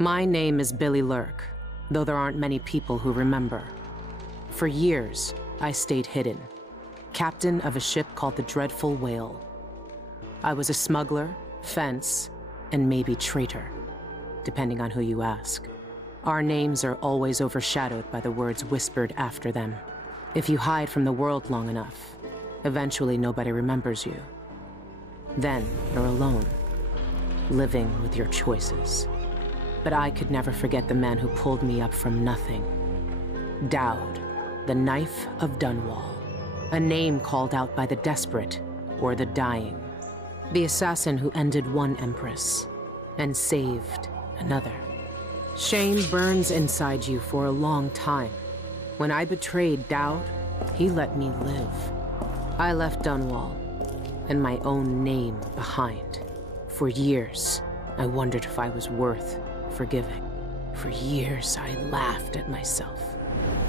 My name is Billy Lurk, though there aren't many people who remember. For years, I stayed hidden, captain of a ship called the Dreadful Whale. I was a smuggler, fence, and maybe traitor, depending on who you ask. Our names are always overshadowed by the words whispered after them. If you hide from the world long enough, eventually nobody remembers you. Then you're alone, living with your choices. But I could never forget the man who pulled me up from nothing. Dowd, the Knife of Dunwall. A name called out by the desperate or the dying. The assassin who ended one empress and saved another. Shame burns inside you for a long time. When I betrayed Dowd, he let me live. I left Dunwall and my own name behind. For years, I wondered if I was worth forgiving. For years, I laughed at myself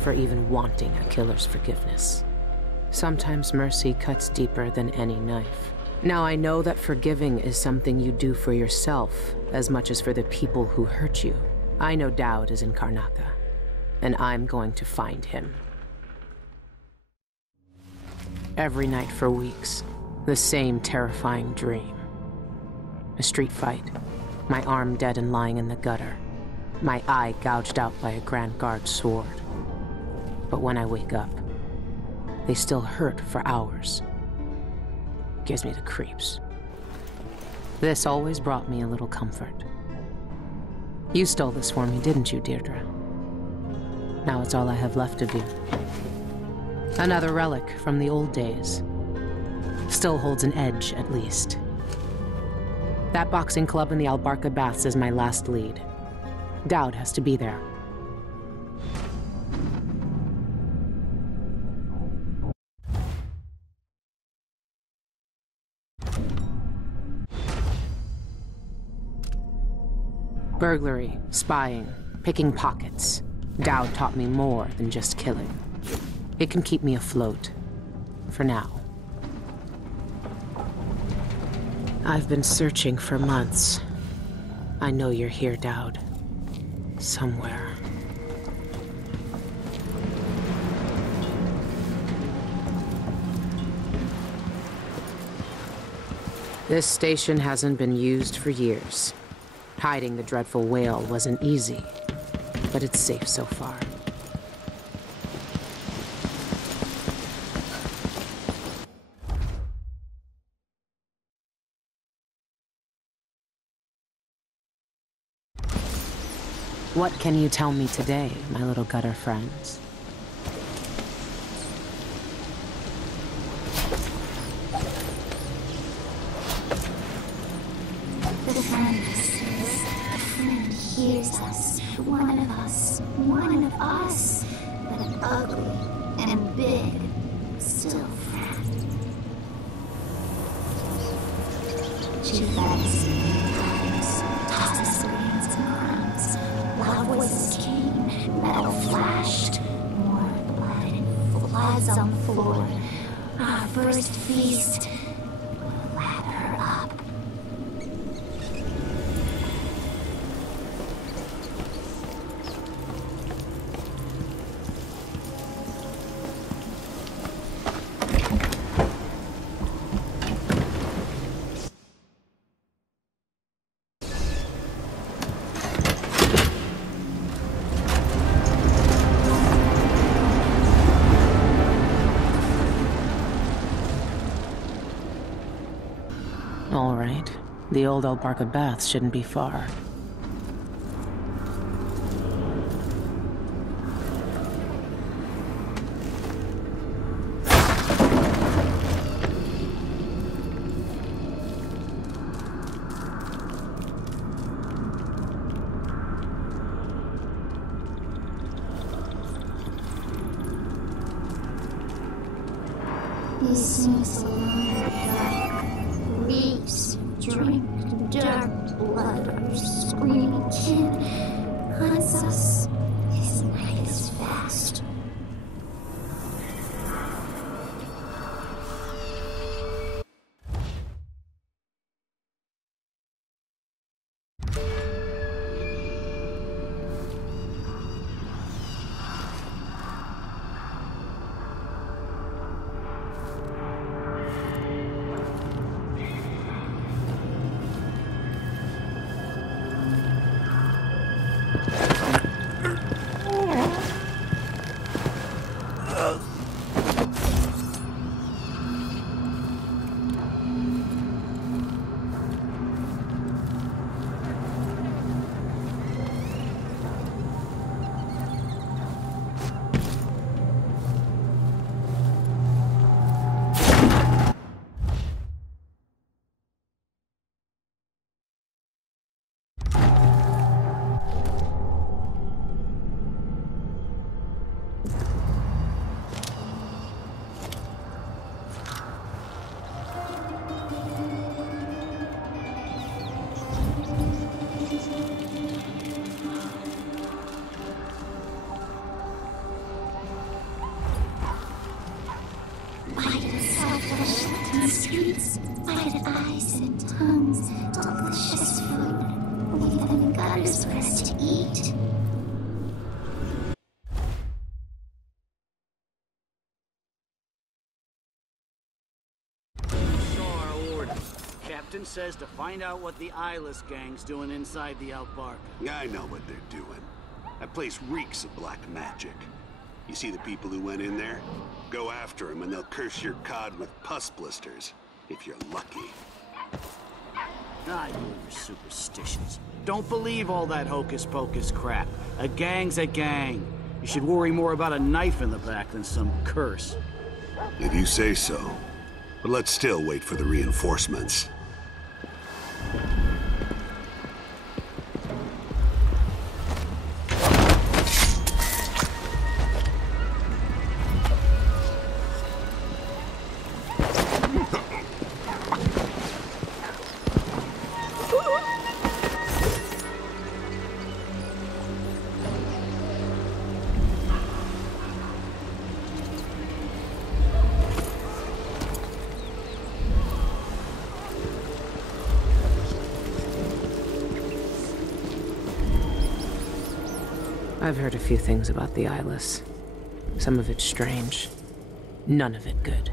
for even wanting a killer's forgiveness. Sometimes mercy cuts deeper than any knife. Now I know that forgiving is something you do for yourself as much as for the people who hurt you. I know Dowd is in Karnaca, and I'm going to find him. Every night for weeks, the same terrifying dream. A street fight, my arm dead and lying in the gutter, my eye gouged out by a Grand Guard sword. But when I wake up, they still hurt for hours. Gives me the creeps. This always brought me a little comfort. You stole this for me, didn't you, Deirdre? Now it's all I have left of you. Another relic from the old days. Still holds an edge, at least. That boxing club in the Albarca Baths is my last lead. Dowd has to be there. Burglary, spying, picking pockets. Dowd taught me more than just killing. It can keep me afloat. For now. I've been searching for months. I know you're here, Dowd. Somewhere. This station hasn't been used for years. Hiding the Dreadful Whale wasn't easy, but it's safe so far. What can you tell me today, my little gutter friends? The friend listens. The friend hears us. One of us. But an ugly and big, still friend. She fed us times, tossed us brains and crimes. Loud voices came, metal flashed, more blood and floods on the floor. Our first feast will lather up. All right. The old Albarca Baths shouldn't be far. He sneaks along in the dark, reeks, drink, dark blood, or screaming kin, hunts us. His night is fast. Streets, white eyes and tongues, delicious food. Leave them in gutters for us to eat. Saw our order. Captain says to find out what the eyeless gang's doing inside the Outbark. Yeah, I know what they're doing. That place reeks of black magic. You see the people who went in there? Go after them and they'll curse your cod with pus blisters, if you're lucky. I know your superstitions. Don't believe all that hocus-pocus crap. A gang's a gang. You should worry more about a knife in the back than some curse. If you say so. But let's still wait for the reinforcements. I've heard a few things about the eyeless. Some of it strange, none of it good.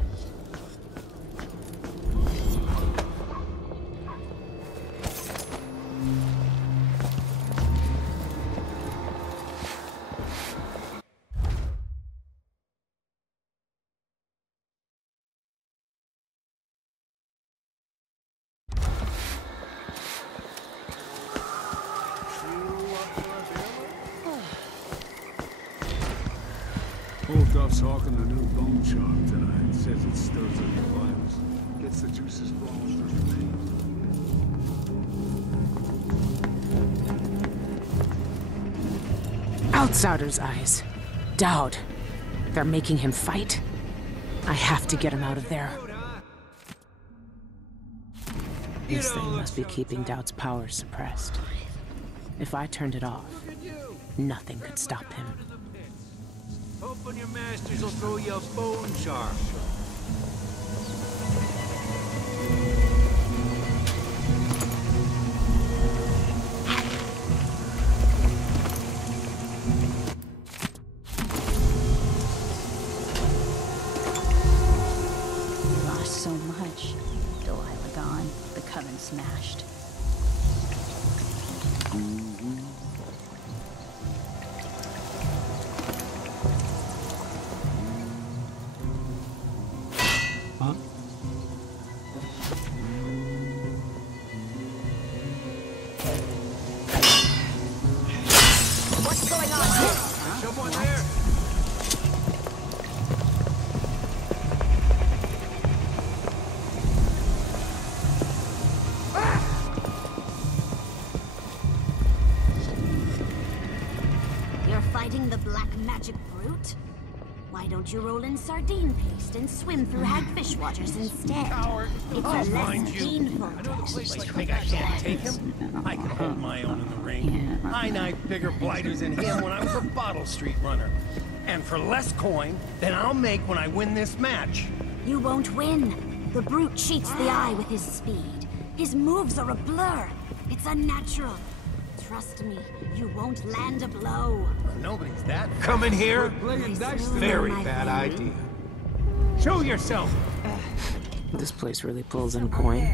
Old Duff's hawking the new bone shark tonight. Says it stirs up the virus. Gets the juices flowing through the veins. Outsider's eyes. Dowd. They're making him fight. I have to get him out of there. This thing must be keeping Dowd's power suppressed. If I turned it off, nothing could stop him. Hoping your masters will throw you a bone shark. We lost so much. Delilah gone, the coven smashed. The black magic brute? Why don't you roll in sardine paste and swim through hagfish waters instead? It's a less painful. Think I can't take him? I can hold my own in the ring. I knifed bigger blighters than him when I was a Bottle Street runner. And for less coin than I'll make when I win this match. You won't win. The brute cheats the eye with his speed. His moves are a blur. It's unnatural. Trust me, you won't land a blow. Nobody's that. Come in here? Playing dice Very bad idea. Show yourself! This place really pulls in coin.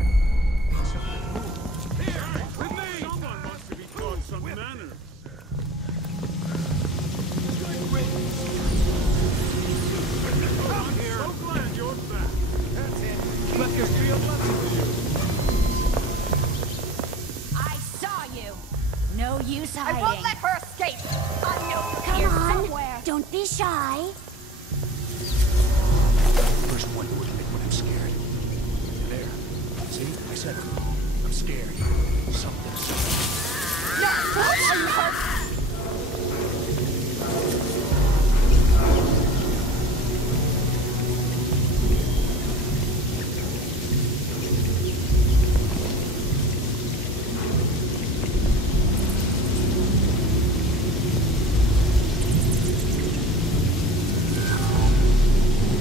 No use hiding. I won't let her escape! I know you're Come here on, somewhere! don't be shy. First one to admit when I'm scared. There. See? I said it. I'm scared. Something's... No! Are you hurt?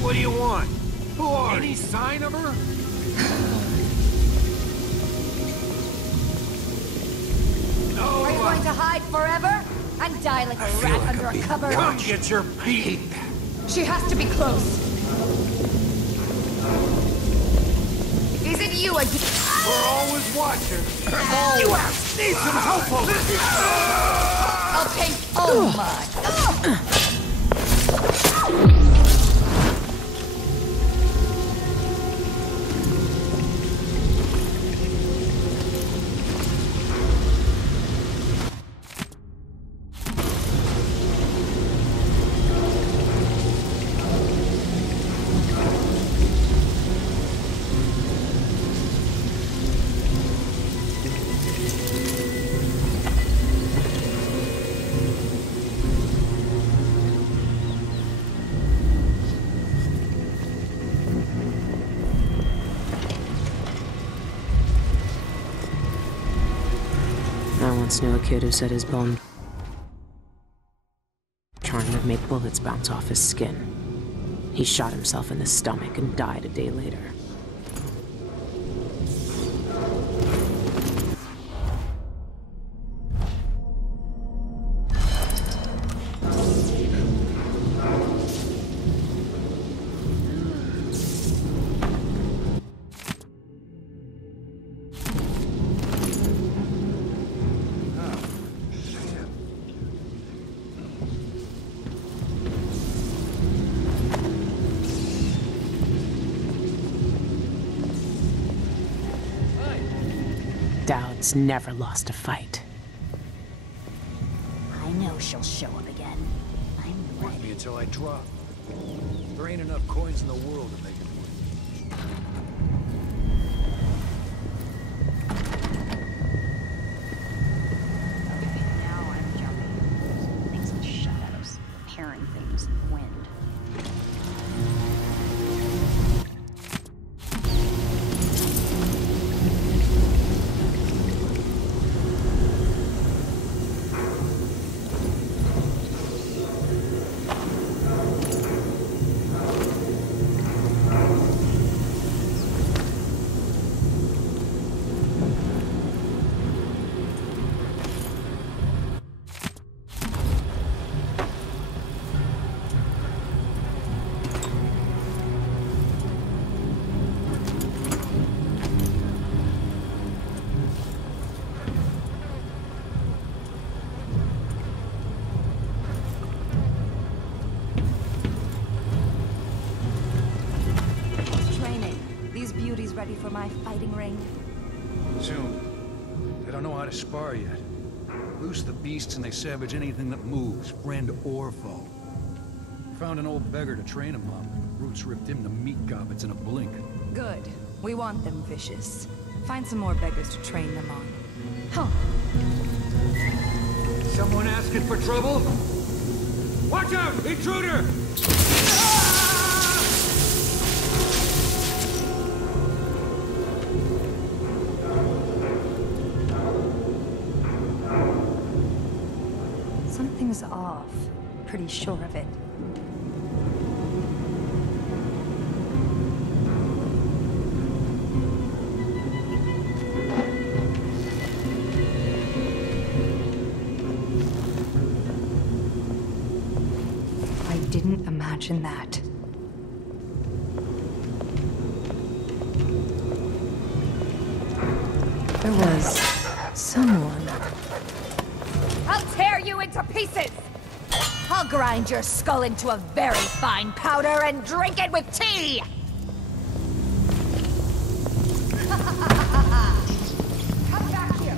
What do you want? Who are you? Any sign of her? No! Are you going to hide forever? And die like a rat under a cupboard? Come get your beat! She has to be close. Is it you again? We're always watching. You need some help over here! I'll take... Oh my... I once knew a kid who said his bone charm would make bullets bounce off his skin. He shot himself in the stomach and died a day later. Dowd's never lost a fight. I know she'll show up again. I'm With ready. me until I drop. There ain't enough coins in the world to make it work. Okay, now I'm jumping. Things in shadows, hearing things in the wind. Ready for my fighting ring? Soon. They don't know how to spar yet. Loose the beasts and they savage anything that moves, friend or foe. Found an old beggar to train him up. Roots ripped him to meat gobbets in a blink. Good. We want them vicious. Find some more beggars to train them on. Huh. Someone asking for trouble? Watch out! Intruder! Something's off. Pretty sure of it. I didn't imagine that. There was someone. I'll tear you into pieces! I'll grind your skull into a very fine powder and drink it with tea! Come back here!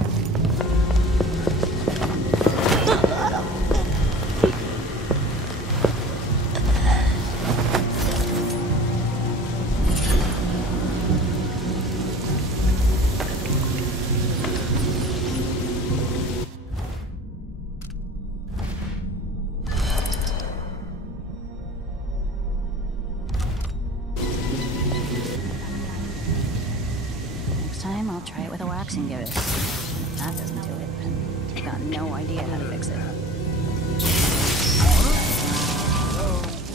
try it with a wax and give it. If that doesn't do it, I got no idea how to fix it.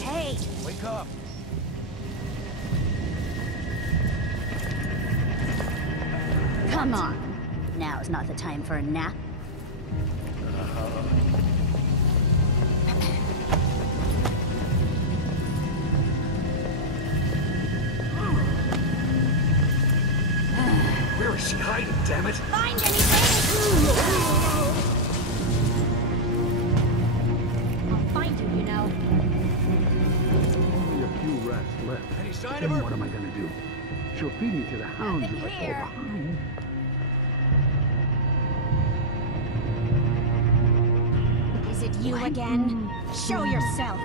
Hey! Wake up! Come on! Now's not the time for a nap. Where is she hiding, damn it? Find anything! I'll find you, you know. Only a few rats left. Any sign Then of her? what am I gonna do? She'll feed me to the hounds if I fall here. behind. Is it you again? Show yourself!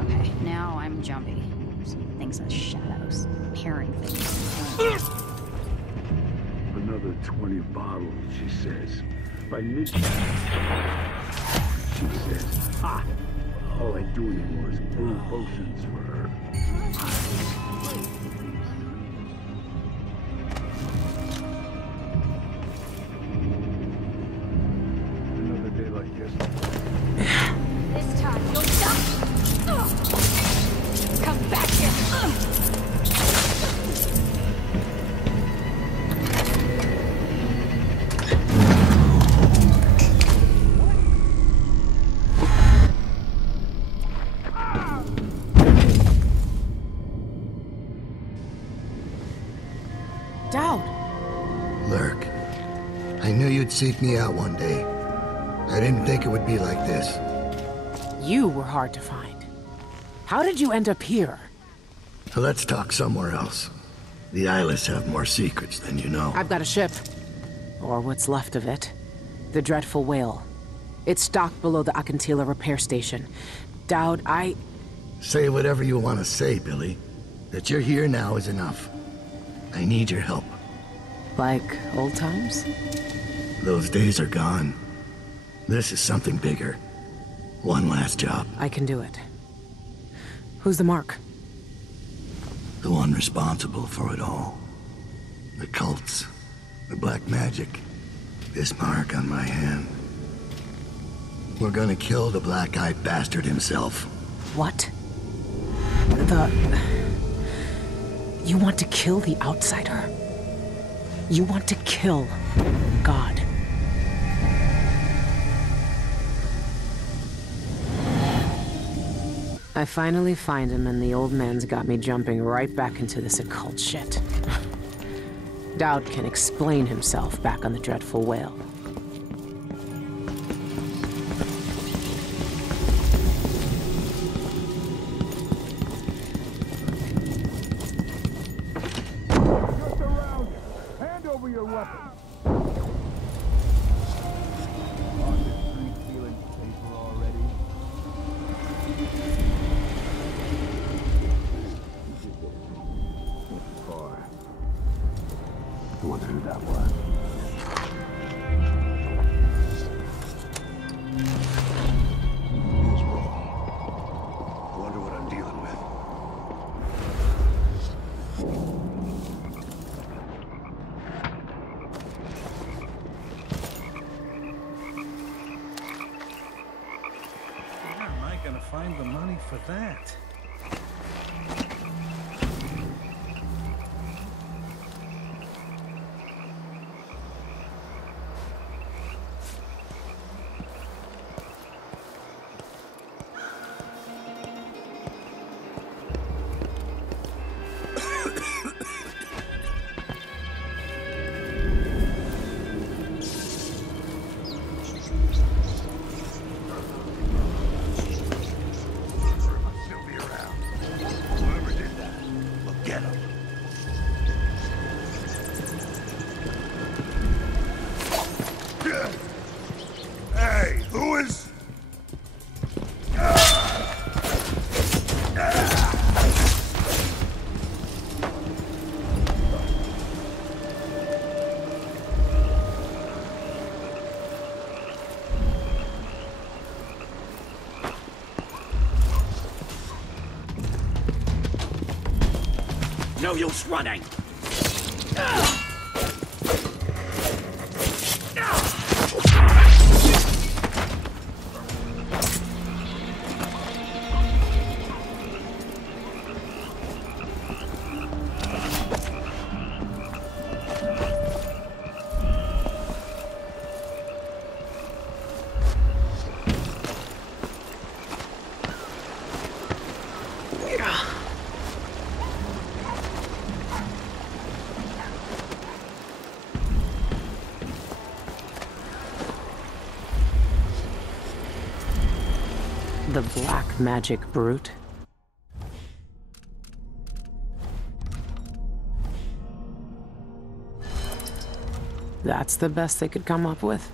Okay, now I'm jumpy. Seeing things as shadows, hearing things. Another 20 bottles, she says. By midnight. She says, ha! All I do anymore is brew potions for her. Another day like this. This time you'll stop! Come back here! Dowd! Lurk, I knew you'd seek me out one day. I didn't think it would be like this. You were hard to find. How did you end up here? Let's talk somewhere else. The Eyeless have more secrets than you know. I've got a ship. Or what's left of it. The Dreadful Whale. It's docked below the Akantila repair station. Dowd, Say whatever you want to say, Billy. That you're here now is enough. I need your help. Like old times? Those days are gone. This is something bigger. One last job. I can do it. Who's the mark? The one responsible for it all. The cults. The black magic. This mark on my hand. We're gonna kill the black-eyed bastard himself. What? You want to kill the outsider? You want to kill God? I finally find him, and the old man's got me jumping right back into this occult shit. Dowd can explain himself back on the Dreadful Whale. Just around you. Hand over your weapon. On the street feeling safer already? Far. Who wonder who that was? Feels wrong. I wonder what I'm dealing with. Where am I gonna find the money for that? Sylvia. No use running! The black magic brute. That's the best they could come up with.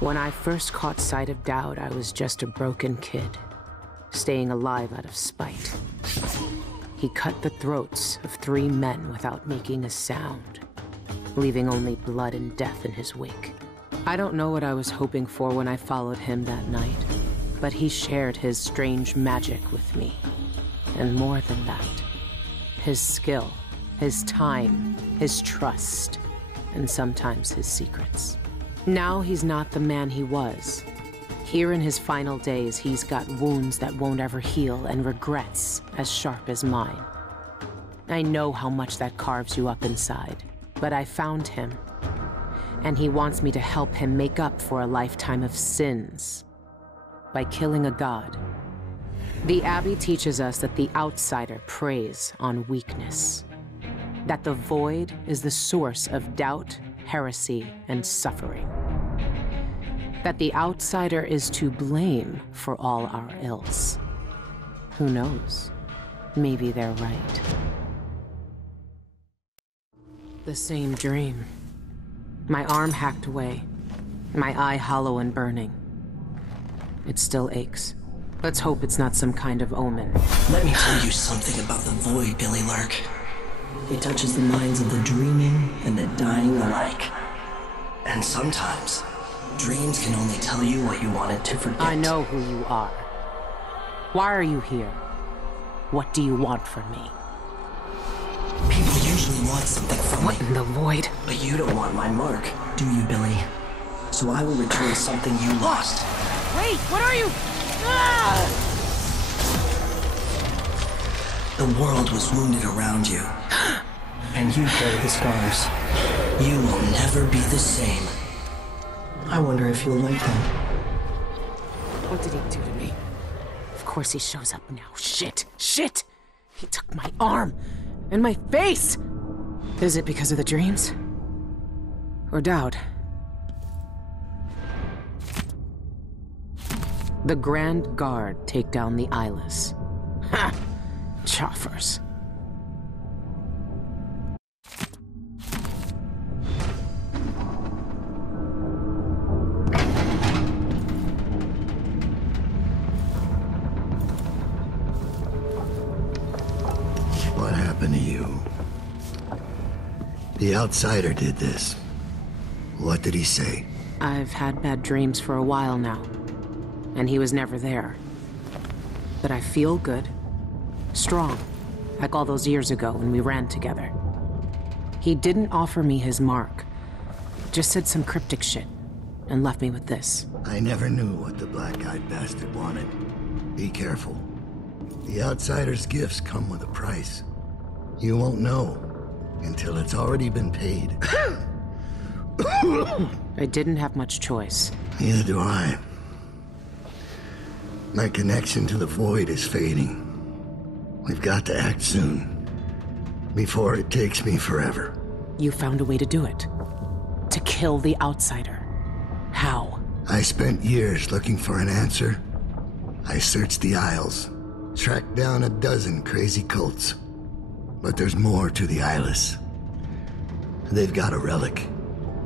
When I first caught sight of Dowd, I was just a broken kid, staying alive out of spite. He cut the throats of 3 men without making a sound, leaving only blood and death in his wake. I don't know what I was hoping for when I followed him that night, but he shared his strange magic with me. And more than that, his skill, his time, his trust, and sometimes his secrets. Now he's not the man he was. Here in his final days, he's got wounds that won't ever heal and regrets as sharp as mine. I know how much that carves you up inside, but I found him, and he wants me to help him make up for a lifetime of sins by killing a god. The Abbey teaches us that the outsider preys on weakness, that the void is the source of doubt, heresy, and suffering. That the outsider is to blame for all our ills. Who knows? Maybe they're right. The same dream. My arm hacked away, my eye hollow and burning. It still aches. Let's hope it's not some kind of omen. Let me tell you something about the void, Billy Lurk. It touches the minds of the dreaming and the dying alike. And sometimes, dreams can only tell you what you wanted to forget. I know who you are. Why are you here? What do you want from me? People usually want something from me. What in the void? But you don't want my mark, do you, Billy? So I will return something you lost. Wait, what are you? Ah! The world was wounded around you. And you carry the scars. You will never be the same. I wonder if you'll like them. What did he do to me? Of course he shows up now. Shit! Shit! He took my arm! In my face! Is it because of the dreams? Or doubt? The Grand Guard take down the Eyeless. Ha! Choffers. What happened to you? The Outsider did this. What did he say? I've had bad dreams for a while now, and he was never there. But I feel good. Strong. Like all those years ago when we ran together. He didn't offer me his mark. Just said some cryptic shit, and left me with this. I never knew what the black-eyed bastard wanted. Be careful. The Outsider's gifts come with a price. You won't know until it's already been paid. I didn't have much choice. Neither do I. My connection to the Void is fading. We've got to act soon, before it takes me forever. You found a way to do it. To kill the Outsider. How? I spent years looking for an answer. I searched the Isles, tracked down a dozen crazy cults. But there's more to the Eyeless. They've got a relic.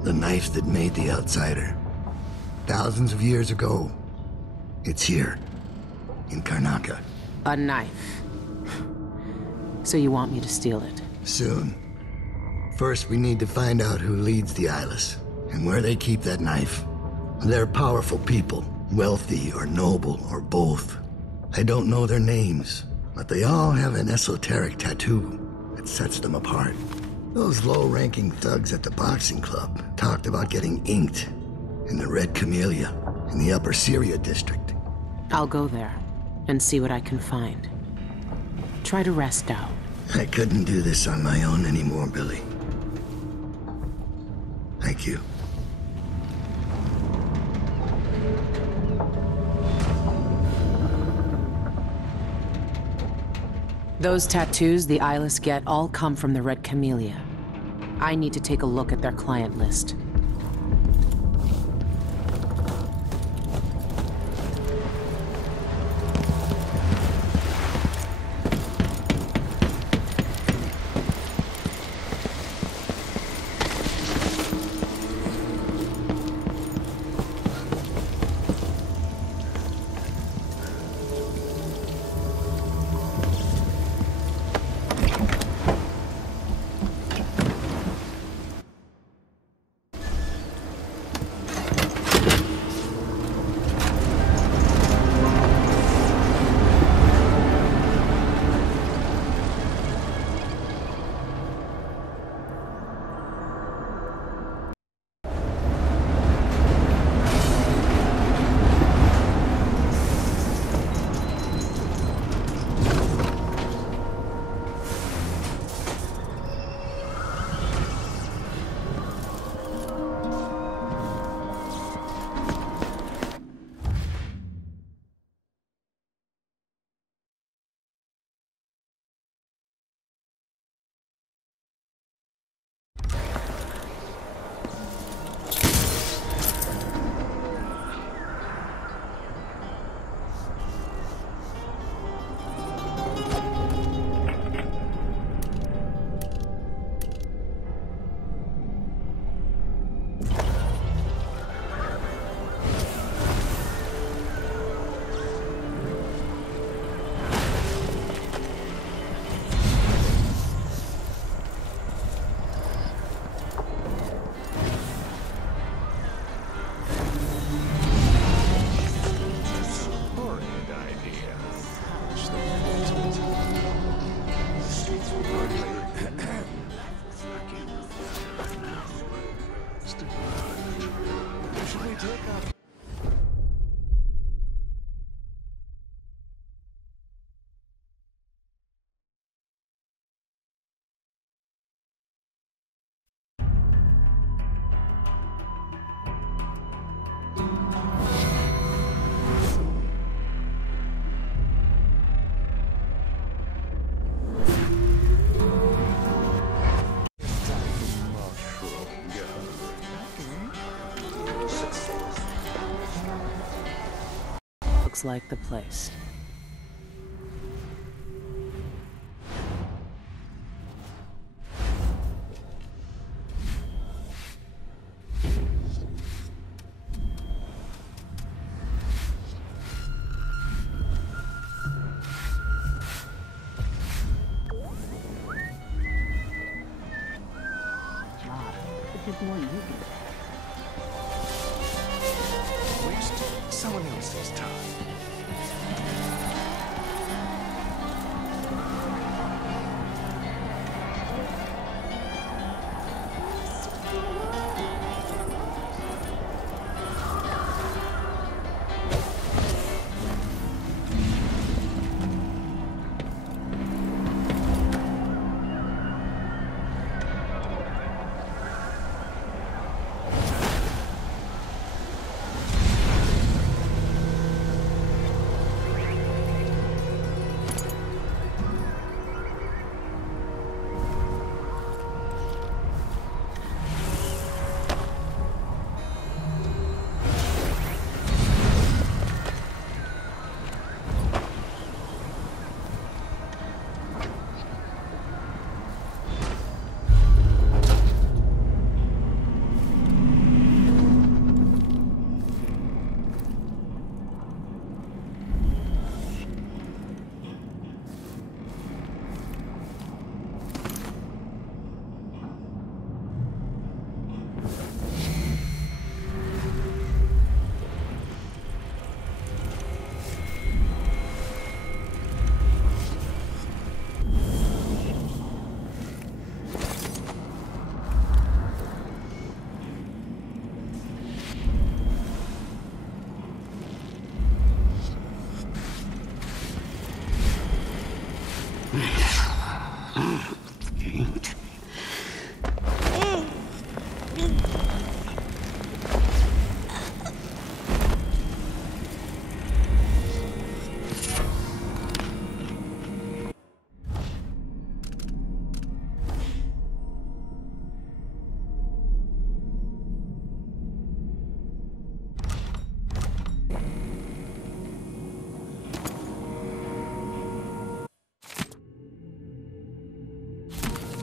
The knife that made the Outsider. Thousands of years ago. It's here. In Karnaca. A knife. So you want me to steal it? Soon. First, we need to find out who leads the Eyeless, and where they keep that knife. They're powerful people, wealthy or noble or both. I don't know their names, but they all have an esoteric tattoo that sets them apart. Those low-ranking thugs at the boxing club talked about getting inked in the Red Camellia in the Upper Syria district. I'll go there and see what I can find. Try to rest out. I couldn't do this on my own anymore, Billy. Thank you. Those tattoos the Eyeless get all come from the Red Camellia. I need to take a look at their client list. like the place. Waste someone else's time.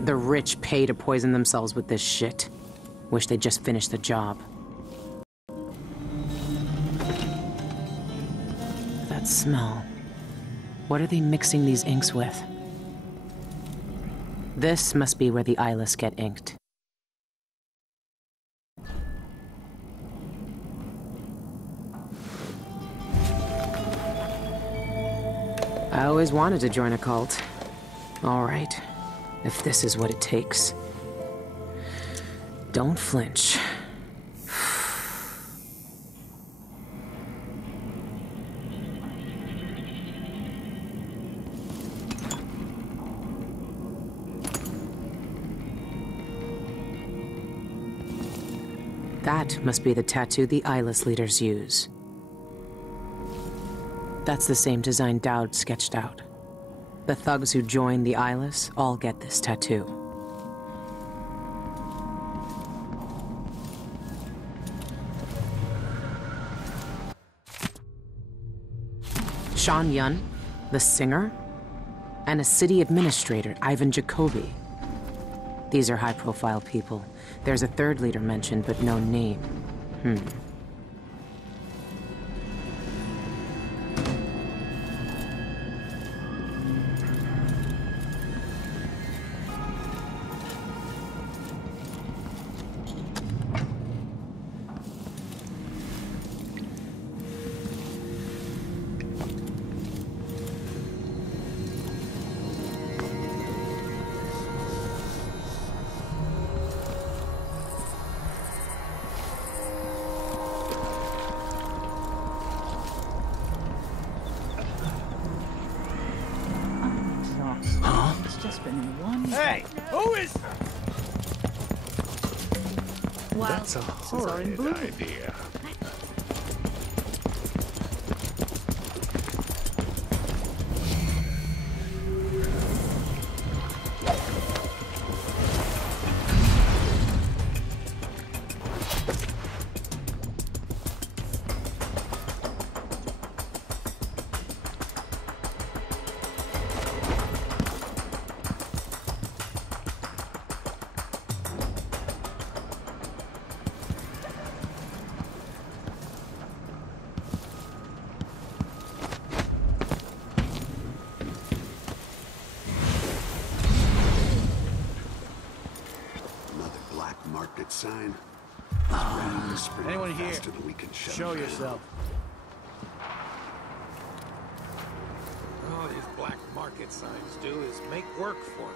The rich pay to poison themselves with this shit. Wish they'd just finish the job. That smell. What are they mixing these inks with? This must be where the eyeless get inked. I always wanted to join a cult. All right. If this is what it takes. Don't flinch. That must be the tattoo the eyeless leaders use. That's the same design Dowd sketched out. The thugs who join the eyeless all get this tattoo. Sean Yun, the singer, and a city administrator, Ivan Jacoby. These are high-profile people. There's a third leader mentioned, but no name. Hey, who is... That's a horrid idea. sign. Anyone here? Faster than we can shut Show it down. yourself. All these black market signs do is make work for me.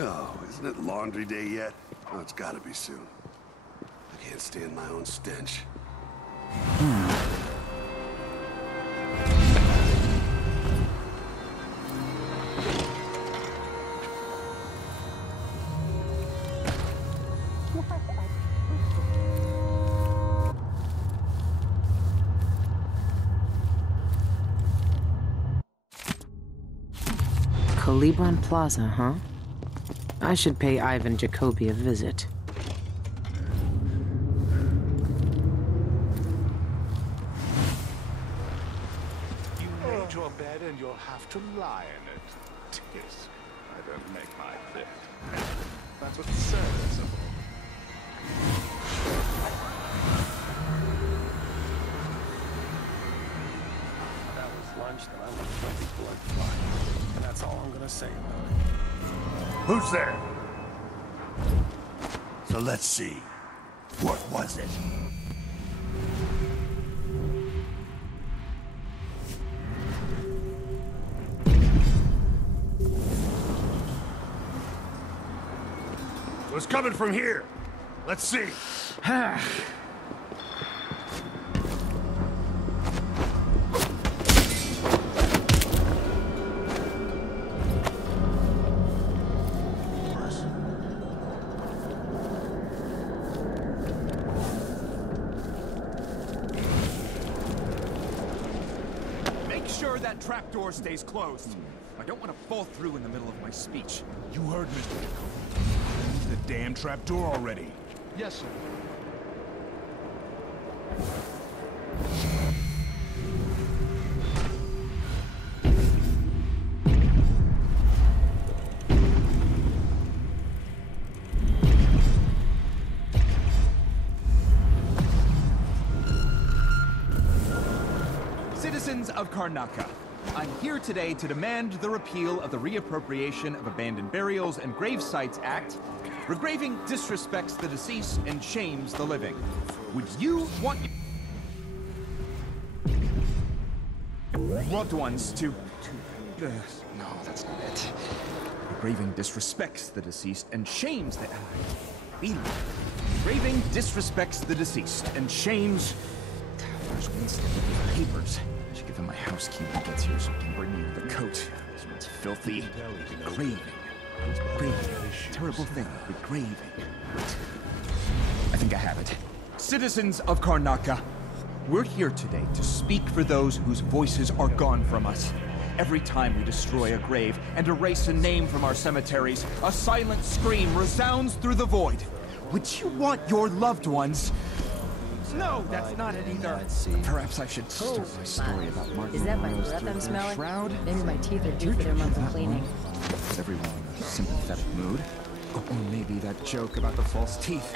Oh, isn't it laundry day yet? Oh, it's gotta be soon. I can't stand my own stench. Colibron Plaza, huh? I should pay Ivan Jacoby a visit. You made your bed and you'll have to lie in it. Tisk. I don't make my bed. That's what serviceable. That was lunch, then I left my blood flying. And that's all I'm gonna say about it. Who's there? So let's see. What was it? It was coming from here. Let's see. Make sure that trapdoor stays closed. I don't want to fall through in the middle of my speech. You heard, Mr. Jacoby. The damn trapdoor already. Yes, sir. Citizens of Karnaca, I'm here today to demand the repeal of the Reappropriation of Abandoned Burials and Grave Sites Act. Regraving disrespects the deceased and shames the living. Would you want loved ones to... no, that's not it. Regraving disrespects the deceased and shames the... Regraving disrespects the deceased and shames... There's Winston with the papers. I should give him my house key when he gets here so he can bring me the coat. This one's filthy. Regraving. Terrible thing. Regraving. I think I have it. Citizens of Karnaca, we're here today to speak for those whose voices are gone from us. Every time we destroy a grave and erase a name from our cemeteries, a silent scream resounds through the void. Would you want your loved ones... No, that's not it either. Perhaps I should start my story about Martin. Is that my breath I'm smelling? Shroud? Maybe my teeth are due for their monthly cleaning. Is everyone in a sympathetic mood? Or maybe that joke about the false teeth.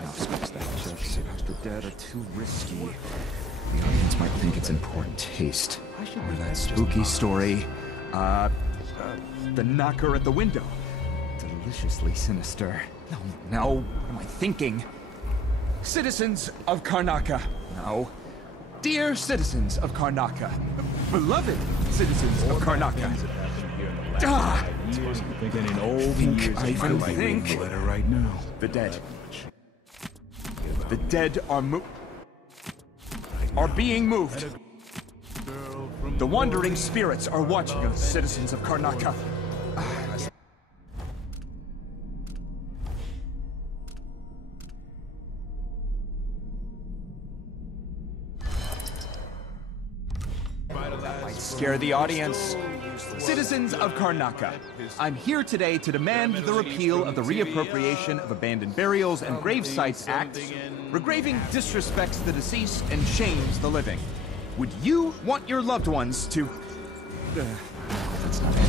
I'll scratch that joke. The dead are too risky. The audience might think it's in poor taste. Or that spooky story. The knocker at the window. Deliciously sinister. No, what am I thinking? Citizens of Karnaca. No. Dear citizens of Karnaca. Beloved citizens of Karnaca. Ah! I think right now. the dead. The dead are being moved. The wandering spirits are watching us, citizens of Karnaca. That might scare the audience. Citizens of Karnaca, I'm here today to demand the repeal of the Reappropriation of Abandoned Burials and Grave Sites Act. Regraving disrespects the deceased and shames the living. Would you want your loved ones to... No, that's not it.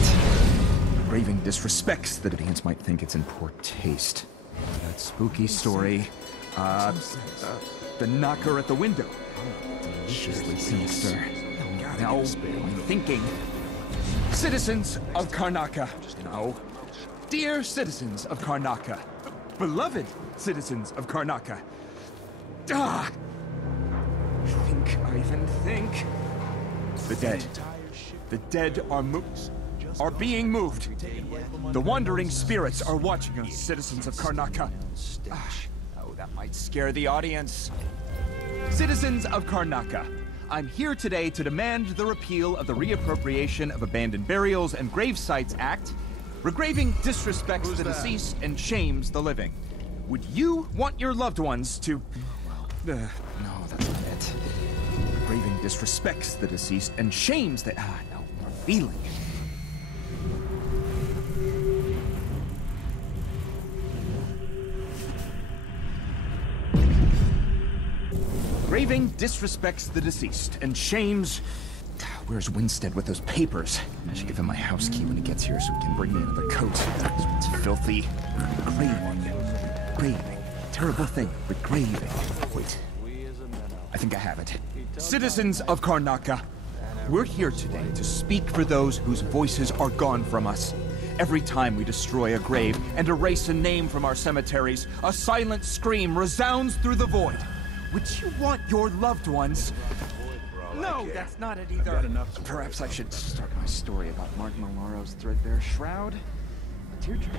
Regraving disrespects the audience might think it's in poor taste. That spooky story. The knocker at the window. Deliciously sinister. Now, I'm thinking. Citizens of Karnaca. No. Dear citizens of Karnaca, beloved citizens of Karnaca. Ah! Think. The dead are being moved. The wandering spirits are watching us, citizens of Karnaca. Oh, that might scare the audience. Citizens of Karnaca, I'm here today to demand the repeal of the Reappropriation of Abandoned Burials and Grave Sites Act. Regraving disrespects the deceased and shames the living. Would you want your loved ones to... no, that's not it. Regraving disrespects the deceased and shames the... no, more feeling. Regraving disrespects the deceased and shames... Where's Winstead with those papers? I should give him my house key when he gets here so he can bring me another coat. This one's filthy. Regraving. Terrible thing. Regraving. Wait. I think I have it. Citizens of Karnaca, we're here today to speak for those whose voices are gone from us. Every time we destroy a grave and erase a name from our cemeteries, a silent scream resounds through the void. Would you want your loved ones... No, that's not it either. Perhaps I should start my story about Mark Malaro's threadbare shroud. A teardrop.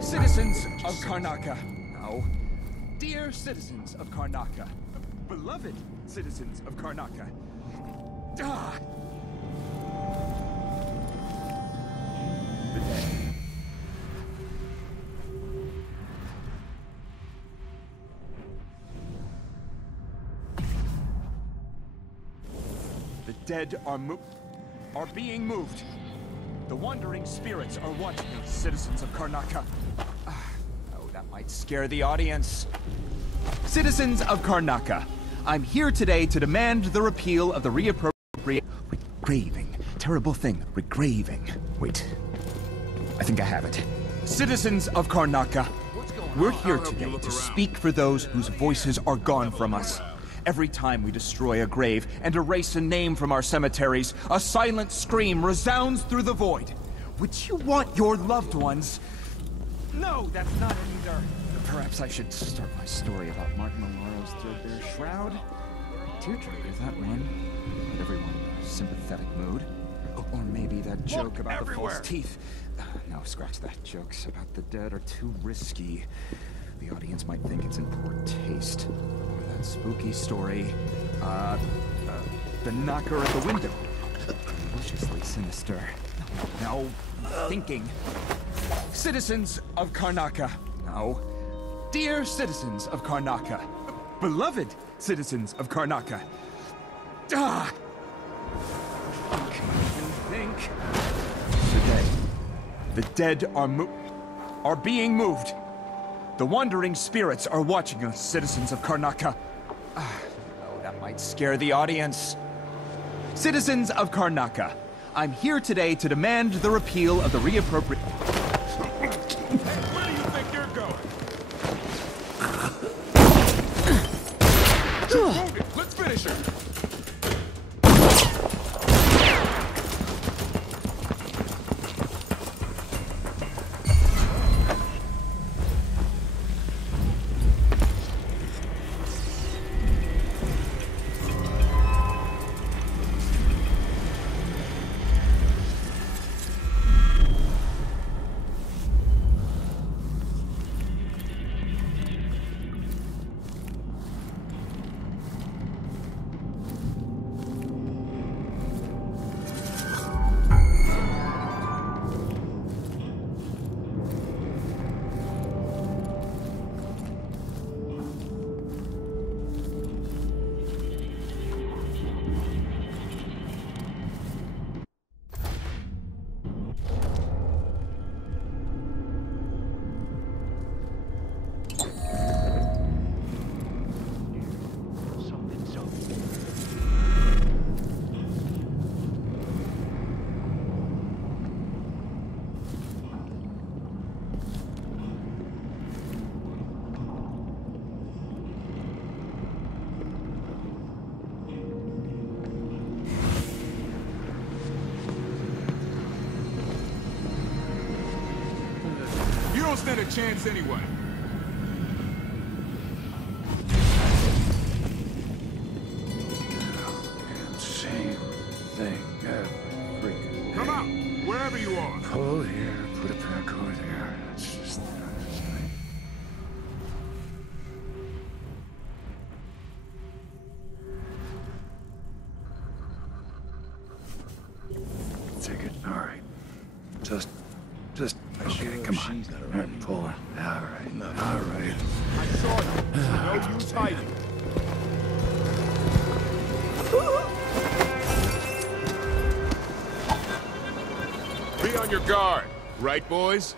Citizens of Karnaca. No. Dear citizens of Karnaca. Beloved citizens of Karnaca. Ah! The dead. The dead are being moved. The wandering spirits are watching us, citizens of Karnaca. Oh, that might scare the audience. Citizens of Karnaca, I'm here today to demand the repeal of the regraving. Terrible thing. Regraving. Wait. I think I have it. Citizens of Karnaca, we're here today to speak for those whose voices are gone from us. Every time we destroy a grave and erase a name from our cemeteries, a silent scream resounds through the void. Would you want your loved ones... No, that's not it either. Perhaps I should start my story about Mark Malaro's threadbare shroud. Teardrop, is that one? Everyone in a sympathetic mood. Or maybe that joke about the false teeth. No, scratch that. Jokes about the dead are too risky. The audience might think it's in poor taste. Or that spooky story. The knocker at the window. Deliciously sinister. No, thinking. Citizens of Karnaca. No. Dear citizens of Karnaca. Beloved citizens of Karnaca. Ah! Think. The dead are being moved. The wandering spirits are watching us, citizens of Karnaca. Oh, that might scare the audience. Citizens of Karnaca, I'm here today to demand the repeal of the reappropriate... Where do you think you're going? Move it. Let's finish her. stand a chance anyway. Same thing every freaking day. Come out, wherever you are. Pull here, put it back over there. It's just... Take it. All right. Just... Okay, come on. All right, pull. All right. All right. I saw you. No use hiding. Be on your guard, right, boys?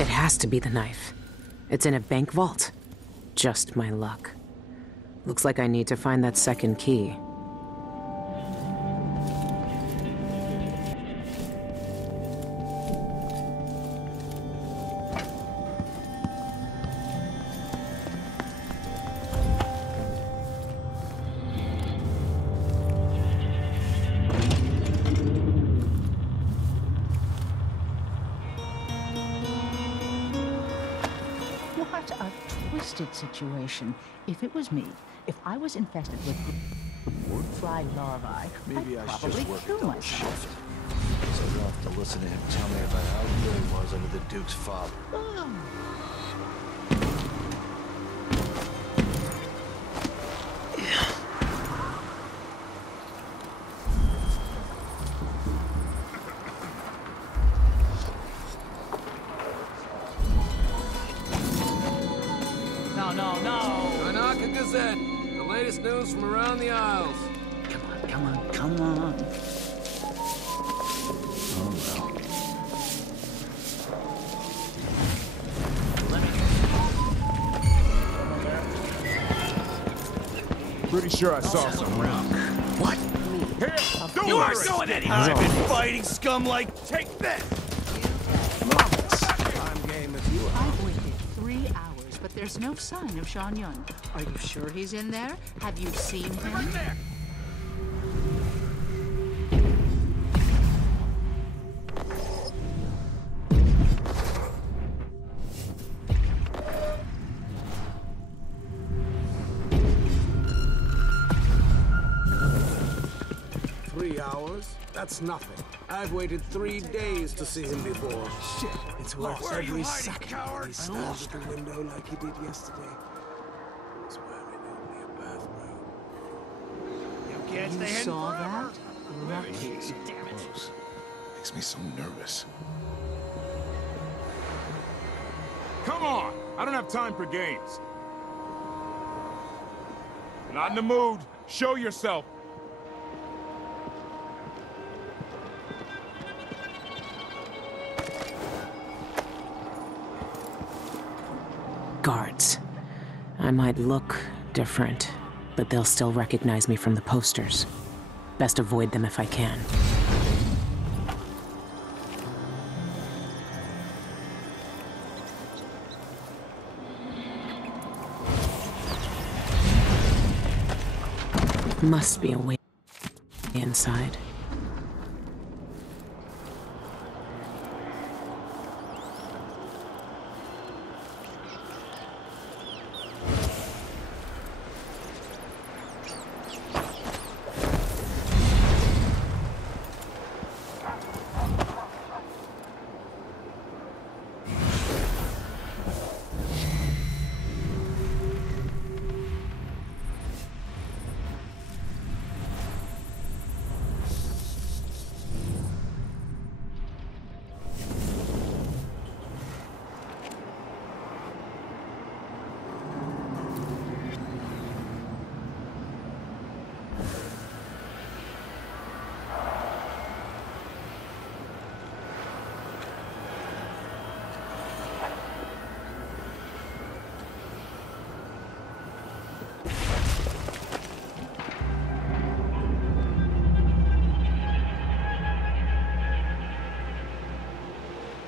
It has to be the knife. It's in a bank vault. Just my luck. Looks like I need to find that second key. What a twisted situation. If it was me, if I was infested with wood fly larvae, Maybe I'd I should probably work a kill double myself. shift. So I don't have to listen to him tell me about how good he was under the Duke's father. Tanaka Gazette, the latest news from around the aisles. Come on. Oh, well. Pretty sure I saw some rock. What? Here, don't You aren't worry. going anywhere! I've been fighting scum like... Take this! I'm game if you are. I've waited 3 hours, but there's no sign of Sean Yun. Are you sure he's in there? Have you seen him? Right there! 3 hours? That's nothing. I've waited 3 days to see him before. Shit, it's worth Where are you every hiding, second. coward? He stands at the window like he did yesterday. He's wearing only a bathrobe. You can't You stay hidden saw forever. that? Lucky. Damn it. Makes me so nervous. Come on! I don't have time for games. Not in the mood. Show yourself. Guards. I might look different, but they'll still recognize me from the posters. Best avoid them if I can. Must be a way inside.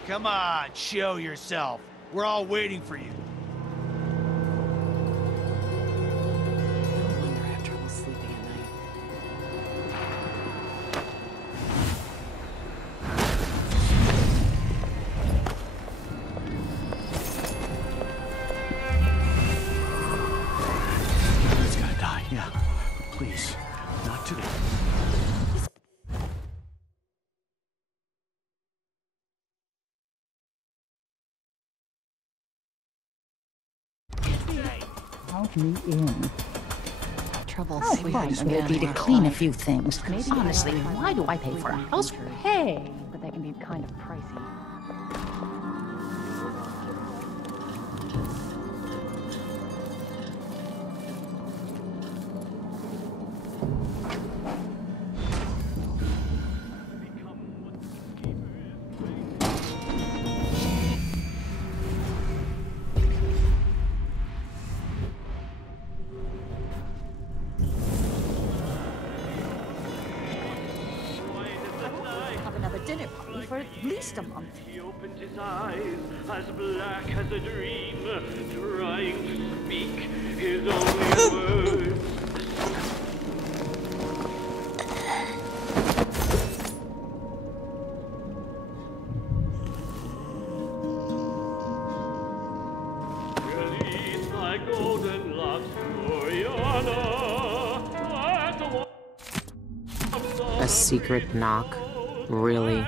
Come on, show yourself. We're all waiting for you. No wonder I have trouble sleeping at night. It's gonna die, yeah. Please, not today. Count me in. Trouble How sleeping fun would it be to clean a few things? Honestly, why do I pay for a house? Hey! But they can be kind of pricey. Dinner party for at least a month. He opened his eyes, as black as a dream, trying to speak his only words. Release thy golden locks, Gloriana. A secret knock? Really?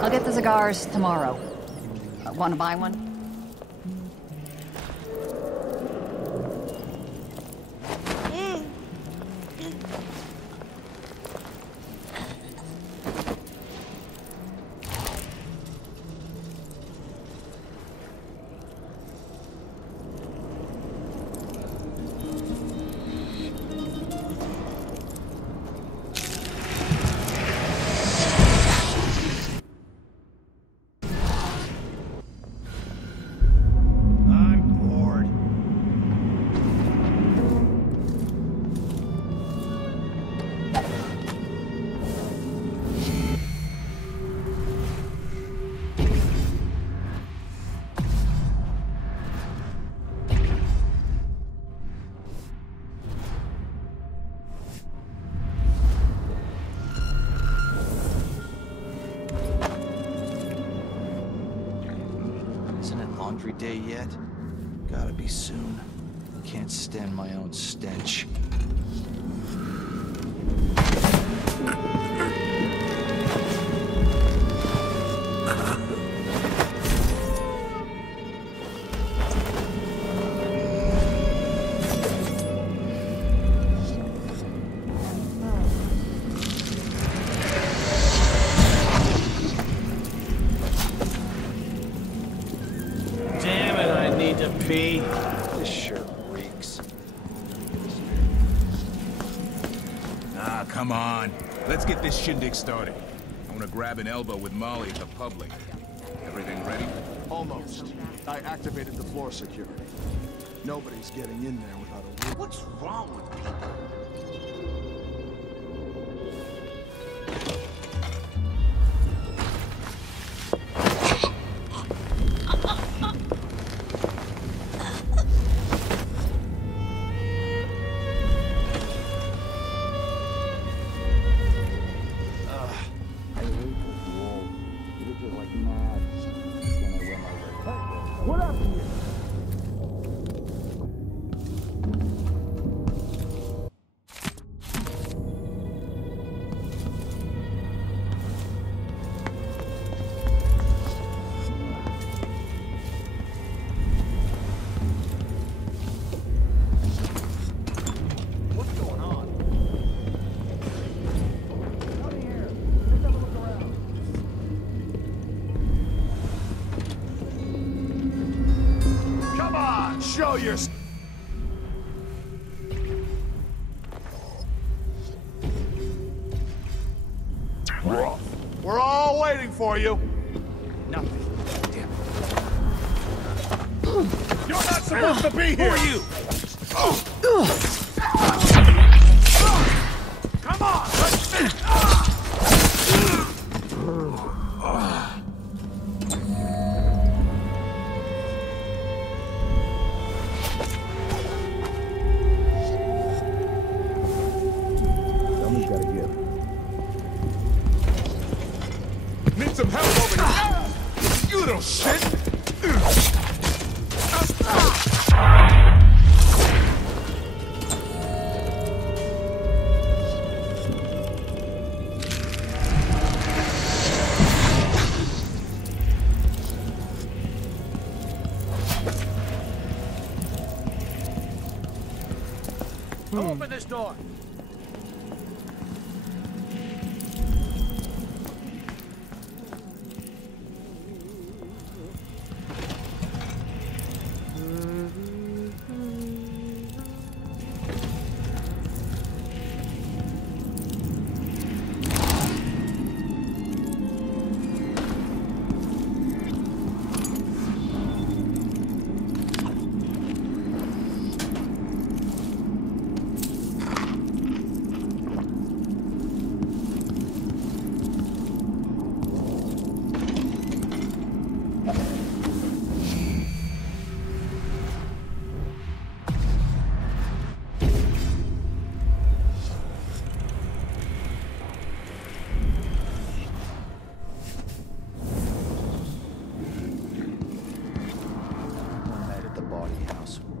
I'll get the cigars tomorrow. Want to buy one? Laundry day yet? Gotta be soon. Can't stand my own stench. This shirt reeks. Ah, come on. Let's get this shindig started. I want to grab an elbow with Molly at the public. Everything ready? Almost. I activated the floor security. Nobody's getting in there without a word. What's wrong with people? What happened here? Show your... We're all waiting for you. Nothing. Damn it. You're not supposed to be here. Who are you? Come on, let's finish. Someone's gotta give. Need some help over here. You little shit. Open this door.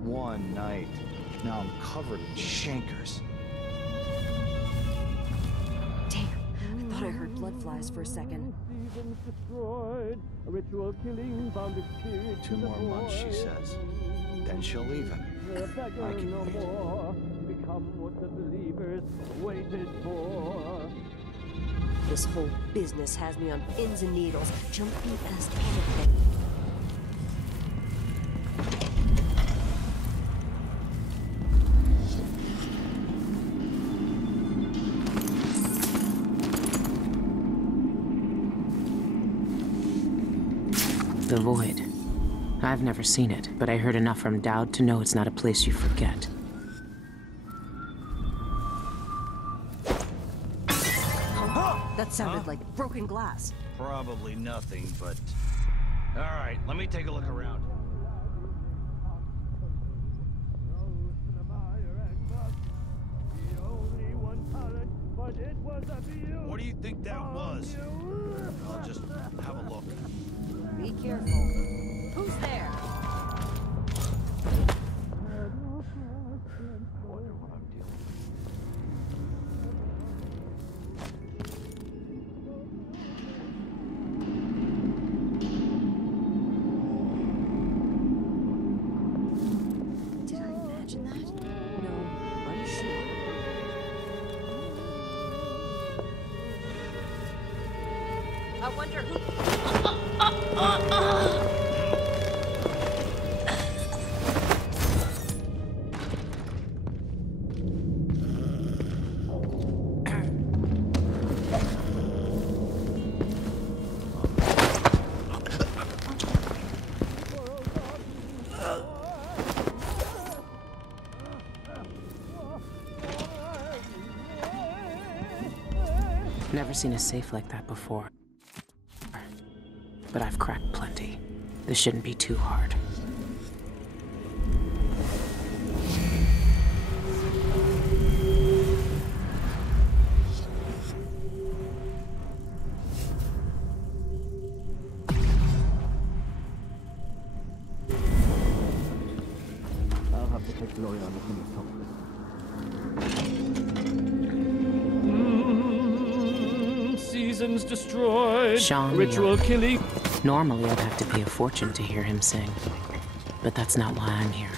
One night. Now I'm covered in chancres. Damn, I thought I heard blood flies for a second. A ritual killing bound its spirit 2 more months, she says. Then she'll leave him. I can wait. Become what the believers waited for. This whole business has me on pins and needles, jumpy as anything. The Void. I've never seen it, but I heard enough from Dowd to know it's not a place you forget. That sounded like broken glass. Probably nothing, but... Alright, let me take a look around. What do you think that was? I'll just have a look. Be careful. Who's there? Did I imagine that? No, unsure. I wonder who... Never seen a safe like that before. But I've cracked plenty. This shouldn't be too hard. Seasons destroyed. Sean Ritual Young. killing. Normally I'd have to pay a fortune to hear him sing, but that's not why I'm here.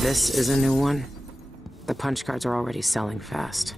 This is a new one. The punch cards are already selling fast.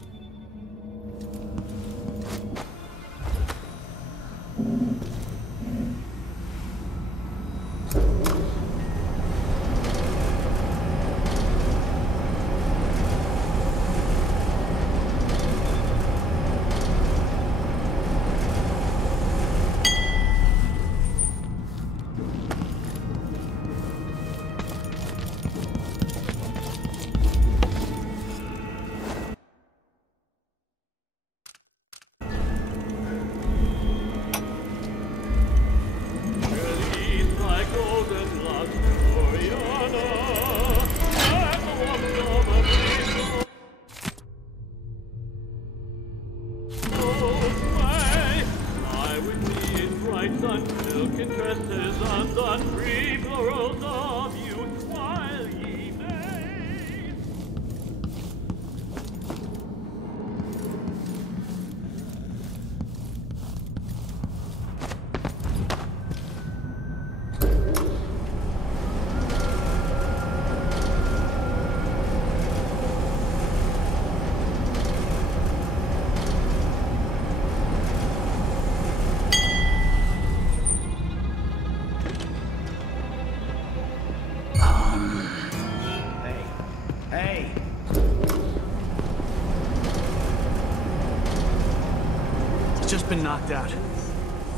Just been knocked out.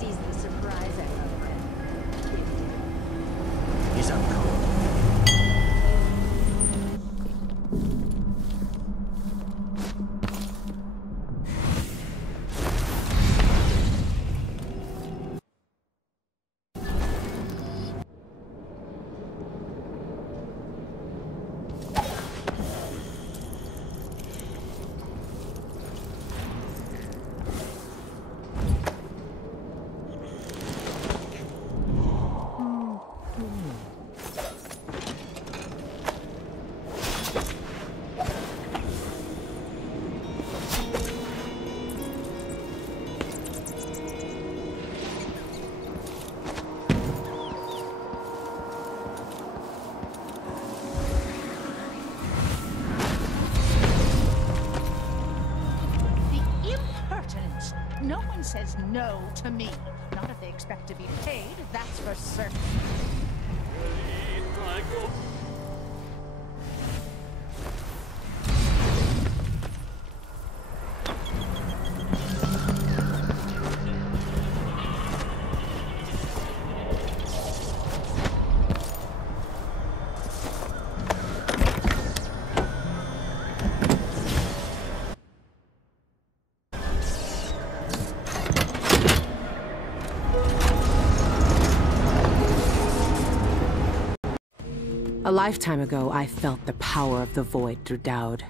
Sees the surprise at her friend. He's out cold. No one says no to me. Not if they expect to be paid, that's for certain. A lifetime ago, I felt the power of the Void through Dowd.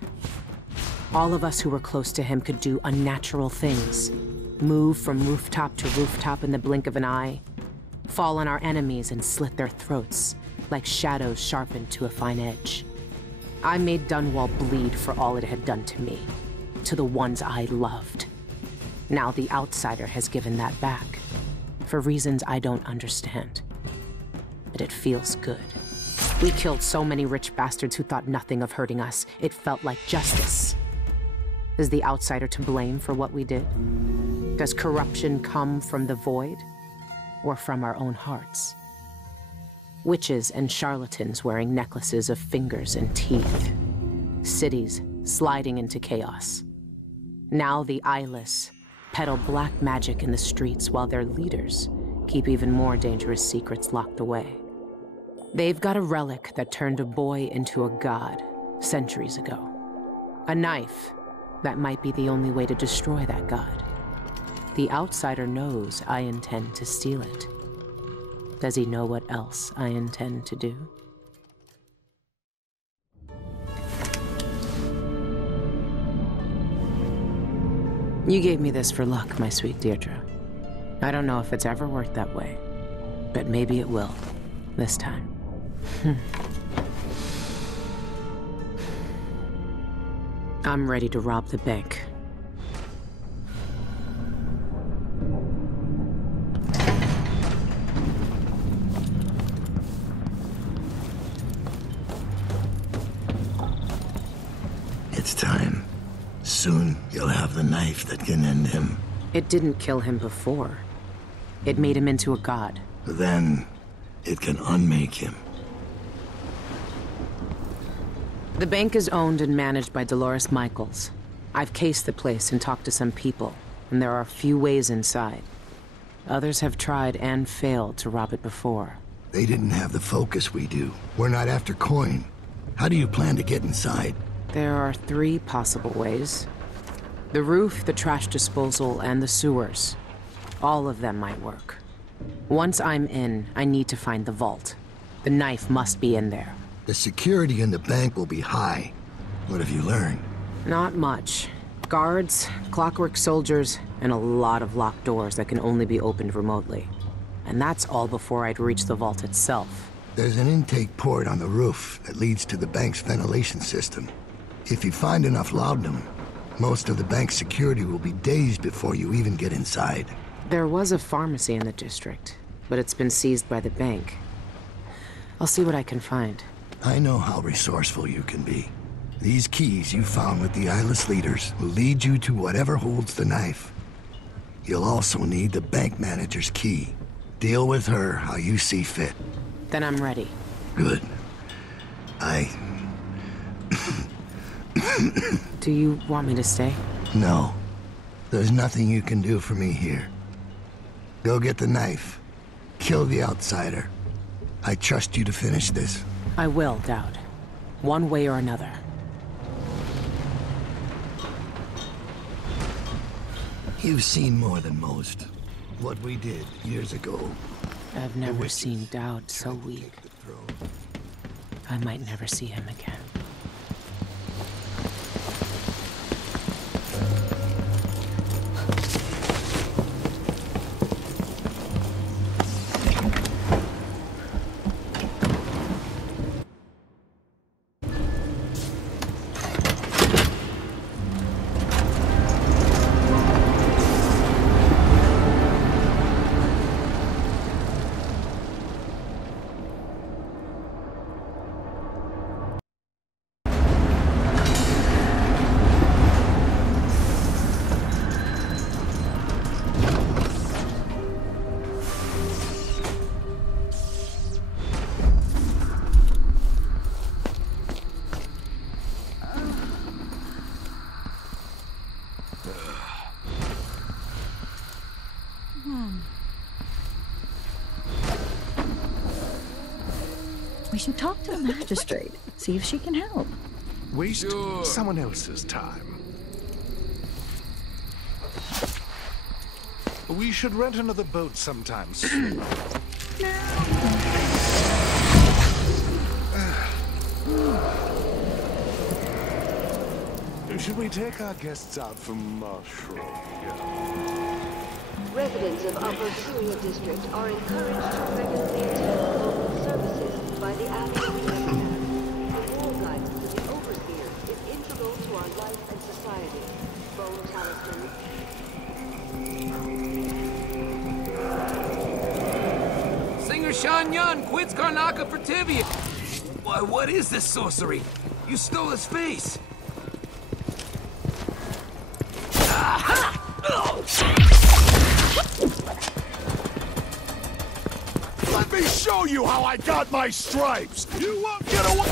All of us who were close to him could do unnatural things. Move from rooftop to rooftop in the blink of an eye. Fall on our enemies and slit their throats, like shadows sharpened to a fine edge. I made Dunwall bleed for all it had done to me, to the ones I loved. Now the Outsider has given that back, for reasons I don't understand. But it feels good. We killed so many rich bastards who thought nothing of hurting us. It felt like justice. Is the Outsider to blame for what we did? Does corruption come from the Void, or from our own hearts? Witches and charlatans wearing necklaces of fingers and teeth. Cities sliding into chaos. Now the eyeless peddle black magic in the streets while their leaders keep even more dangerous secrets locked away. They've got a relic that turned a boy into a god centuries ago. A knife that might be the only way to destroy that god. The Outsider knows I intend to steal it. Does he know what else I intend to do? You gave me this for luck, my sweet Deirdre. I don't know if it's ever worked that way, but maybe it will, this time. I'm ready to rob the bank. It's time. Soon, you'll have the knife that can end him. It didn't kill him before. It made him into a god. Then, it can unmake him. The bank is owned and managed by Dolores Michaels. I've cased the place and talked to some people, and there are a few ways inside. Others have tried and failed to rob it before. They didn't have the focus we do. We're not after coin. How do you plan to get inside? There are 3 possible ways. The roof, the trash disposal, and the sewers. All of them might work. Once I'm in, I need to find the vault. The knife must be in there. The security in the bank will be high. What have you learned? Not much. Guards, clockwork soldiers, and a lot of locked doors that can only be opened remotely. And that's all before I'd reach the vault itself. There's an intake port on the roof that leads to the bank's ventilation system. If you find enough laudanum, most of the bank's security will be dazed before you even get inside. There was a pharmacy in the district, but it's been seized by the bank. I'll see what I can find. I know how resourceful you can be. These keys you found with the eyeless leaders will lead you to whatever holds the knife. You'll also need the bank manager's key. Deal with her how you see fit. Then I'm ready. Good. Do you want me to stay? No. There's nothing you can do for me here. Go get the knife. Kill the Outsider. I trust you to finish this. I will, Dowd. One way or another. You've seen more than most. What we did years ago. I've never seen Dowd so weak. I might never see him again. We should talk to the magistrate, see if she can help. Waste someone else's time. We should rent another boat sometime soon. Should we take our guests out for mushroom? Residents of Upper Korea District are encouraged to regularly attend local services by the African Epitaph. The war guidance of the Overseer is integral to our life and society. Bone Talisman. Singer Shan Yun quits Karnaka for Tivia. Why, what is this sorcery? You stole his face. Let me show you how I got my stripes! You won't get away!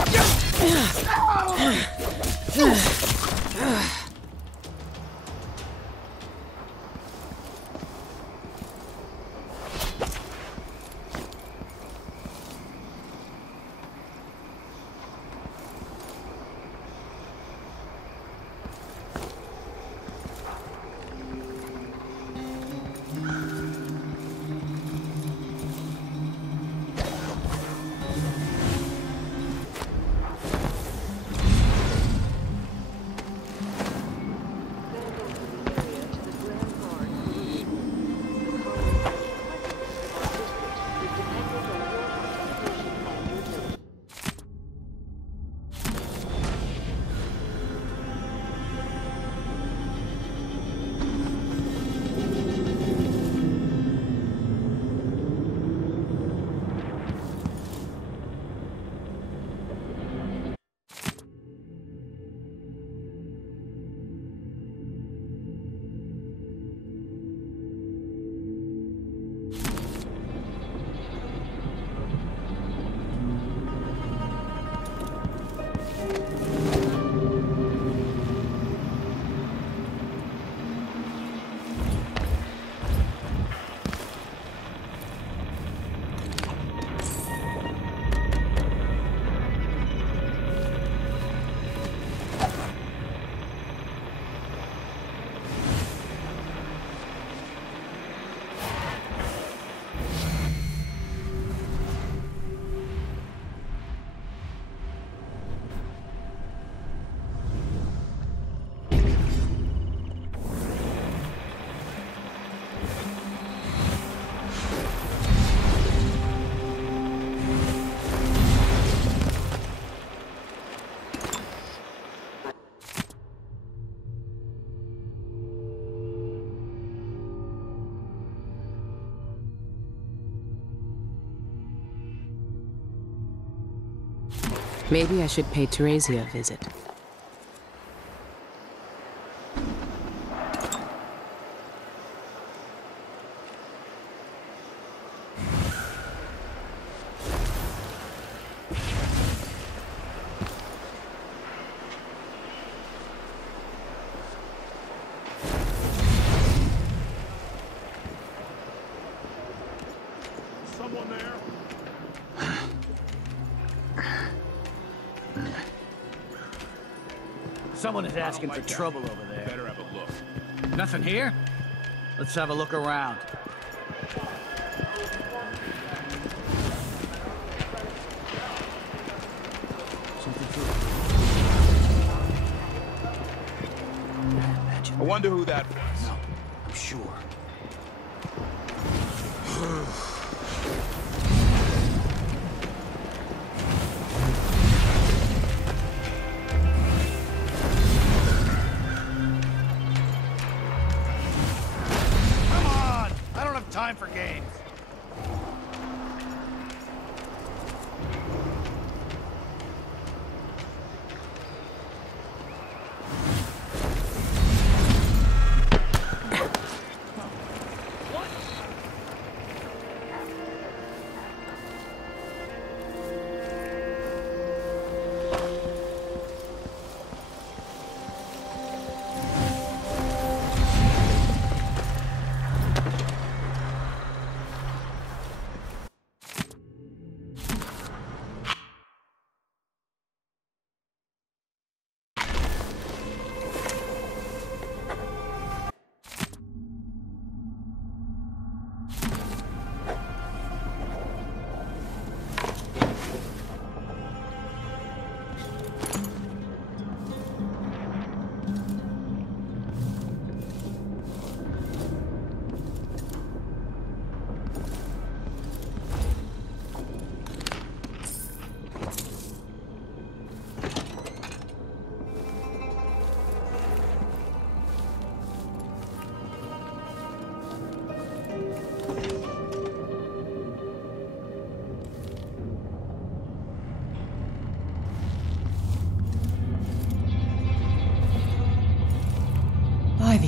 Maybe I should pay Teresia a visit. Someone there? Someone is asking for trouble over there. Better have a look. Nothing here? Let's have a look around. I wonder who that was. No, I'm sure. Time for games.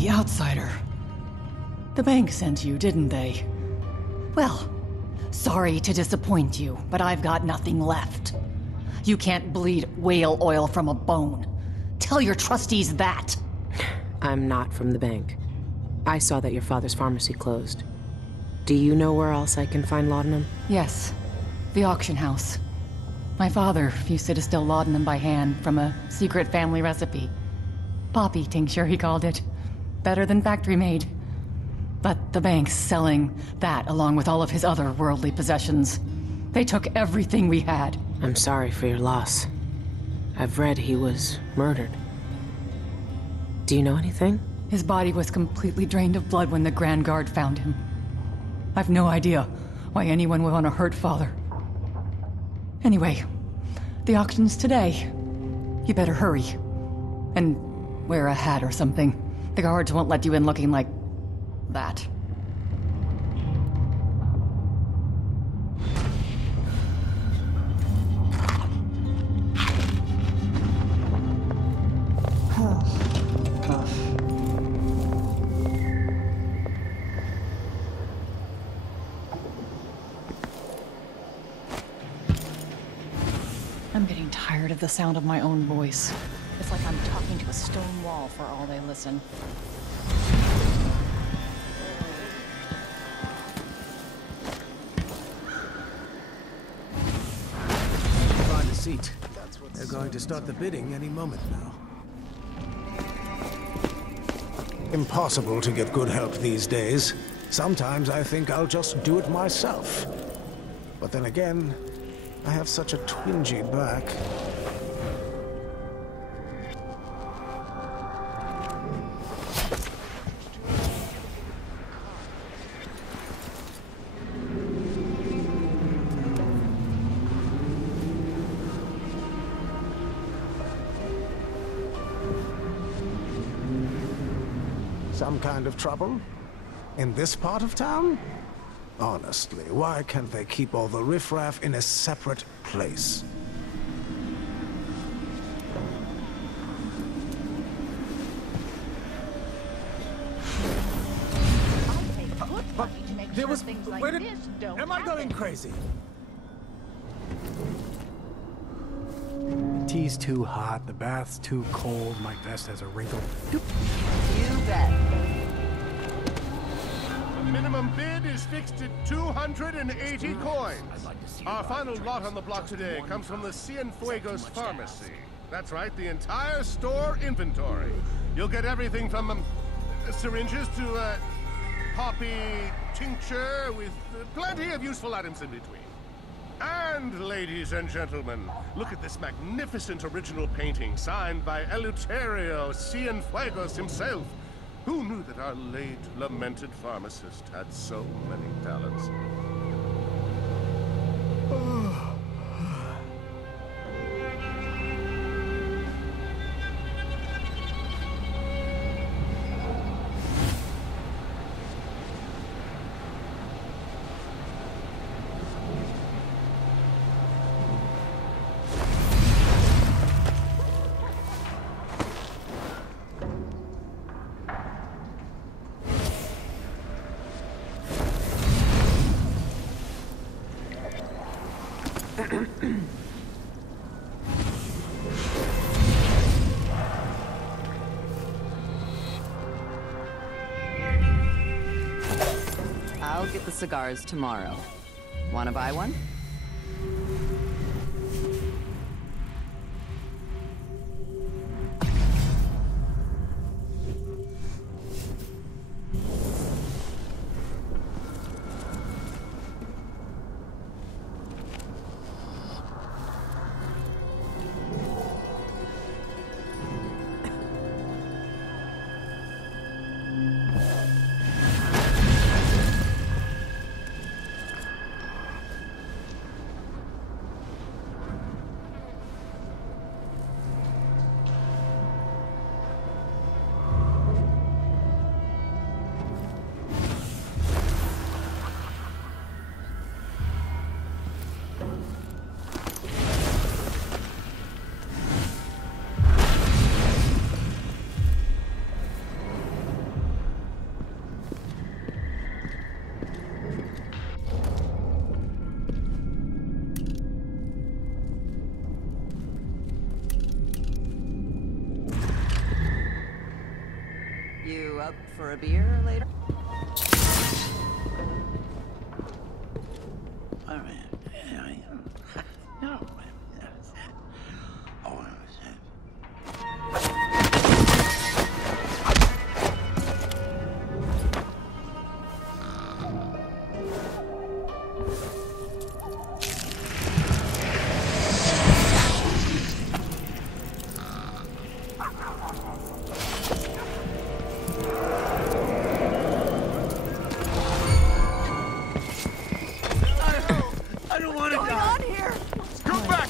the outsider. The bank sent you, didn't they? Well, sorry to disappoint you, but I've got nothing left. You can't bleed whale oil from a bone. Tell your trustees that. I'm not from the bank. I saw that your father's pharmacy closed. Do you know where else I can find laudanum? Yes, the auction house. My father used to distill laudanum by hand from a secret family recipe. Poppy tincture, he called it. Better than factory-made. But the bank's selling that along with all of his other worldly possessions. They took everything we had. I'm sorry for your loss. I've read he was murdered. Do you know anything? His body was completely drained of blood when the Grand Guard found him. I've no idea why anyone would want to hurt Father. Anyway, the auction's today. You better hurry. And wear a hat or something. The guards won't let you in looking like that. I'm getting tired of the sound of my own voice. It's like I'm talking to a stone wall for all they listen. Find a seat. They're going to start the bidding any moment now. Impossible to get good help these days. Sometimes I think I'll just do it myself. But then again, I have such a twingy back. Some kind of trouble? In this part of town? Honestly, why can't they keep all the riffraff in a separate place? There was things like this don't Am I going crazy? The tea's too hot, the bath's too cold, my vest has a wrinkle. You bet. The minimum bid is fixed at 280 coins. Our final lot on the block today comes from the Cienfuegos pharmacy. That's right, the entire store inventory. You'll get everything from syringes to poppy tincture with plenty of useful items in between. And, ladies and gentlemen, look at this magnificent original painting signed by Eleuterio Cienfuegos himself. Who knew that our late, lamented pharmacist had so many talents? I'll get the cigars tomorrow. Wanna buy one? for a beer later? No.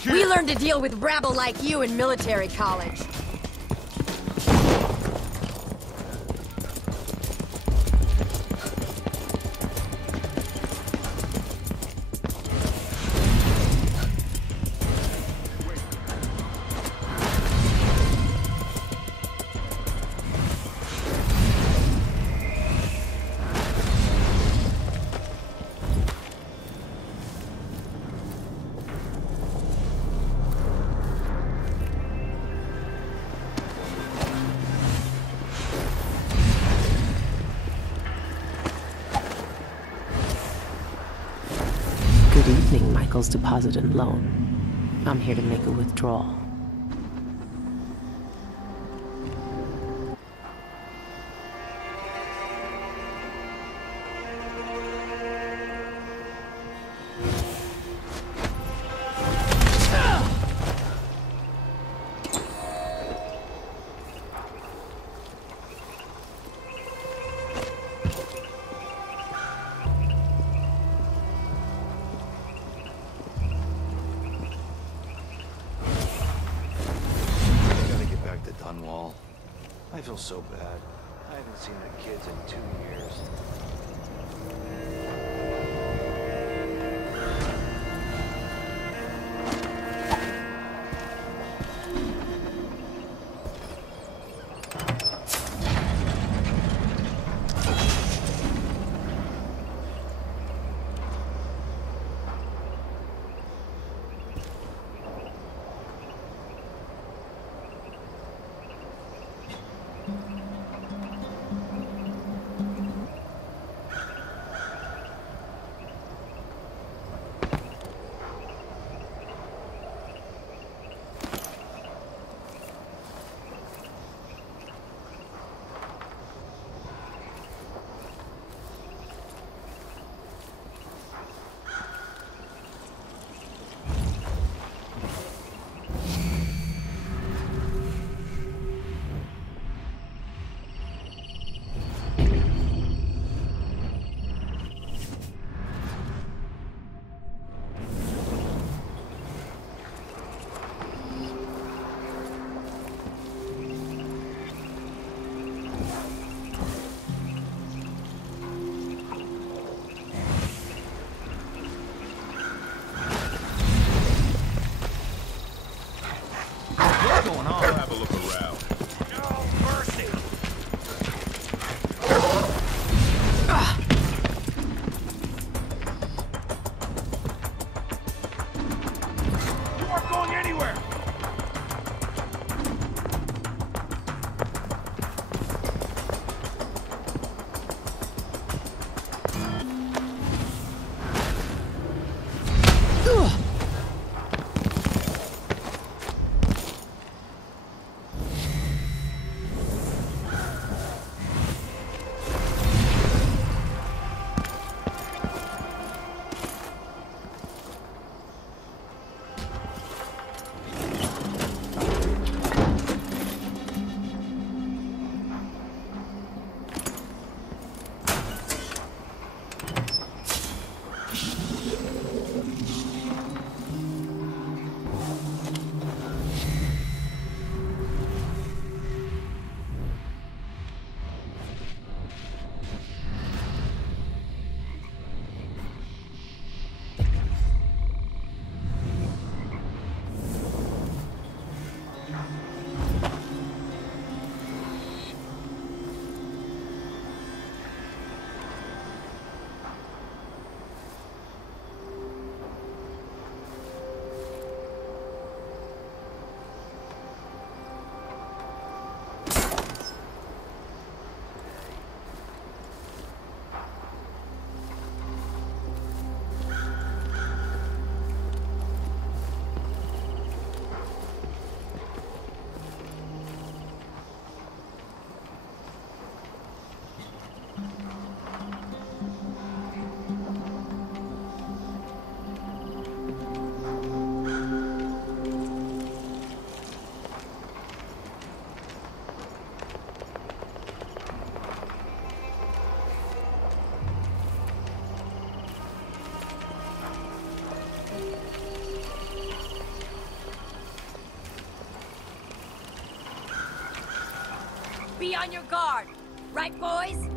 We learned to deal with rabble like you in military college. Good evening, Michael's Deposit and Loan. I'm here to make a withdrawal. I feel so bad. I haven't seen the kids in 2 years. on your guard. Right, boys?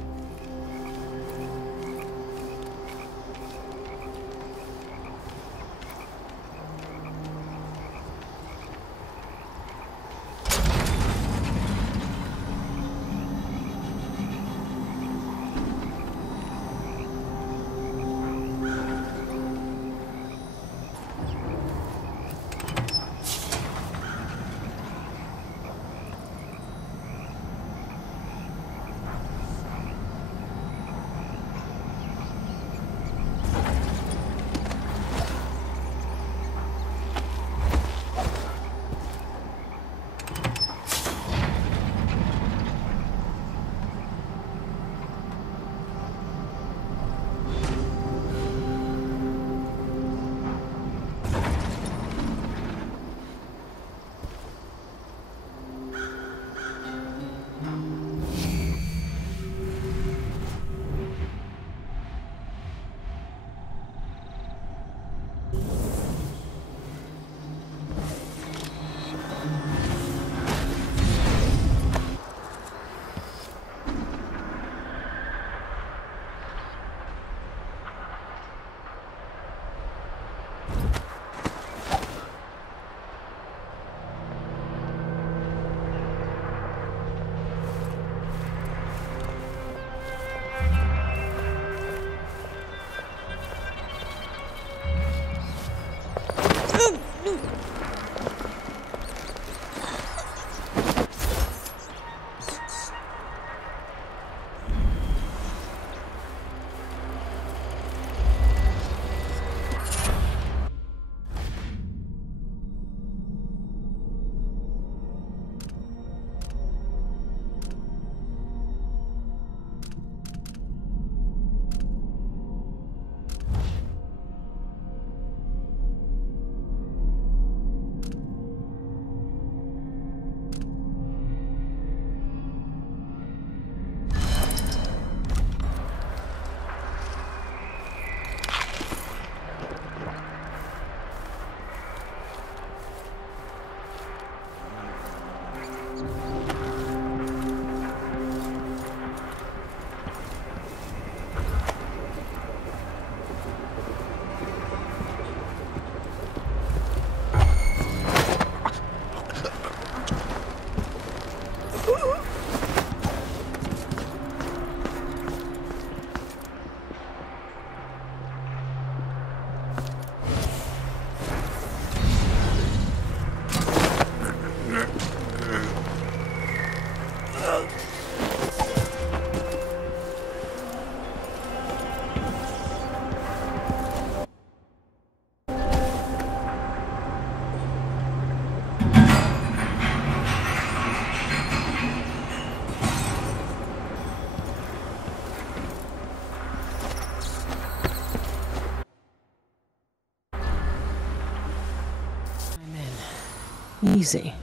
Easy.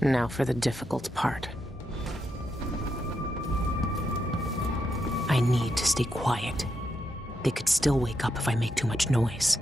Now for the difficult part. I need to stay quiet. They could still wake up if I make too much noise.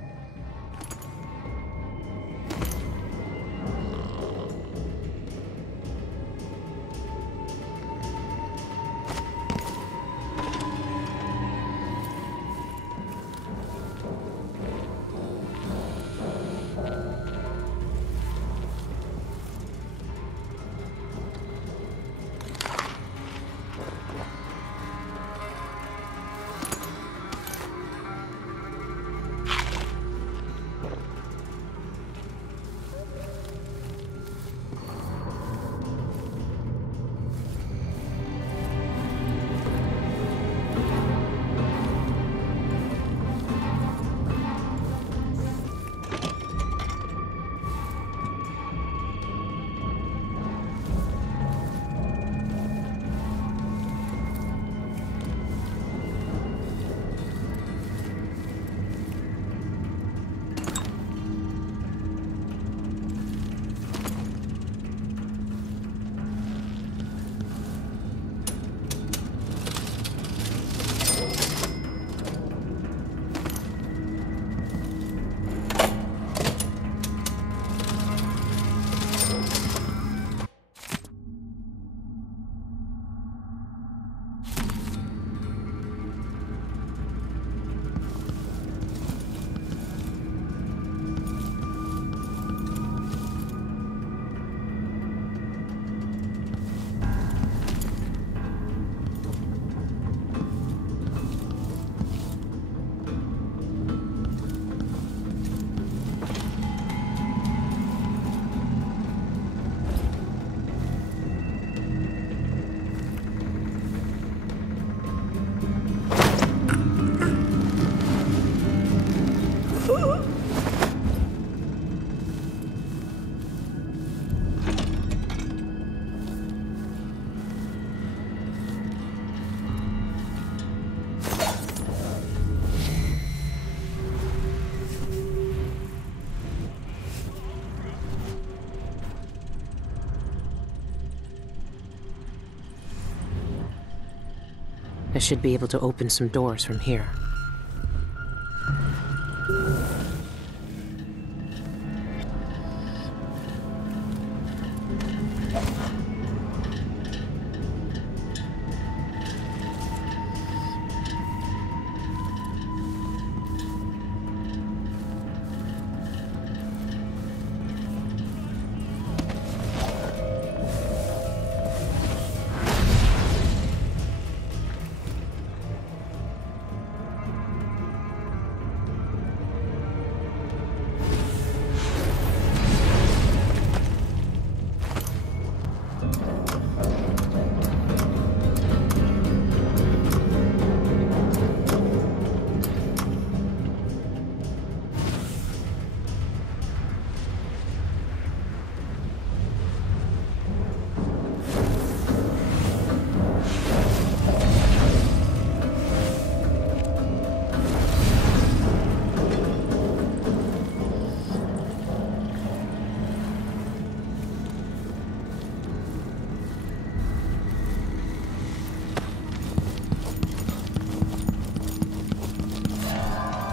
I should be able to open some doors from here.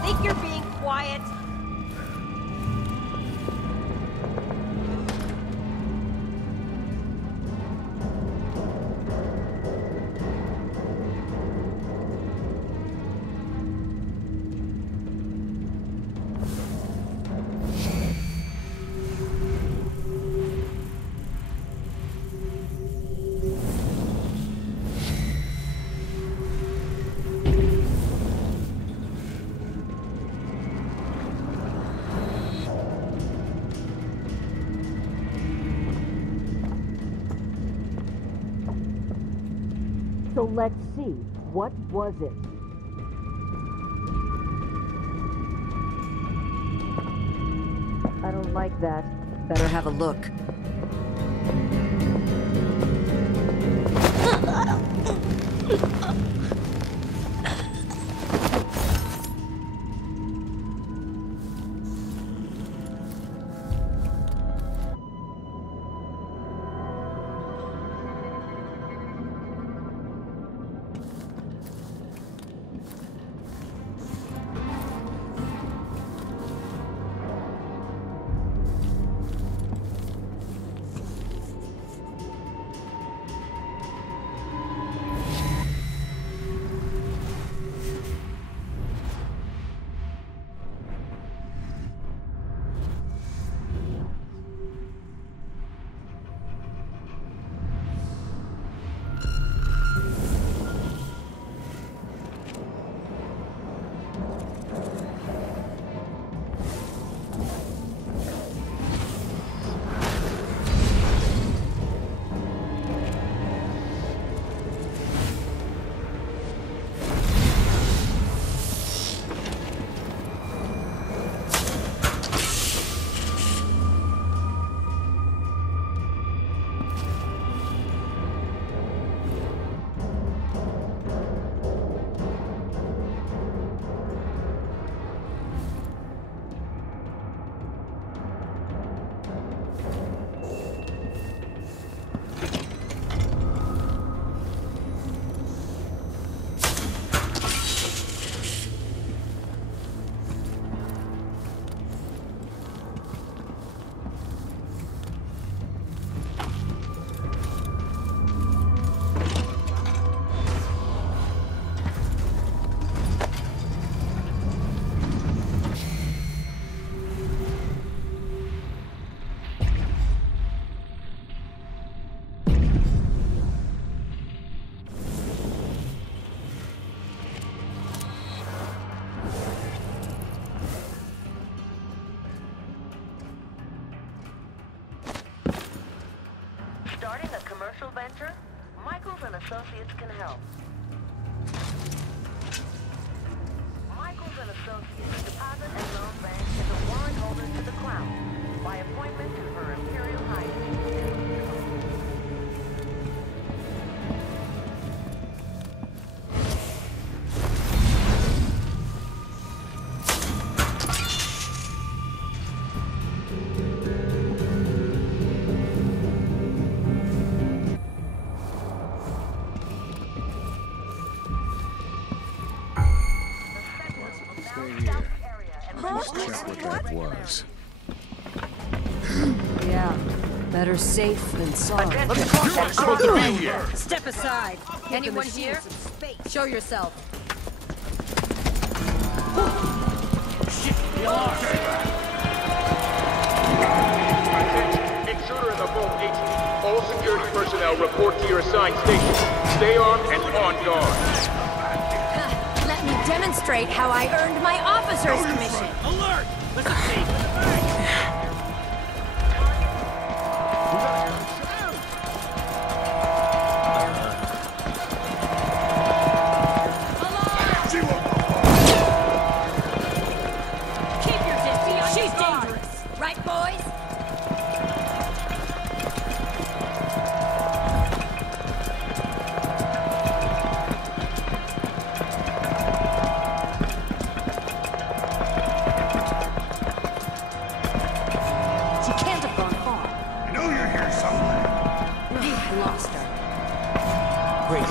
Think you're being quiet? So let's see. What was it? I don't like that. Better have a look. Starting a commercial venture? Michaels and Associates can help. Michaels and Associates Deposit and Loan Bank is a warrant holder to the Crown by appointment to Her Imperial Highness. Let's check what that was. Yeah, better safe than sorry. Step aside. Anyone here? Show yourself. Intruder in the vault 18. All security personnel report to your assigned stations. Stay armed and on guard. Let me demonstrate how I earned my officer's commission. Alert! There's a thief in the bank! Keep your distance. She's dangerous. Right, boys? She can't have gone far. I know you're here somewhere. I lost her. Wait,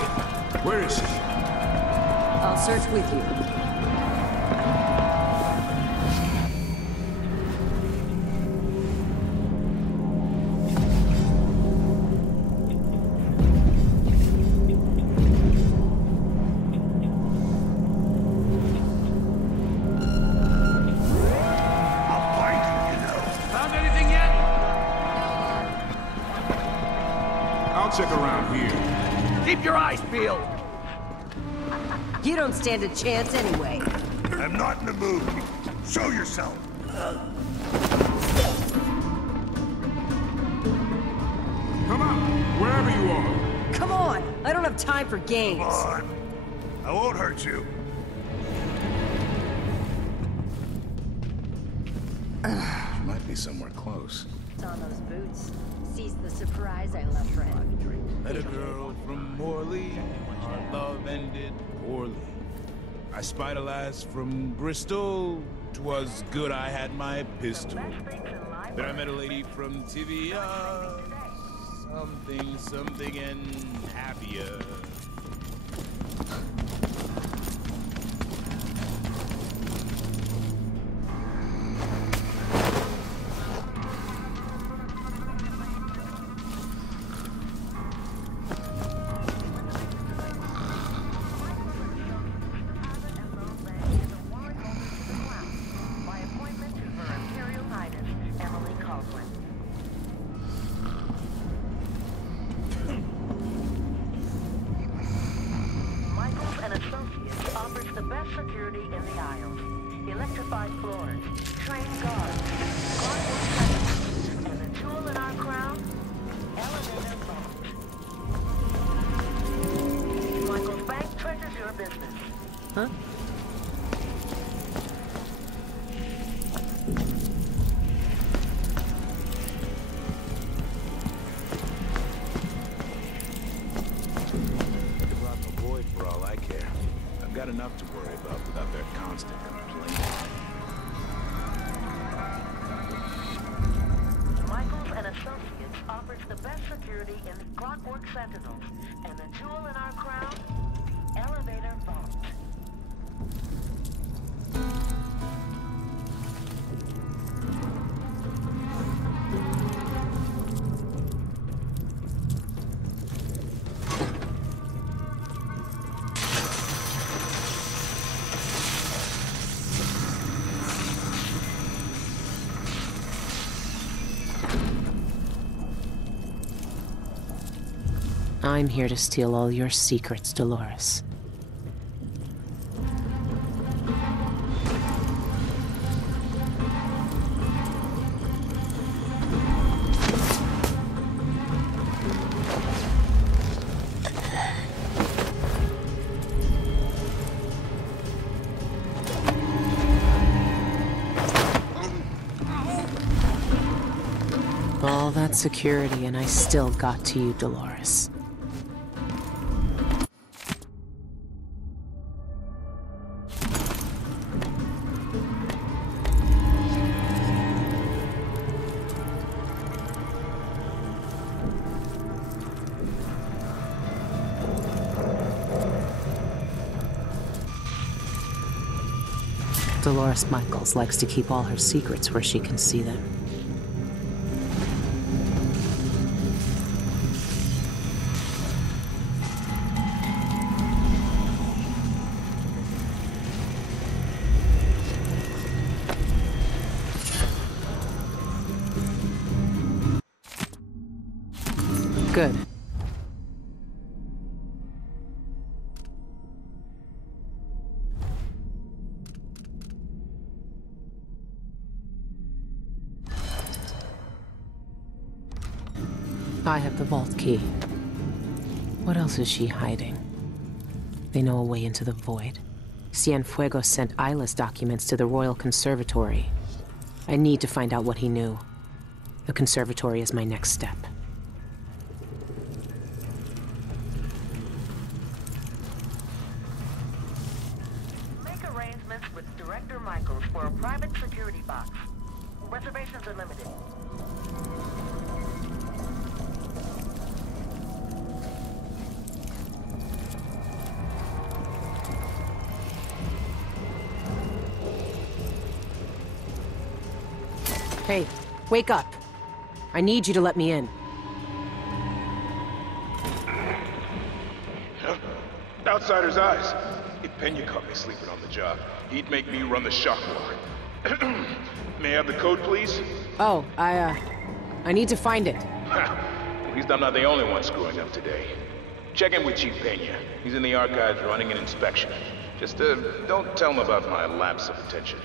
where is she? I'll search with you. Found anything yet? I'll check around here. Keep your eyes peeled! You don't stand a chance anyway. I'm not in the mood. Show yourself. Come on, wherever you are. Come on! I don't have time for games. Come on. I won't hurt you. Might be somewhere close. It's on those boots. Seize the surprise, I love friend. Met a girl from Morley, our love ended poorly. I spied a lass from Bristol, 'twas good I had my pistol. Then I met a lady from Tivia, something and happier. Security in the aisles, electrified floors, trained guards, guard work, and the jewel in our crown, elevator vault. Michael's bank treasures your business. Huh? Rock the void for all I care. I've got enough to worry about without their constant complaining. Michaels and Associates offers the best security in the Clockwork Sentinels, and the jewel in our crown, elevator vault. I'm here to steal all your secrets, Dolores. All that security, and I still got to you, Dolores. Dolores Michaels likes to keep all her secrets where she can see them. Good. I have the vault key. What else is she hiding? They know a way into the void. Cienfuegos sent Isla's documents to the Royal Conservatory. I need to find out what he knew. The conservatory is my next step. Make arrangements with Director Michaels for a private security box. Reservations are limited. Hey, wake up. I need you to let me in. Huh? Outsider's eyes. If Pena caught me sleeping on the job, he'd make me run the shock walk. May I have the code, please? Oh, I need to find it. At least I'm not the only one screwing up today. Check in with Chief Pena. He's in the archives running an inspection. Just, don't tell him about my lapse of attention.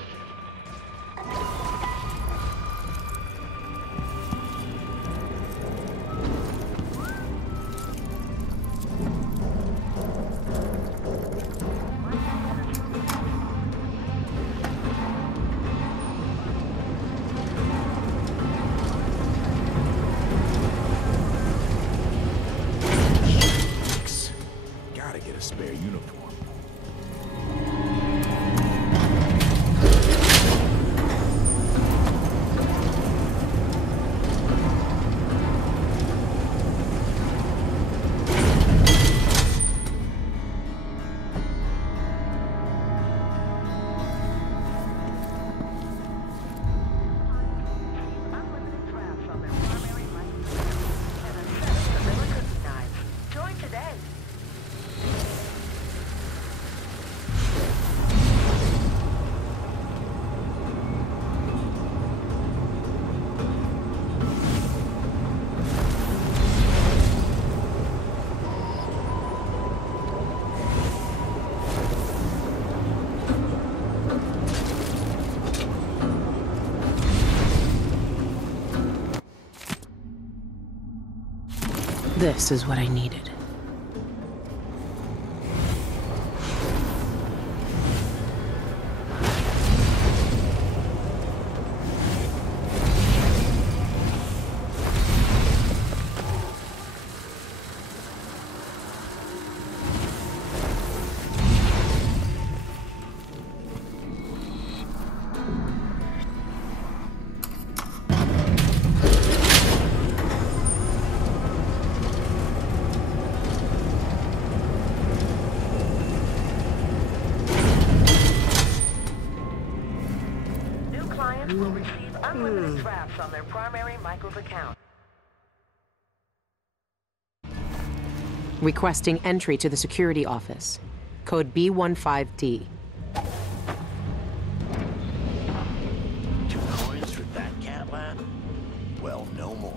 Spare uniform. This is what I needed. Will receive unlimited drafts on their primary Michaels account. Requesting entry to the security office. Code B15D. 2 coins for that cat lad? Well, no more.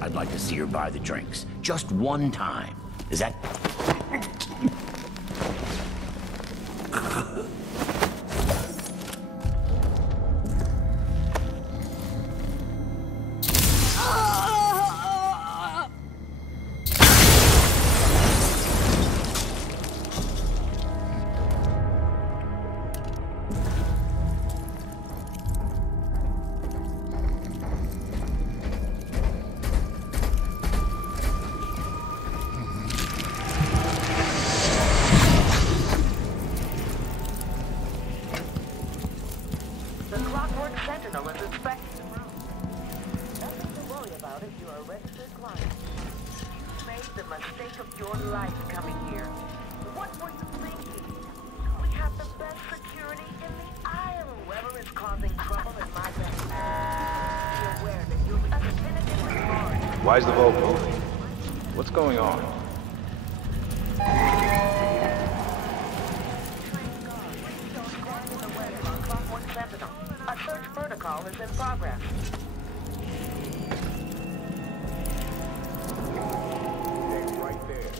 I'd like to see her buy the drinks. Just one time. Is that... a registered client. You made the mistake of your life coming here. What were you thinking? We have the best security in the island. Whoever is causing trouble in my best. Be aware that you'll be definitively barred. Why is the boat moving? What's going on? A search protocol is in progress. Right there.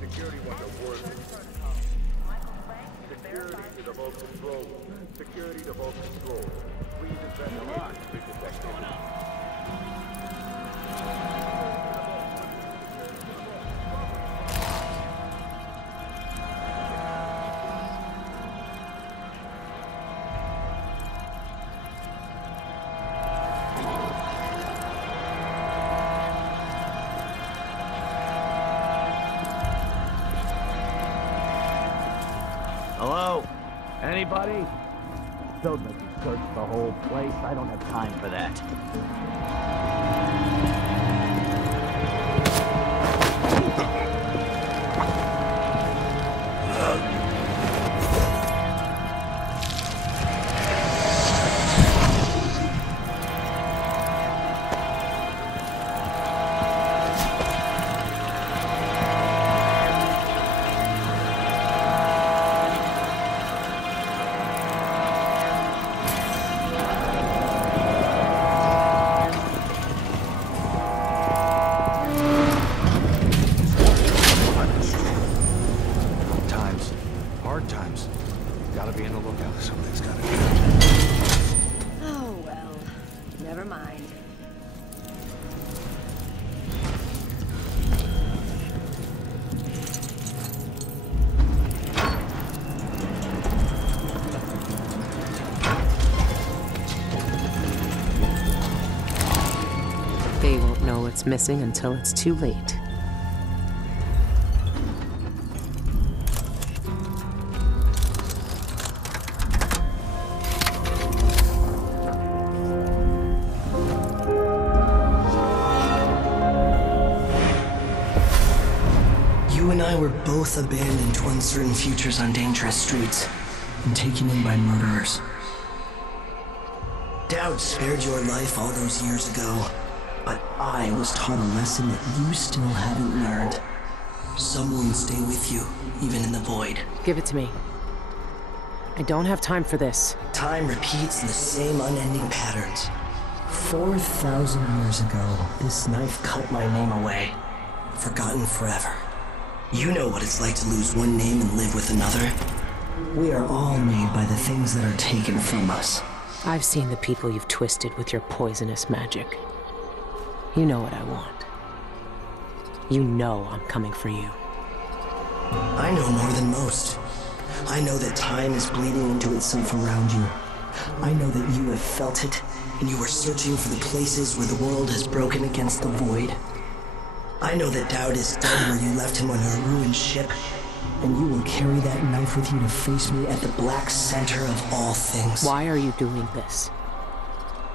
Security wants a word. Security to the boat control. Security to boat control. Please investigate suspicious activity. Hello? Anybody? Don't make me search the whole place. I don't have time for that. Hard times. Gotta be on the lookout. Something's gotta be. Oh, well. Never mind. They won't know what's missing until it's too late. You and I were both abandoned to uncertain futures on dangerous streets and taken in by murderers. Dowd spared your life all those years ago, but I was taught a lesson that you still haven't learned. Some wounds stay with you, even in the void. Give it to me. I don't have time for this. Time repeats in the same unending patterns. 4,000 years ago, this knife cut my name away, forgotten forever. You know what it's like to lose one name and live with another. We are all made by the things that are taken from us. I've seen the people you've twisted with your poisonous magic. You know what I want. You know I'm coming for you. I know more than most. I know that time is bleeding into itself around you. I know that you have felt it, and you are searching for the places where the world has broken against the void. I know that Dowd is dead where you left him on a ruined ship, and you will carry that knife with you to face me at the black center of all things. Why are you doing this?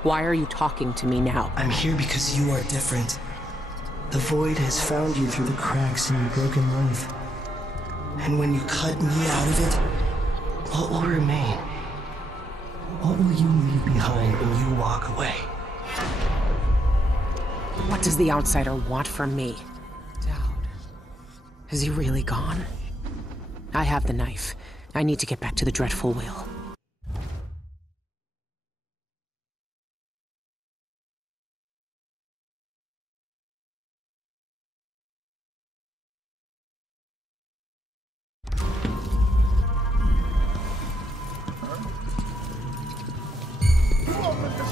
Why are you talking to me now? I'm here because you are different. The void has found you through the cracks in your broken life. And when you cut me out of it, what will remain? What will you leave behind when you walk away? What does the outsider want from me? Dowd. Is he really gone? I have the knife. I need to get back to the Dreadful Whale.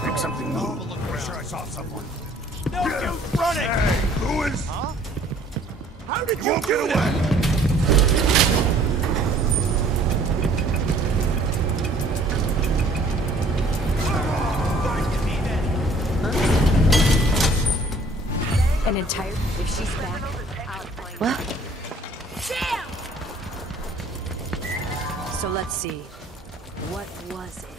Pick something new. I'm sure I saw someone. No use running! Hey, Lewis! Huh? How did you do that? An entire... If she's back, What? So let's see. What was it?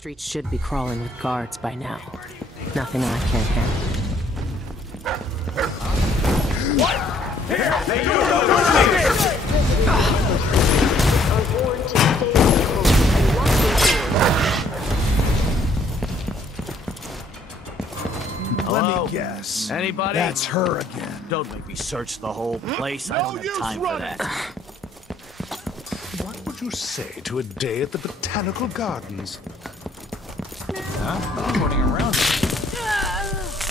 streets should be crawling with guards by now. Nothing I can't handle. Hello? Let me guess. Anybody? That's her again. Don't make me search the whole place. I don't have time for that. What would you say to a day at the Botanical Gardens? Huh? Running around.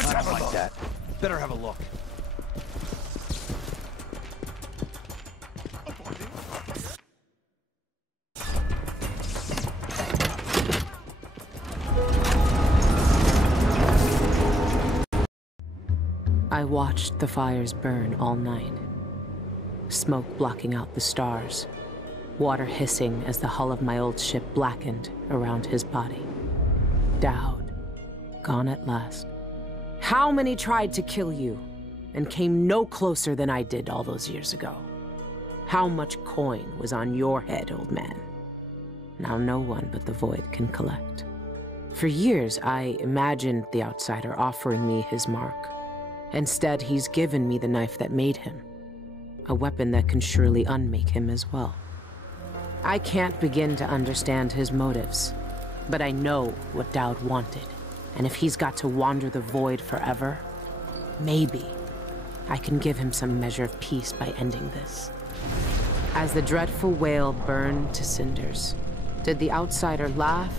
I don't like that. Better have a look. I watched the fires burn all night. Smoke blocking out the stars. Water hissing as the hull of my old ship blackened around his body. Dowd, gone at last. How many tried to kill you and came no closer than I did all those years ago? How much coin was on your head, old man? Now no one but the Void can collect. For years, I imagined the outsider offering me his mark. Instead, he's given me the knife that made him. A weapon that can surely unmake him as well. I can't begin to understand his motives, but I know what Dowd wanted. And if he's got to wander the Void forever, maybe I can give him some measure of peace by ending this. As the dreadful whale burned to cinders, did the outsider laugh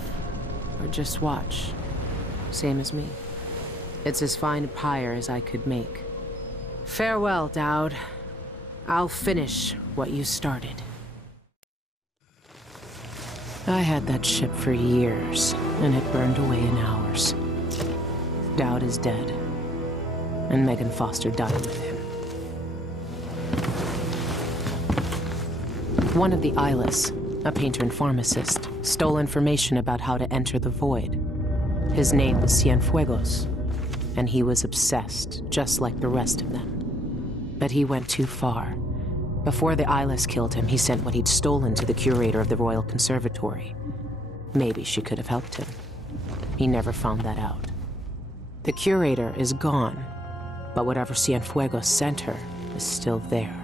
or just watch? Same as me. It's as fine a pyre as I could make. Farewell, Dowd. I'll finish what you started. I had that ship for years, and it burned away in hours. Dowd is dead, and Megan Foster died with him. One of the Eyeless, a painter and pharmacist, stole information about how to enter the Void. His name was Cienfuegos, and he was obsessed, just like the rest of them. But he went too far. Before the Eyeless killed him, he sent what he'd stolen to the curator of the Royal Conservatory. Maybe she could have helped him. He never found that out. The curator is gone, but whatever Cienfuegos sent her is still there.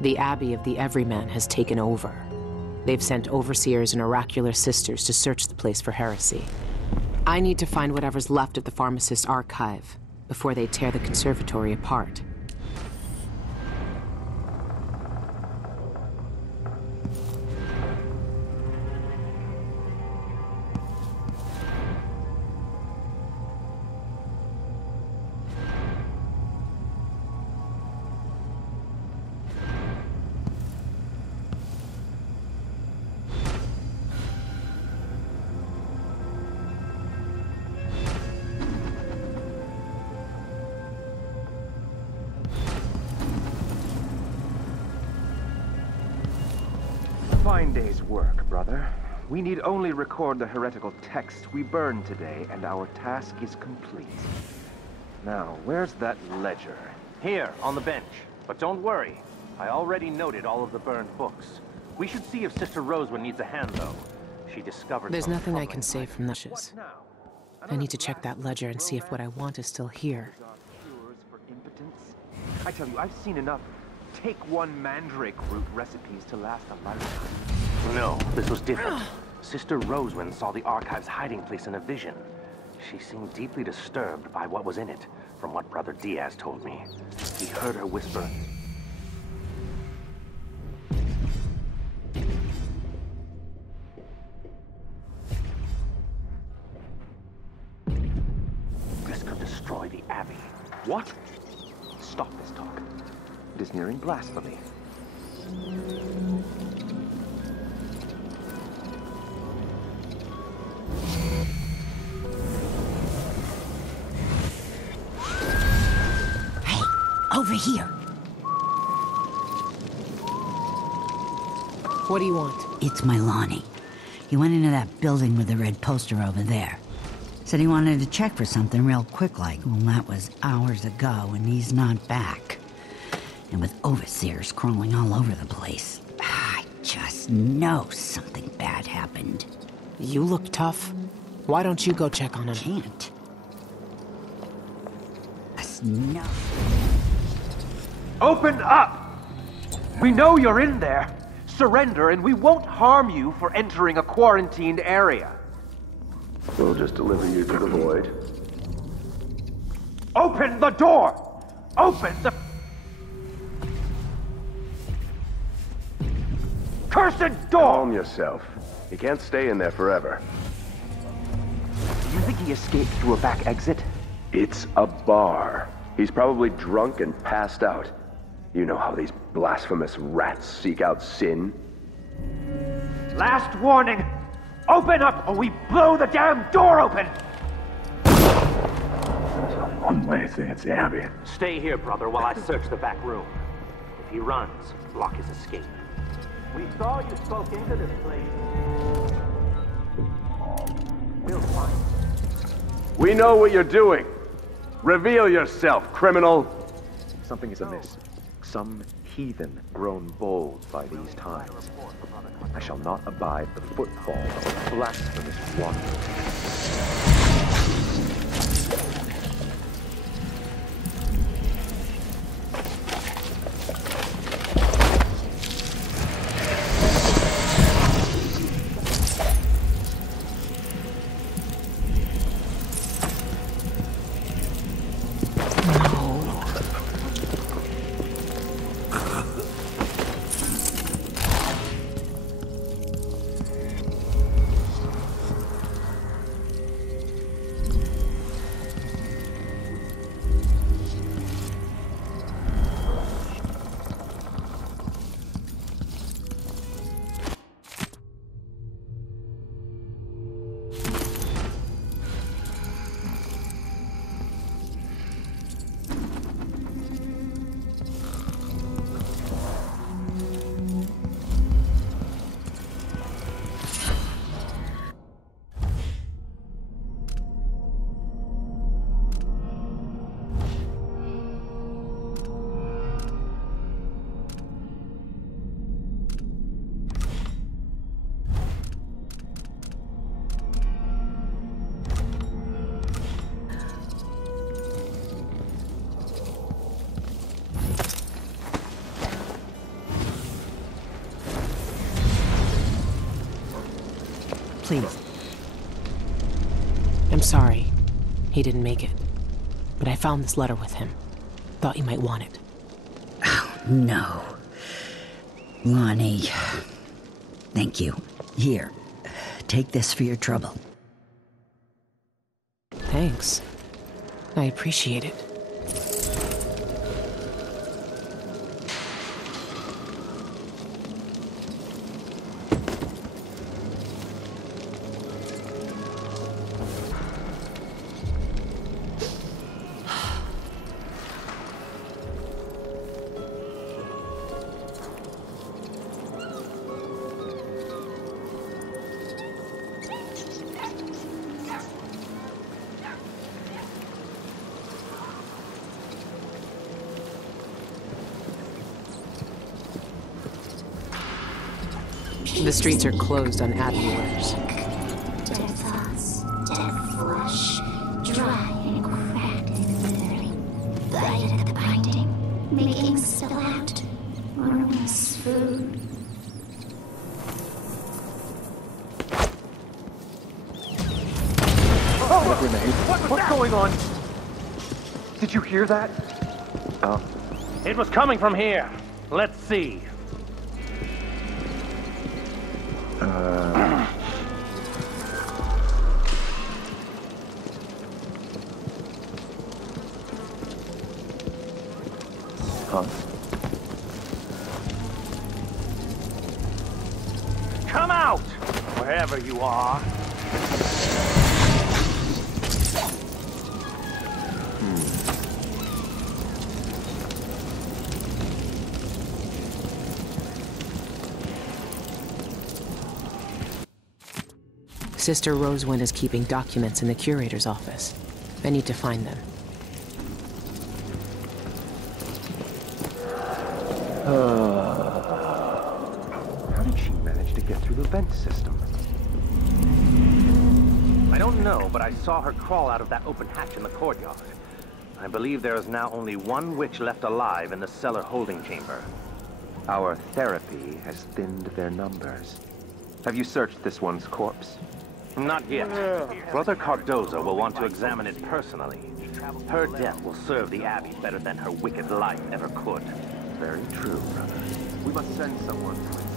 The Abbey of the Everyman has taken over. They've sent overseers and oracular sisters to search the place for heresy. I need to find whatever's left of the pharmacist's archive before they tear the conservatory apart. Fine day's work, brother. We need only record the heretical text we burned today, and our task is complete. Now, where's that ledger? Here, on the bench. But don't worry. I already noted all of the burned books. We should see if Sister Rosewood needs a hand, though. She discovered There's some nothing I troubling can save from the ashes. I need to check that ledger and see if what I want is still here. I tell you, I've seen enough take one mandrake root recipes to last a lifetime. No, this was different. Sister Rosewind saw the archive's hiding place in a vision. She seemed deeply disturbed by what was in it, from what Brother Diaz told me. He heard her whisper, "This could destroy the Abbey." What? Stop this talk. It is nearing blasphemy. Hey, over here. What do you want? It's Milani. He went into that building with the red poster over there. Said he wanted to check for something real quick like. Well, that was hours ago, and he's not back. And with overseers crawling all over the place, I just know something bad happened. You look tough. Why don't you go check on him? Can't. No. Open up! We know you're in there. Surrender and we won't harm you for entering a quarantined area. We'll just deliver you to the void. Open the door! Open the... cursed door! Calm yourself. You can't stay in there forever. You think he escaped through a back exit? It's a bar. He's probably drunk and passed out. You know how these blasphemous rats seek out sin? Last warning! Open up or we blow the damn door open! One way thing, it's Abby. Stay here, brother, while I search the back room. If he runs, block his escape. We saw you spoke into this place. We'll find you. We know what you're doing. Reveal yourself, criminal. Something is amiss. Some heathen grown bold by these times. I shall not abide the footfall of a blasphemous one. Please. I'm sorry. He didn't make it. But I found this letter with him. Thought you might want it. Oh, no. Lonnie. Thank you. Here. Take this for your trouble. Thanks. I appreciate it. The streets are closed on admin orders. Dead thoughts, dead flesh, dry and cracked and withering. Bite at the binding, making spill out, worms food. Oh, what's going on? Did you hear that? Oh. It was coming from here. Let's see. Come out, wherever you are. Sister Rosewind is keeping documents in the curator's office. I need to find them. How did she manage to get through the vent system? I don't know, but I saw her crawl out of that open hatch in the courtyard. I believe there is now only one witch left alive in the cellar holding chamber. Our therapy has thinned their numbers. Have you searched this one's corpse? Not yet. Brother Cardozo will want to examine it personally. Her death will serve the Abbey better than her wicked life ever could. Very true, brother. We must send someone to inspect.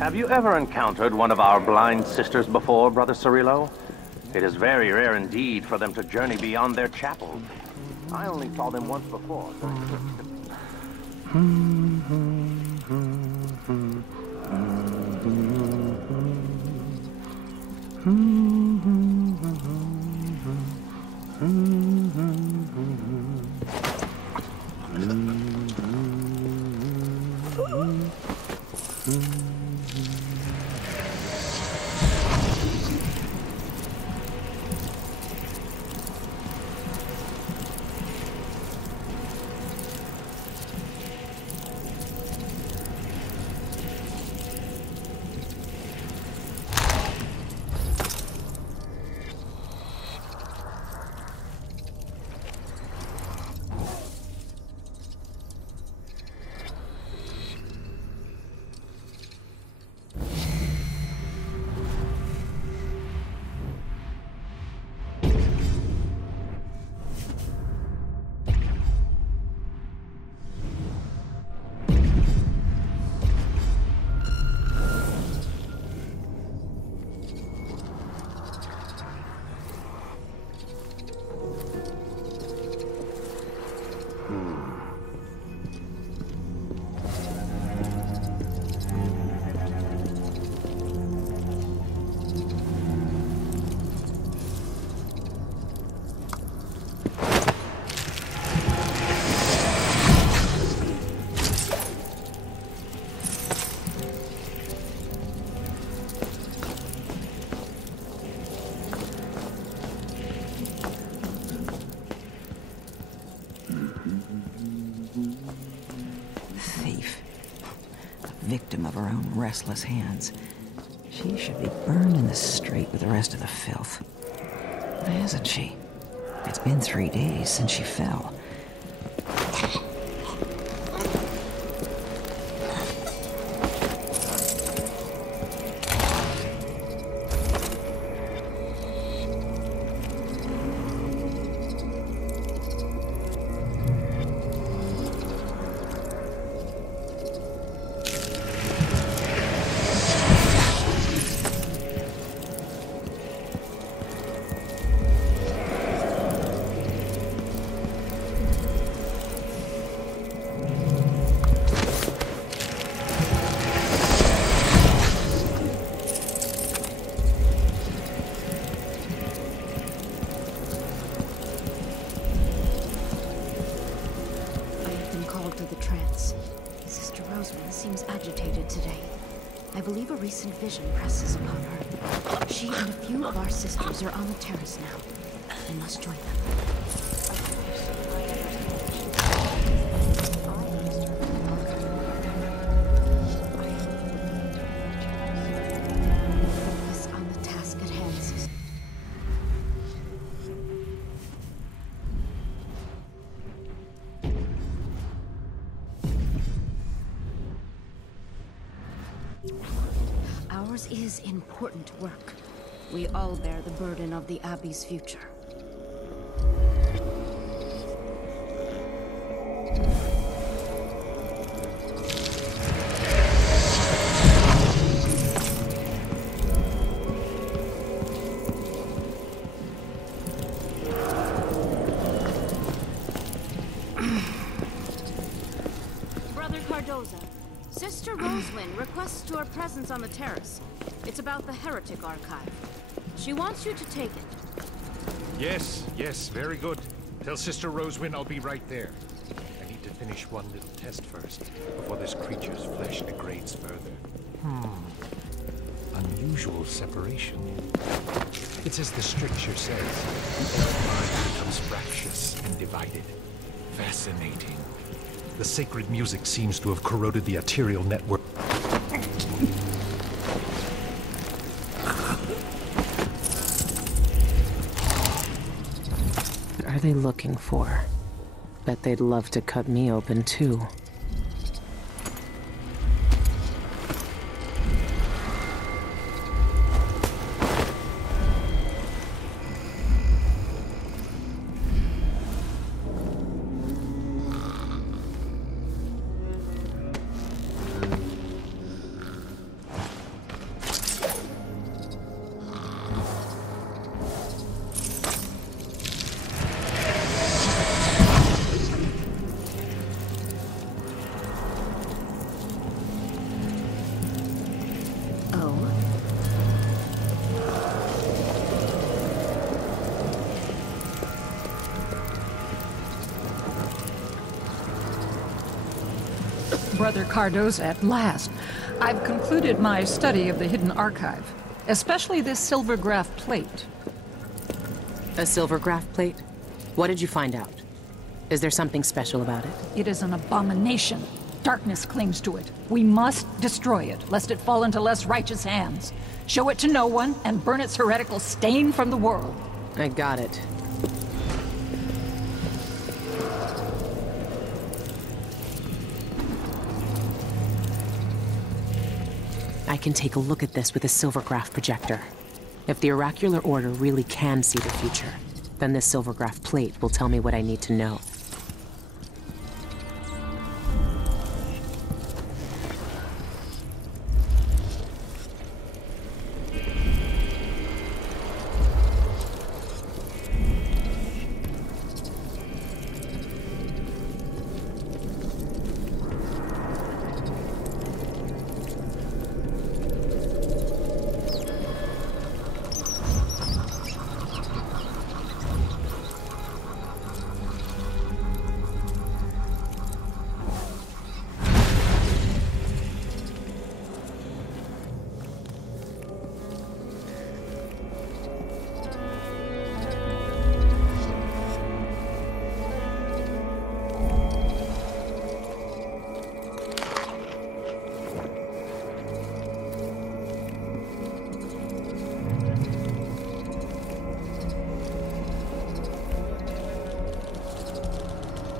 Have you ever encountered one of our blind sisters before, Brother Cirillo? It is very rare indeed for them to journey beyond their chapel. I only saw them once before. victim of her own restless hands. She should be burned in the street with the rest of the filth. Why hasn't she? It's been 3 days since she fell. Vision presses upon her. She and a few of our sisters are on the terrace now. I must join them. Focus on the task at hand, sister. Ours is important work. We all bear the burden of the Abbey's future. Brother Cardoza, Sister Rosewind requests your presence on the terrace. It's about the Heretic Archive. She wants you to take it. Yes, very good. Tell Sister Rosewind I'll be right there. I need to finish one little test first, before this creature's flesh degrades further. Unusual separation. It's as the stricture says. The mind becomes fractious and divided. Fascinating. The sacred music seems to have corroded the arterial network. What are they looking for? Bet they'd love to cut me open too. Brother Cardoza, at last. I've concluded my study of the hidden archive, especially this silvergraph plate. A silvergraph plate? What did you find out? Is there something special about it? It is an abomination. Darkness clings to it. We must destroy it, lest it fall into less righteous hands. Show it to no one, and burn its heretical stain from the world. I got it. I can take a look at this with a silvergraph projector. If the oracular order really can see the future, then this silvergraph plate will tell me what I need to know.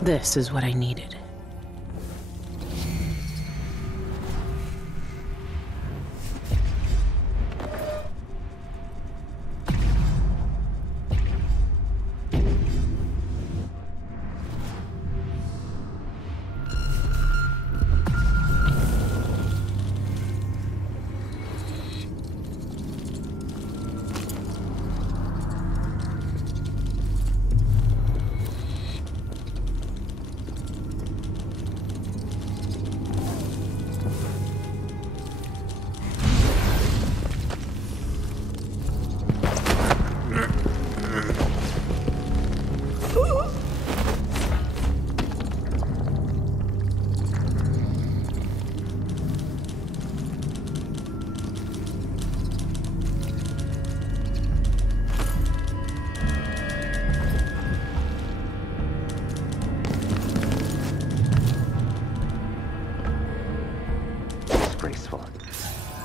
This is what I needed.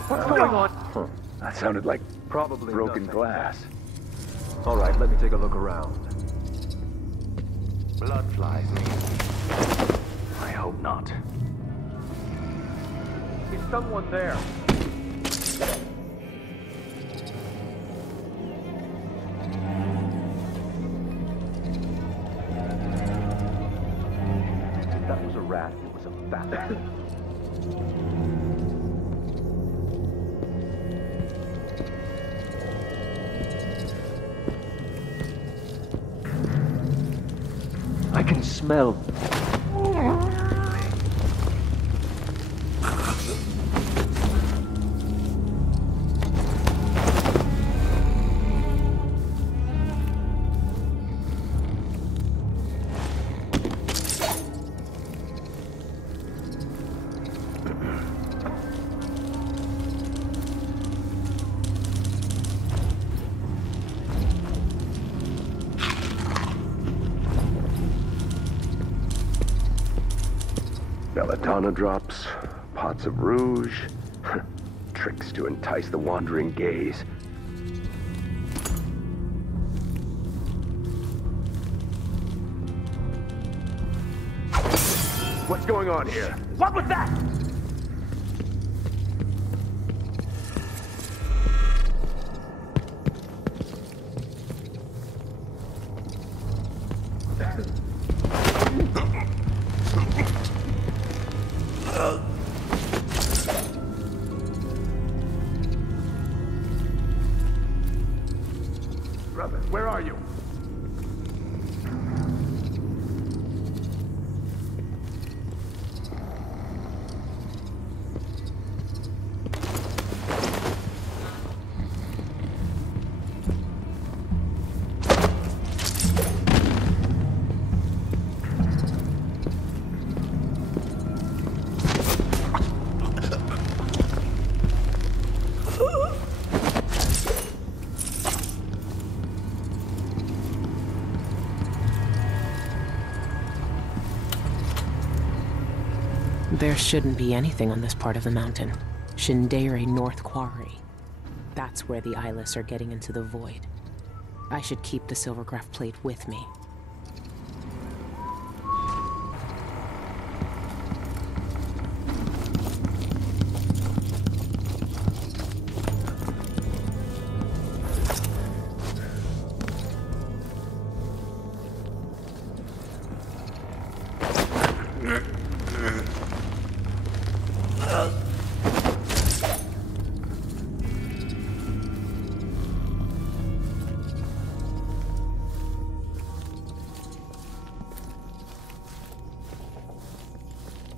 What's going on? Huh. That sounded like probably broken glass. All right, let me take a look around. Blood flies, maybe. I hope not. Is someone there? If that was a rat, it was a bat. I can smell. Belladonna drops, pots of rouge, tricks to entice the wandering gaze. What's going on here? What was that? Brother, where are you? There shouldn't be anything on this part of the mountain. Shindere North Quarry. That's where the eyeless are getting into the void. I should keep the silvergraph plate with me.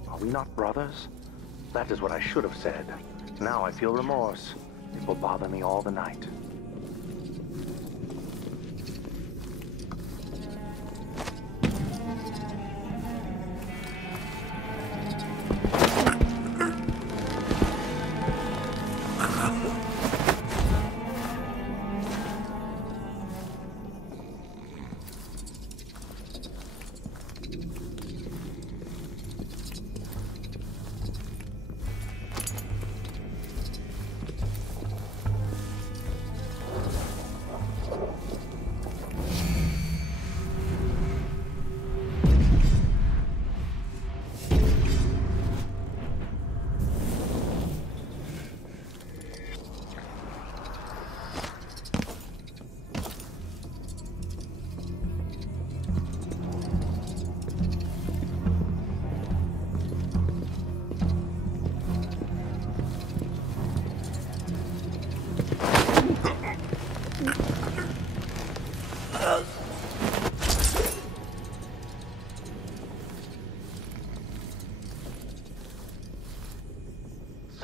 Are we not brothers? That is what I should have said. Now I feel remorse. It will bother me all the night.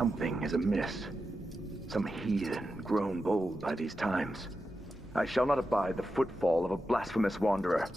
Something is amiss. Some heathen grown bold by these times. I shall not abide the footfall of a blasphemous wanderer.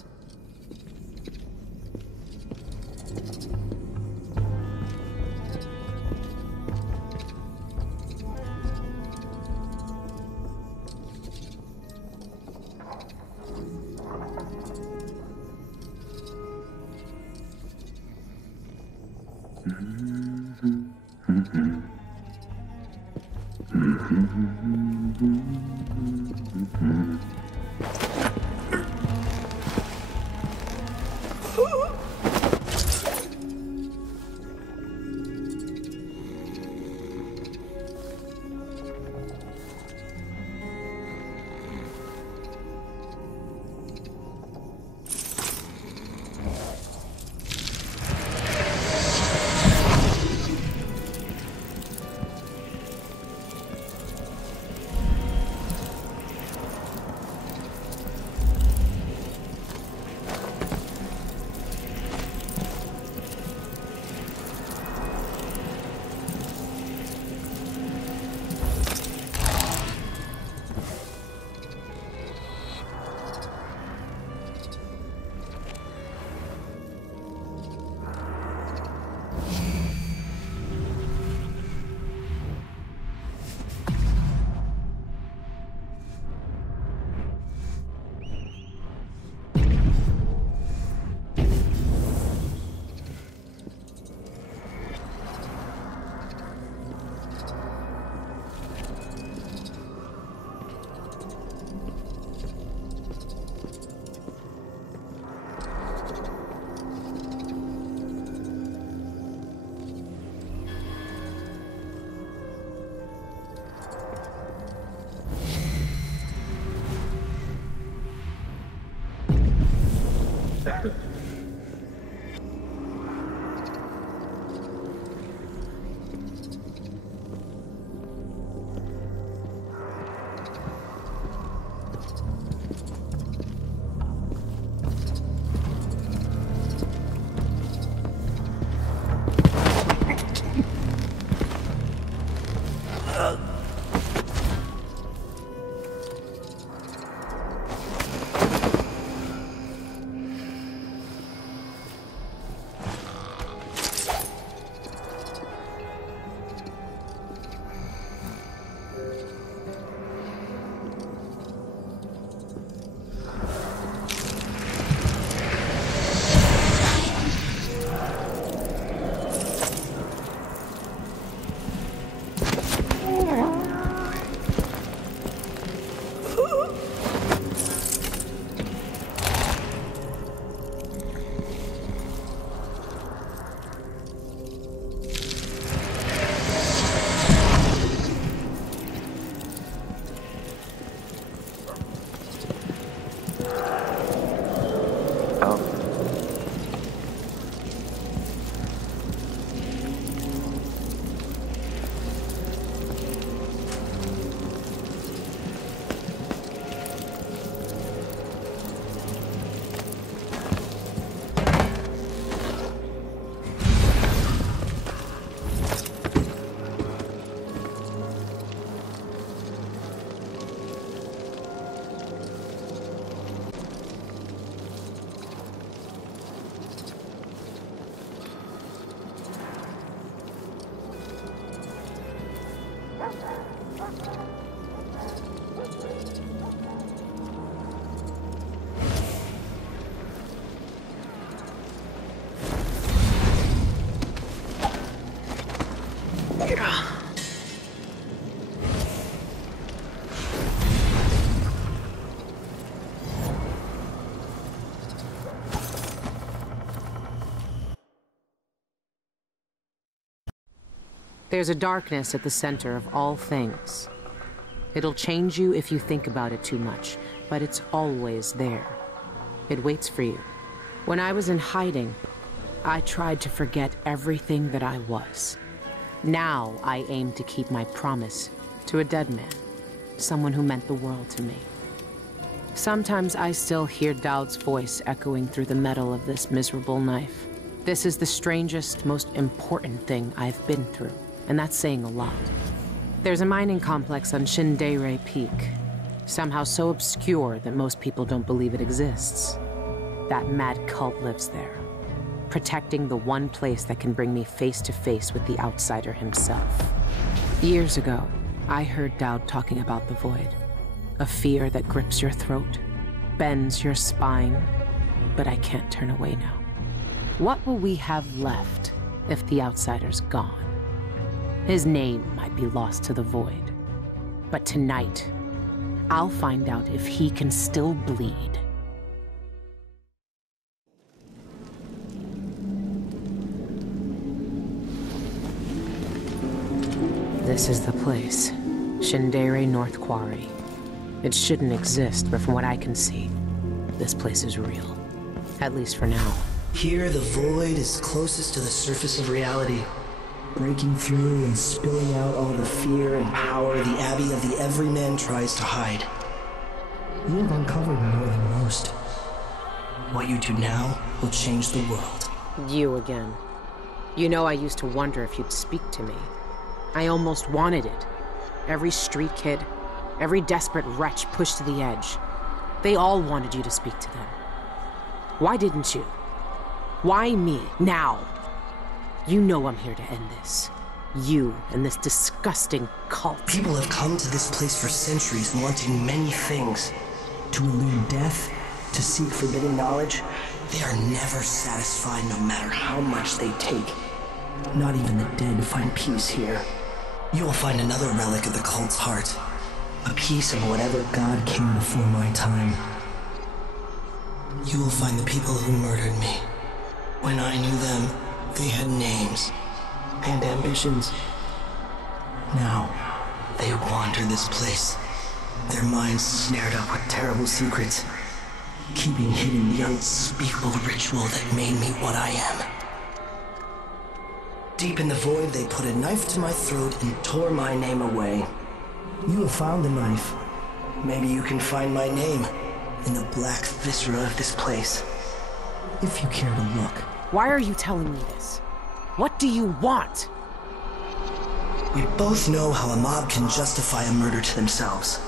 There's a darkness at the center of all things. It'll change you if you think about it too much, but it's always there. It waits for you. When I was in hiding, I tried to forget everything that I was. Now I aim to keep my promise to a dead man, someone who meant the world to me. Sometimes I still hear Dowd's voice echoing through the metal of this miserable knife. This is the strangest, most important thing I've been through. and that's saying a lot. There's a mining complex on Shindeire Peak, somehow so obscure that most people don't believe it exists. That mad cult lives there, protecting the one place that can bring me face to face with the outsider himself. Years ago, I heard Dowd talking about the Void, a fear that grips your throat, bends your spine, but I can't turn away now. What will we have left if the outsider's gone? His name might be lost to the Void, but tonight, I'll find out if he can still bleed. This is the place. Shindeire North Quarry. It shouldn't exist, but from what I can see, this place is real. At least for now. Here, the Void is closest to the surface of reality, breaking through and spilling out all the fear and power the Abbey of the Everyman tries to hide. You have uncovered more than most. What you do now will change the world. You again. You know, I used to wonder if you'd speak to me. I almost wanted it. Every street kid, every desperate wretch pushed to the edge. They all wanted you to speak to them. Why didn't you? Why me, now? You know I'm here to end this. You and this disgusting cult. People have come to this place for centuries wanting many things. To elude death, to seek forbidden knowledge. They are never satisfied no matter how much they take. Not even the dead find peace here. You will find another relic of the cult's heart. A piece of whatever god came before my time. You will find the people who murdered me. When I knew them, they had names and ambitions. Now, they wander this place, their minds snared up with terrible secrets, keeping hidden the unspeakable ritual that made me what I am. Deep in the Void, they put a knife to my throat and tore my name away. You have found the knife. Maybe you can find my name in the black viscera of this place. If you care to look. Why are you telling me this? What do you want? We both know how a mob can justify a murder to themselves.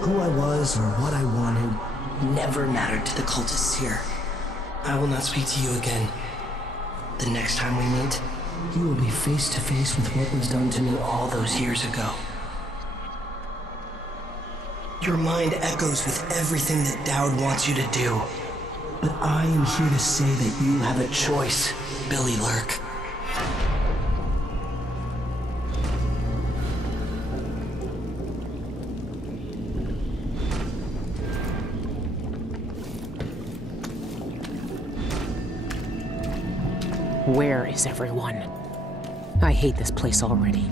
Who I was or what I wanted never mattered to the cultists here. I will not speak to you again. The next time we meet, you will be face to face with what was done to me all those years ago. Your mind echoes with everything that Dowd wants you to do. But I am here to say that you have a choice, Billy Lurk. Where is everyone? I hate this place already.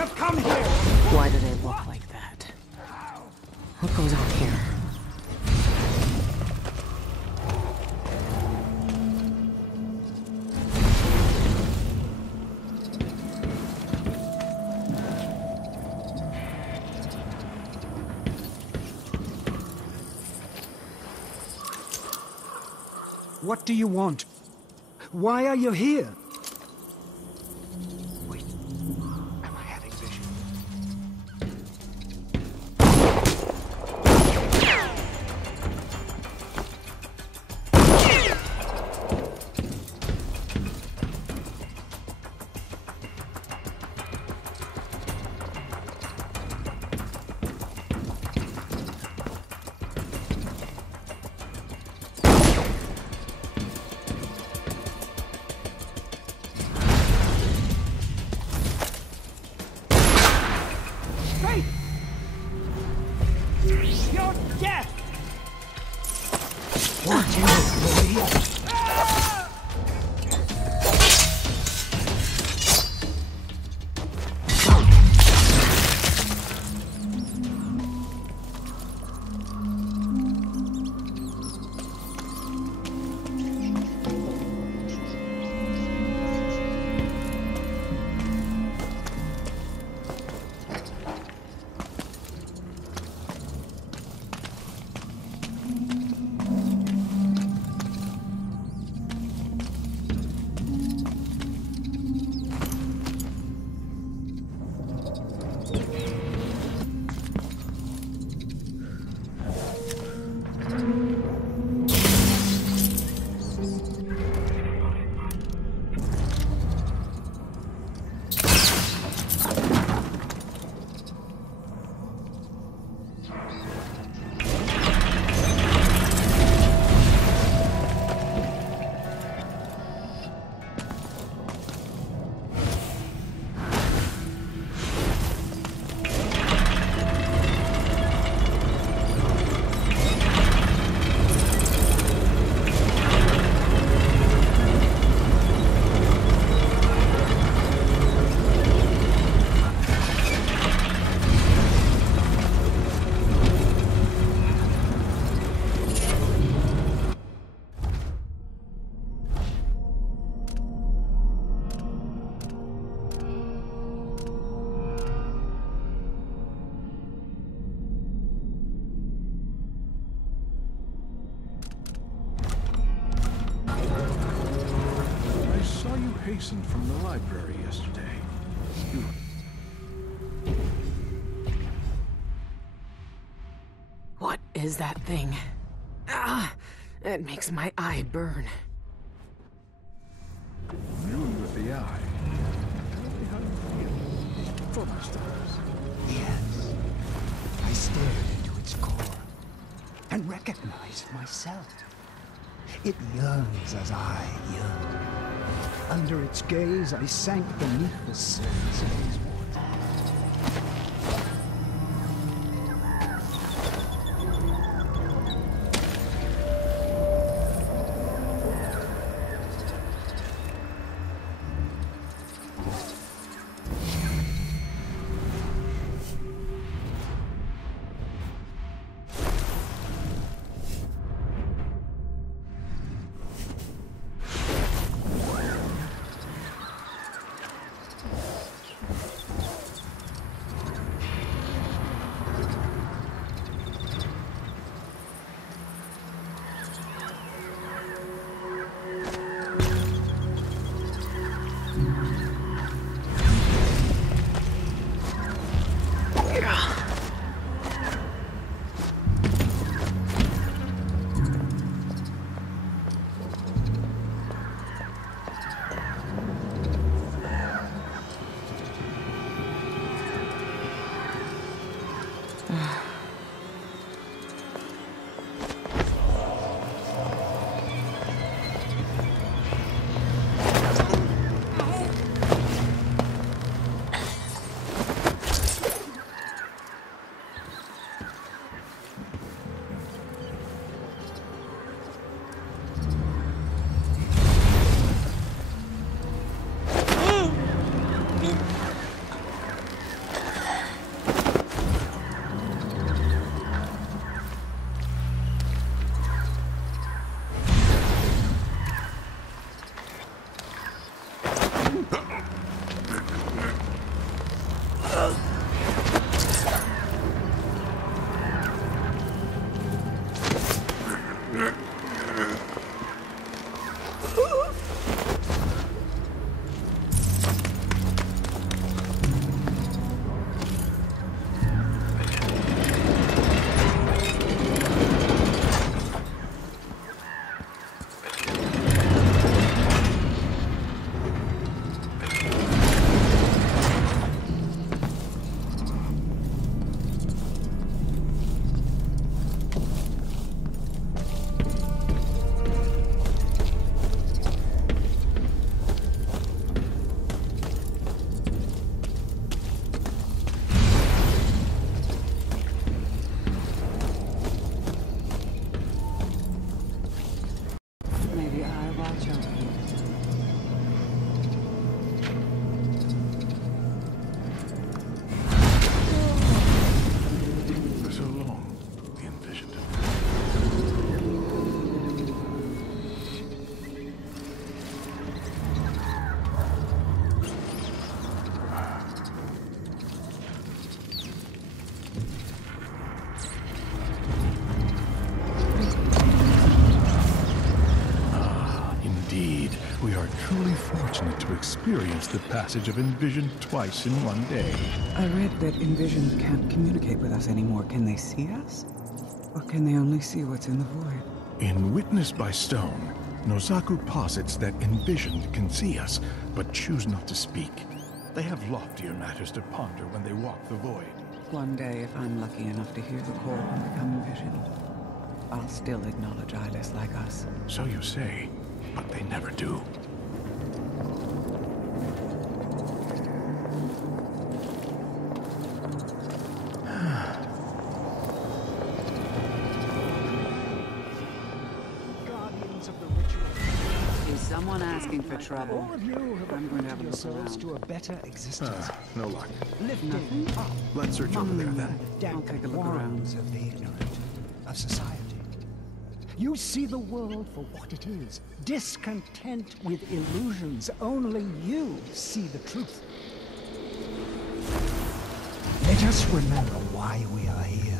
have come here! Why do they look like that? What goes on here? What do you want? Why are you here? Wait. Am I having vision? You're dead! Watch out, boy! Hastened from the library yesterday. What is that thing? Ah, it makes my eye burn. Immune with the eye. Tell me how you feel. For my stars. Yes. I stared into its core and recognized myself. It yearns as I yearn. Under its gaze, I sank beneath the surface of these waters. watch out here. For so long, we envisioned it. Indeed, we are truly fortunate to experience the passage of Envision twice in one day. I read that Envision can't communicate with us anymore. Can they see us? Or can they only see what's in the void? In Witness by Stone, Nozaku posits that Envisioned can see us, but choose not to speak. They have loftier matters to ponder when they walk the void. One day, if I'm lucky enough to hear the call and become envisioned, I'll still acknowledge eyeless like us. So you say, but they never do. Guardians of the ritual. Is someone asking for trouble? All of you have I'm going to have a look yourselves around. to a better existence. No luck. Lifting up Let's search over there then. dank take a look warrens of the ignorant, of society. You see the world for what it is, discontent with illusions. Only you see the truth. Let us remember why we are here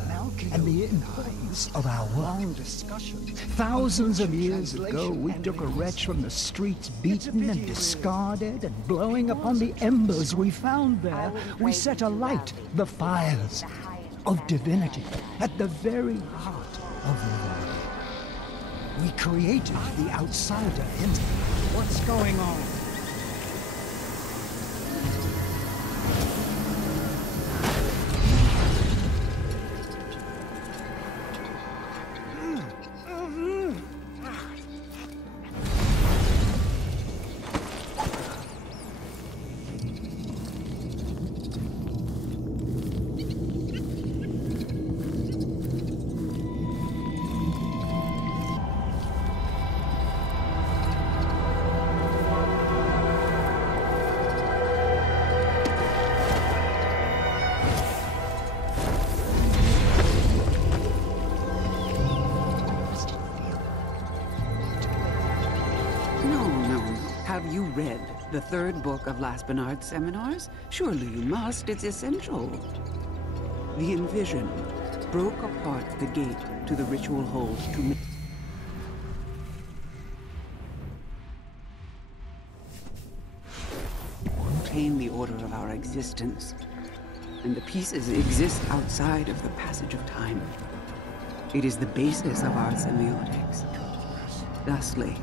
and the importance of our work. Thousands of years ago, we took a wretch from the streets, beaten and discarded, and blowing upon the embers we found there, we set alight the fires of divinity at the very heart of the world. We created the outsider in what's going on. Have you read the third book of Last Bernard's seminars? Surely you must. It's essential. The Envision broke apart the gate to the ritual hold to maintain the order of our existence. And the pieces exist outside of the passage of time. It is the basis of our semiotics. Thusly,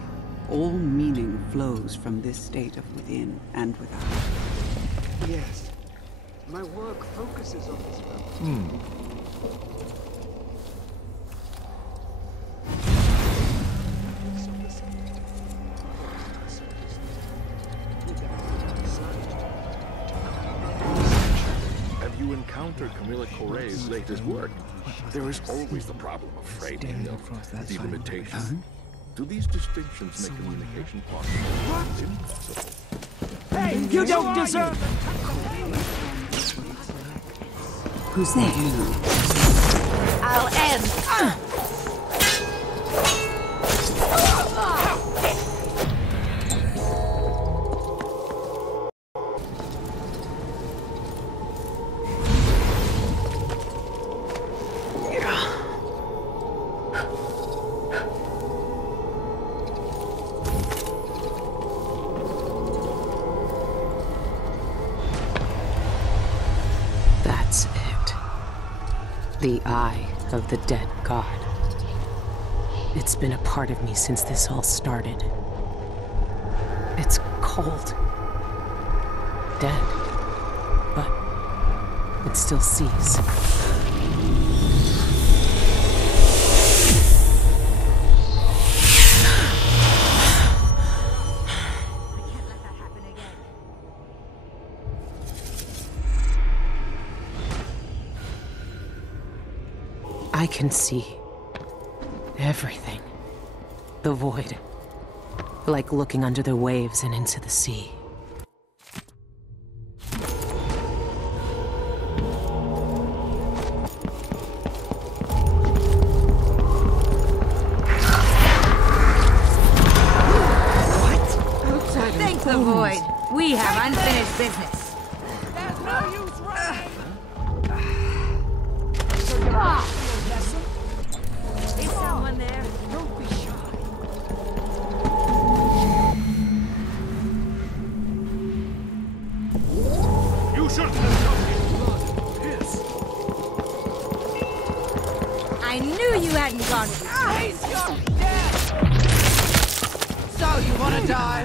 all meaning flows from this state of within and without. Yes, my work focuses on this. Have you encountered Camilla Correa's latest work? There is always the problem of framing of delimitation. Do these distinctions make communication possible? Impossible. Hey, you don't deserve it! Who's there? I'll end. That's it. The eye of the dead god. It's been a part of me since this all started. It's cold. Dead. But it still sees. I can see everything. The void. like looking under the waves and into the sea. Thank the Void. We have unfinished business. There's no use running! Is someone there? Don't be shy. You shouldn't have come here, blood. Piss. I knew you hadn't gone. He's your dad! So, you wanna die?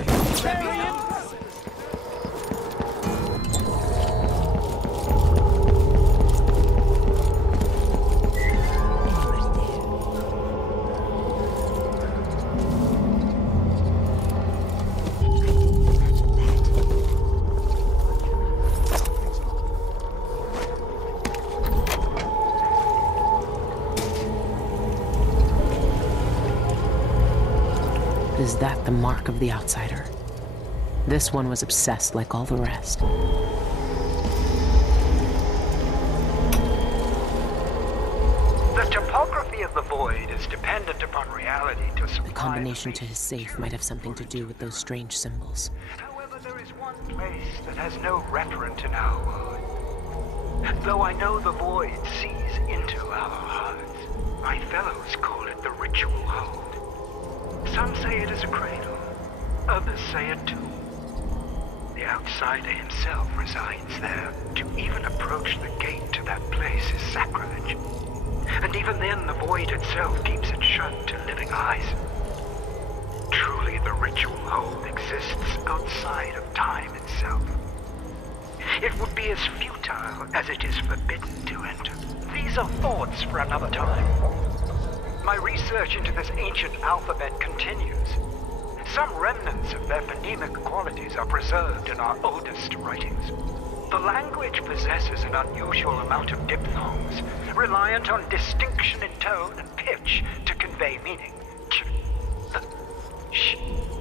Is that the mark of the outsider? This one was obsessed like all the rest. The topography of the void is dependent upon reality to supply The combination to his safe might have something to do with those strange symbols. However, there is one place that has no referent in our world. Though I know the void sees into our hearts, my fellows call it the ritual hold. Some say it is a cradle, others say a tomb. The outsider himself resides there. To even approach the gate to that place is sacrilege. And even then, the void itself keeps it shut to living eyes. Truly, the ritual hold exists outside of time itself. It would be as futile as it is forbidden to enter. These are thoughts for another time. My research into this ancient alphabet continues. Some remnants of their phonemic qualities are preserved in our oldest writings. The language possesses an unusual amount of diphthongs, reliant on distinction in tone and pitch to convey meaning.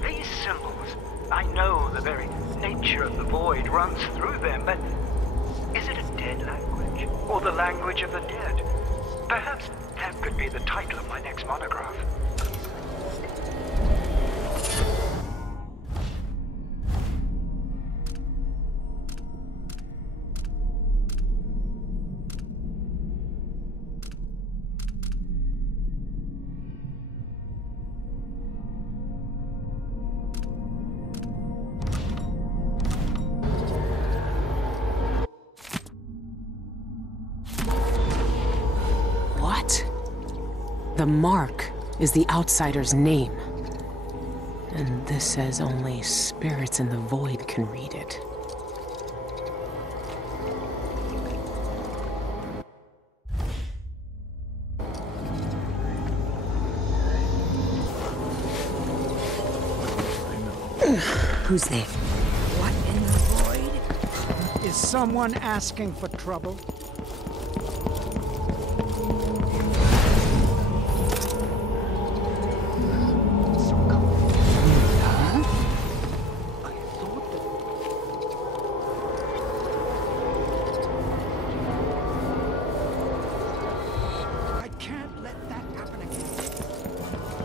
These symbols, I know the very nature of the void runs through them, but is it a dead language, or the language of the dead? Perhaps that could be the title of my next monograph. What? The mark is the outsider's name. And this says only spirits in the void can read it. Who's there? What in the void? Is someone asking for trouble?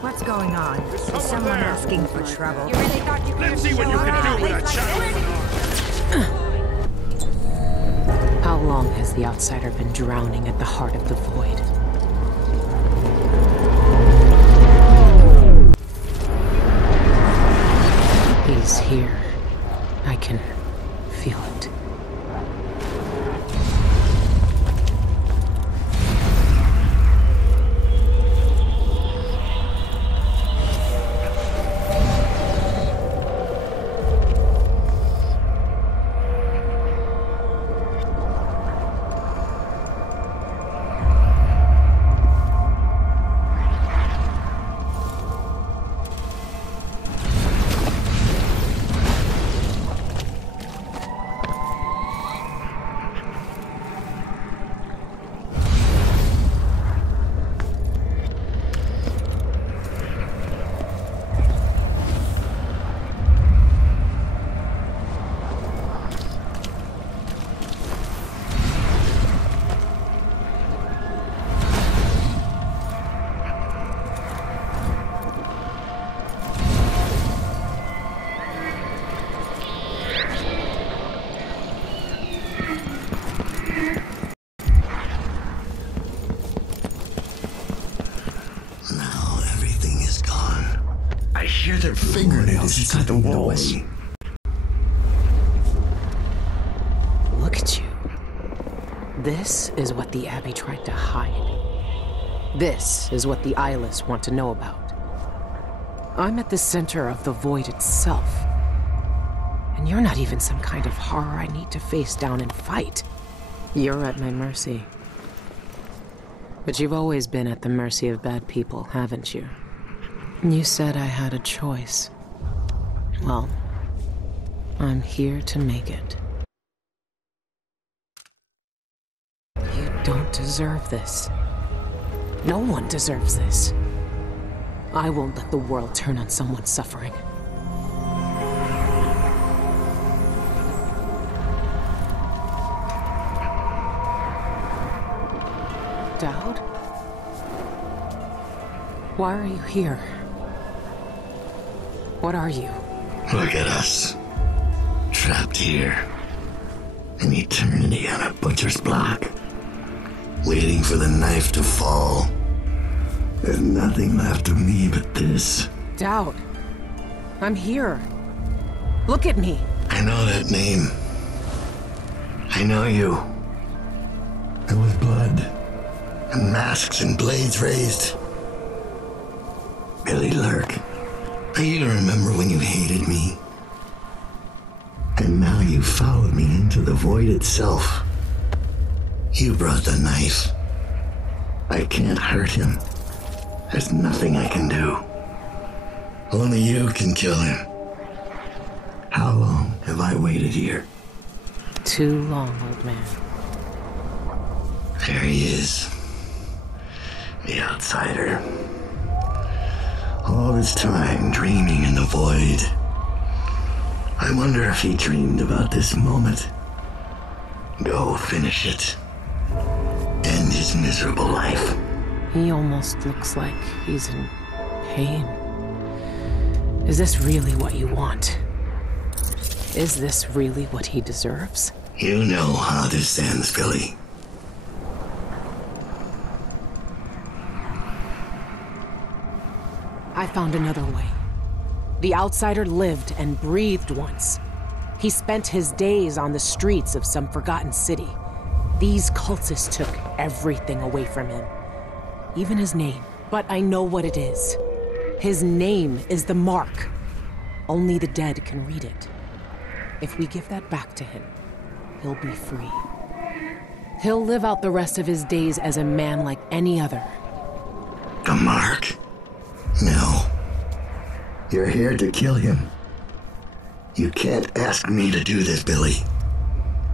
What's going on? Is someone asking for trouble? You really thought you could Let's see what you can do with a child. How long has the outsider been drowning at the heart of the void? He's here. I can feel it. hear their fingernails inside the walls. Look at you. This is what the Abbey tried to hide. This is what the eyeless want to know about. I'm at the center of the void itself. And you're not even some kind of horror I need to face down and fight. You're at my mercy. But you've always been at the mercy of bad people, haven't you? You said I had a choice. Well, I'm here to make it. You don't deserve this. No one deserves this. I won't let the world turn on someone suffering. Dowd? Why are you here? What are you? Look at us. Trapped here. An eternity on a butcher's block. Waiting for the knife to fall. There's nothing left of me but this. Dowd. I'm here. Look at me. I know that name. I know you. There was blood. And masks and blades raised. Billy Lurk. I even remember when you hated me. And now you followed me into the void itself. You brought the knife. I can't hurt him. There's nothing I can do. Only you can kill him. How long have I waited here? Too long, old man. There he is. The outsider. All this time dreaming in the void. I wonder if he dreamed about this moment. Go finish it. End his miserable life. He almost looks like he's in pain. Is this really what you want? Is this really what he deserves? You know how this ends, Billy. I found another way. The outsider lived and breathed once. He spent his days on the streets of some forgotten city. These cultists took everything away from him. Even his name. But I know what it is. His name is the Mark. Only the dead can read it. If we give that back to him, he'll be free. He'll live out the rest of his days as a man like any other. The Mark? No. You're here to kill him. You can't ask me to do this, Billy.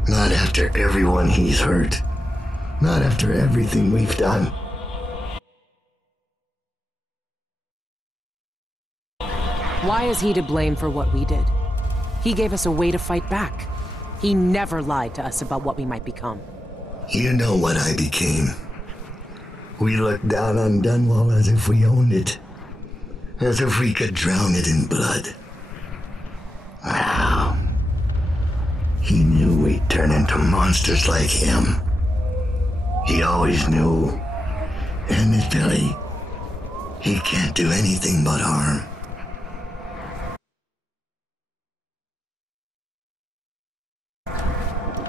Not after everyone he's hurt. Not after everything we've done. Why is he to blame for what we did? He gave us a way to fight back. He never lied to us about what we might become. You know what I became. We looked down on Dunwall as if we owned it. As if we could drown it in blood. Wow. He knew we'd turn into monsters like him. He always knew. And this Billy, he can't do anything but harm.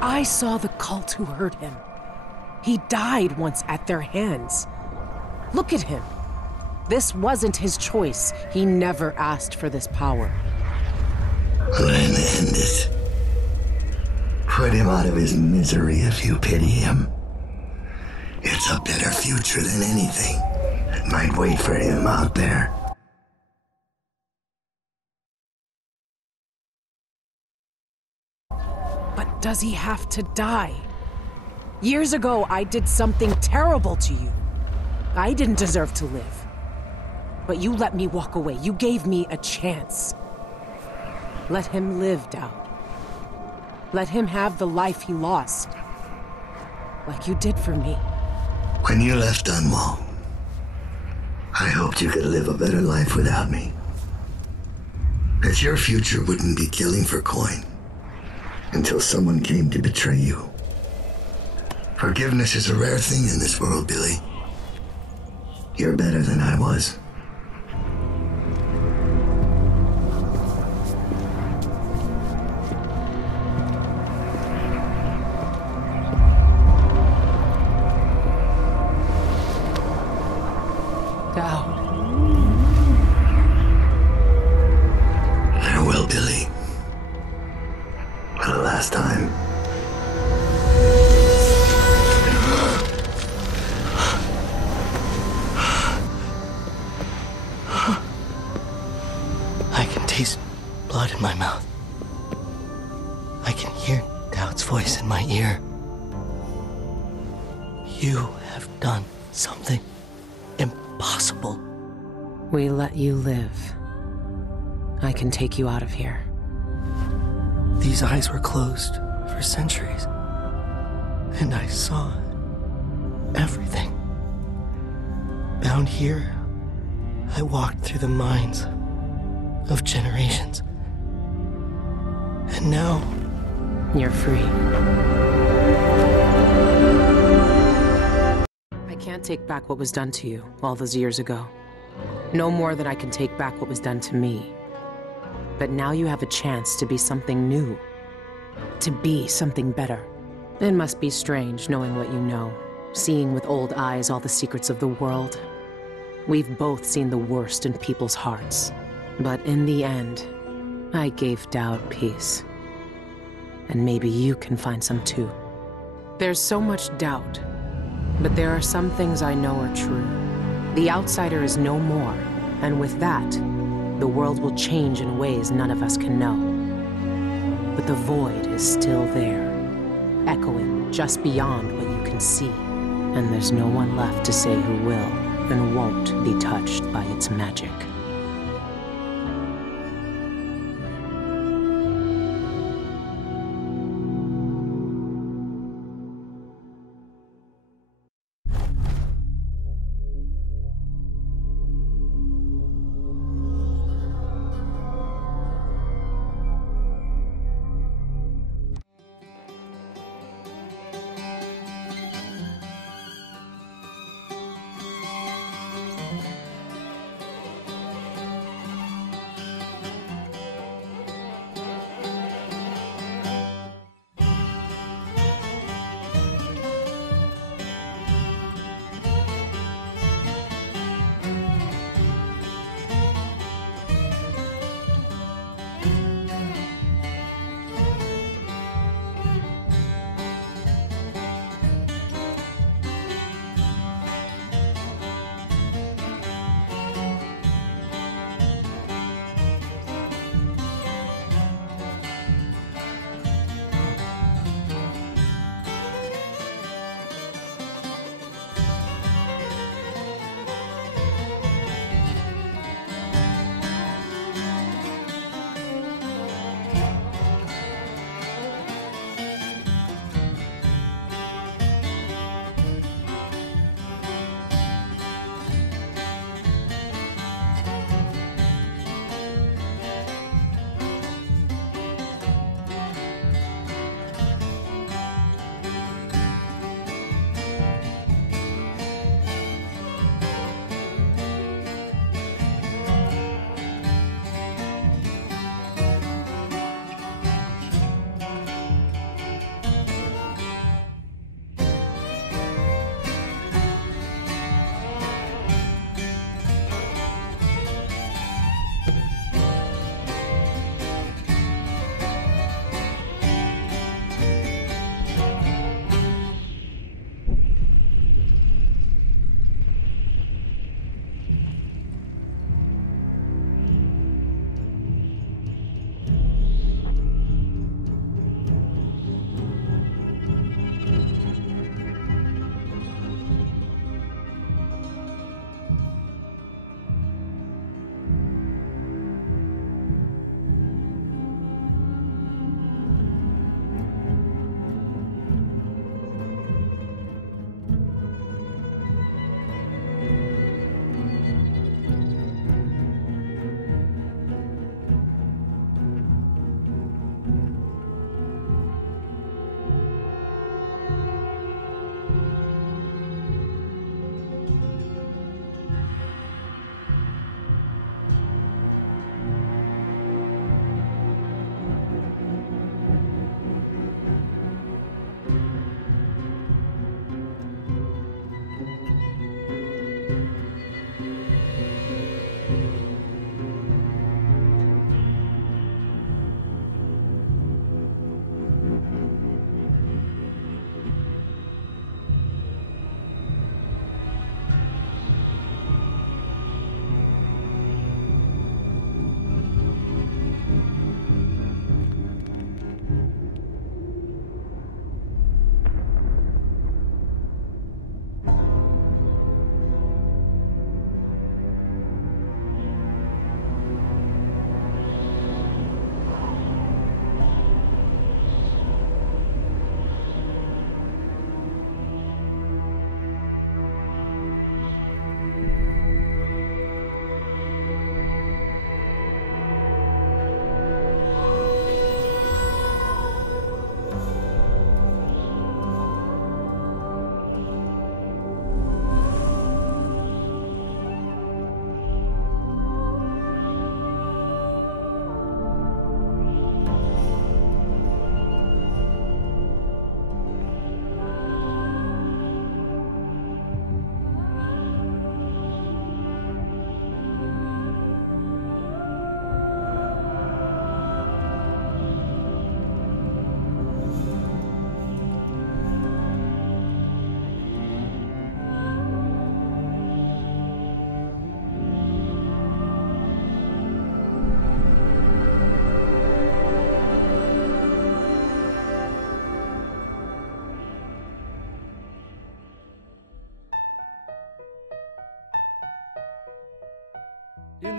I saw the cult who hurt him. He died once at their hands. Look at him. This wasn't his choice. He never asked for this power. Then end it. Put him out of his misery if you pity him. It's a better future than anything that might wait for him out there. But does he have to die? Years ago, I did something terrible to you. I didn't deserve to live. But you let me walk away. You gave me a chance. Let him live, Dowd. Let him have the life he lost. Like you did for me. When you left Dunwall, I hoped you could live a better life without me. That your future wouldn't be killing for coin. Until someone came to betray you. Forgiveness is a rare thing in this world, Billy. You're better than I was. taste blood in my mouth. I can hear Doubt's voice in my ear. You have done something impossible. We let you live. I can take you out of here. These eyes were closed for centuries, and I saw everything. Bound here, I walked through the minds of generations. And now... You're free. I can't take back what was done to you all those years ago. No more than I can take back what was done to me. But now you have a chance to be something new. To be something better. It must be strange knowing what you know. Seeing with old eyes all the secrets of the world. We've both seen the worst in people's hearts. But in the end, I gave Doubt peace. And maybe you can find some too. There's so much doubt, but there are some things I know are true. The outsider is no more, and with that, the world will change in ways none of us can know. But the void is still there, echoing just beyond what you can see. And there's no one left to say who will and won't be touched by its magic.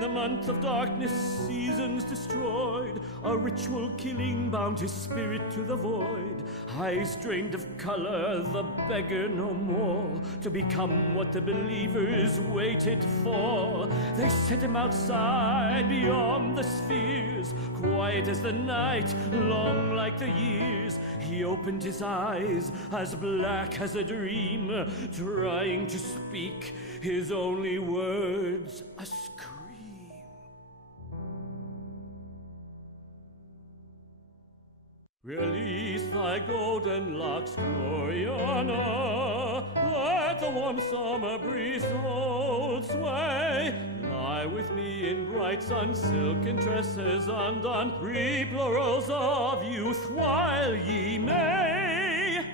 the month of darkness, seasons destroyed, a ritual killing bound his spirit to the void. Eyes drained of color, the beggar no more, to become what the believers waited for. They set him outside, beyond the spheres, quiet as the night, long like the years. He opened his eyes, as black as a dream, trying to speak his only words, a scream. Release thy golden locks, Gloriana, let the warm summer breeze hold sway. Lie with me in bright sun, silken tresses undone, reap laurels of youth while ye may.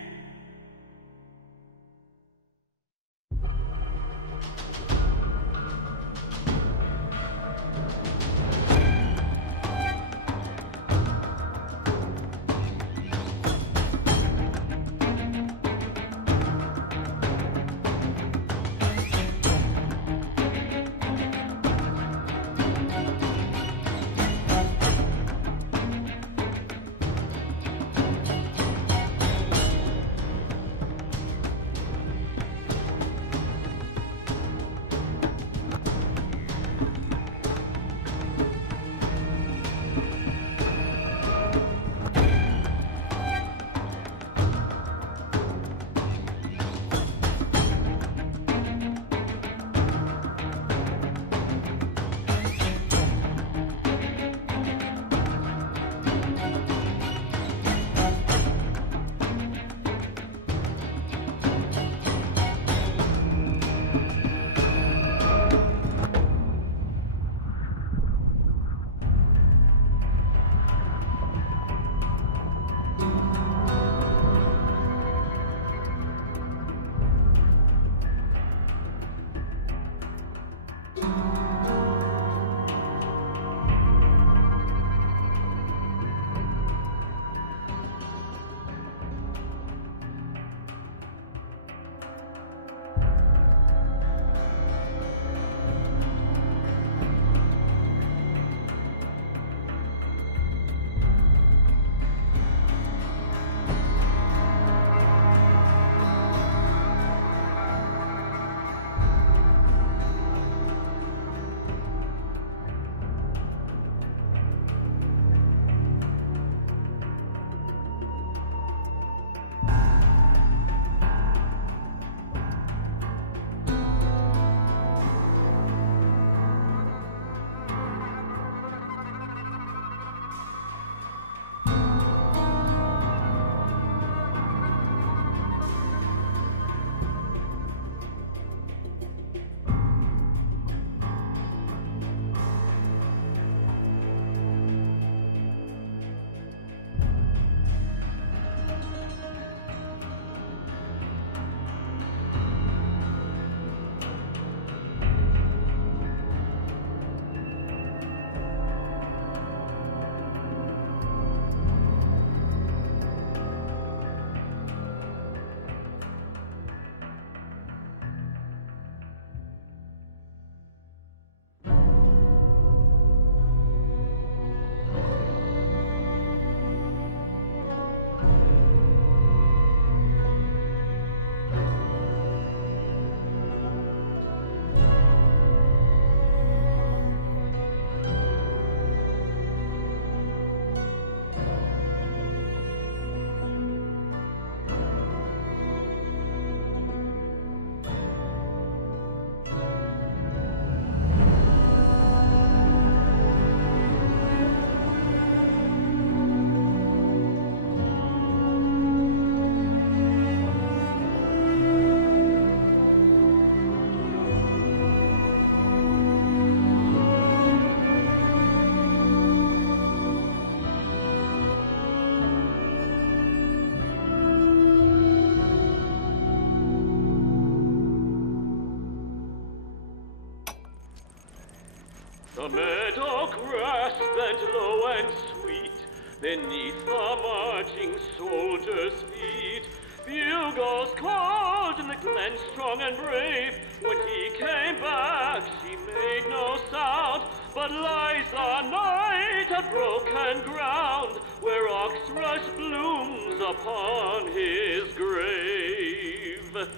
The meadow grass bent low and sweet beneath the marching soldiers' feet. Bugles called and the Glen strong and brave. When he came back, she made no sound. but lies a night of broken ground, where oxrush blooms upon his grave.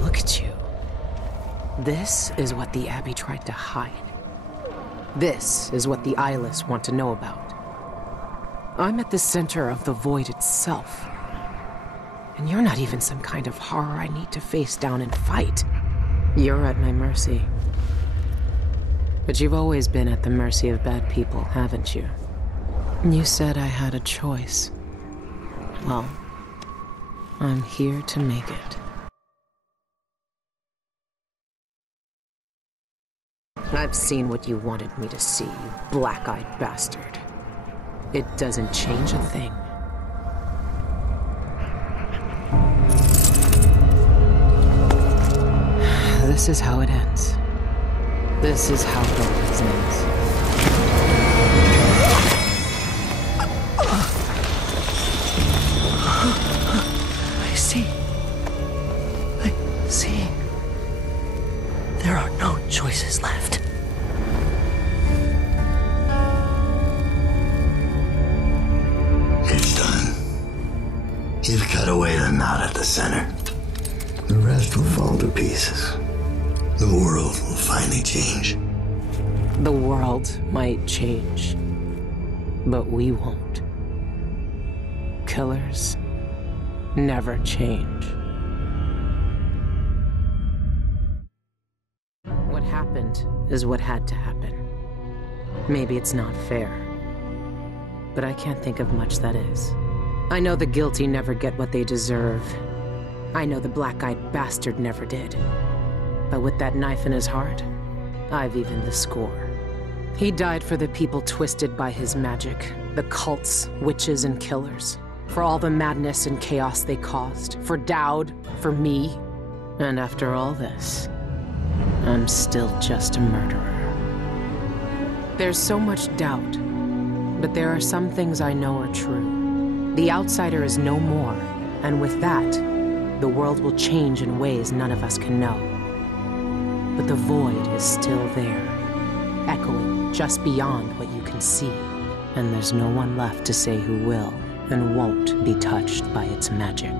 Look at you. This is what the Abbey tried to hide. This is what the eyeless want to know about. I'm at the center of the void itself. And you're not even some kind of horror I need to face down and fight. You're at my mercy. But you've always been at the mercy of bad people, haven't you? You said I had a choice. Well, I'm here to make it. I've seen what you wanted me to see, you black-eyed bastard. It doesn't change a thing. This is how it ends. This is how it always ends. I see. There are no choices left. It's done. You've cut away the knot at the center. The rest will fall to pieces. The world will finally change. The world might change, but we won't. Killers never change. What happened is what had to happen. Maybe it's not fair, but I can't think of much that is. I know the guilty never get what they deserve. I know the black-eyed bastard never did. But with that knife in his heart, I've evened the score. He died for the people twisted by his magic, the cults, witches, and killers. For all the madness and chaos they caused. For Dowd, for me. And after all this, I'm still just a murderer. There's so much doubt, but there are some things I know are true. The outsider is no more, and with that, the world will change in ways none of us can know. But the void is still there, echoing just beyond what you can see. And there's no one left to say who will and won't be touched by its magic.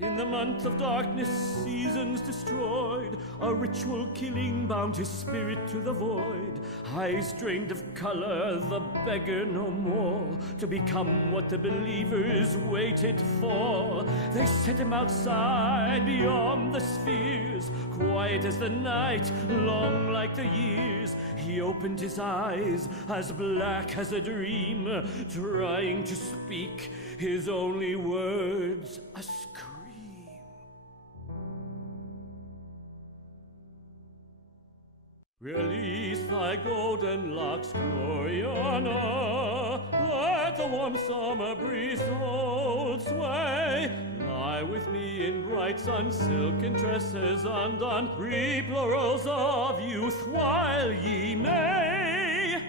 In the month of darkness, seasons destroyed, a ritual killing bound his spirit to the void. Eyes drained of color, the beggar no more, to become what the believers waited for. They set him outside, beyond the spheres, quiet as the night, long like the years. He opened his eyes, as black as a dream, trying to speak his only words, a scream. Release thy golden locks, Gloriana. Let the warm summer breeze hold sway. Lie with me in bright sun, silken tresses undone. Reap laurels of youth while ye may.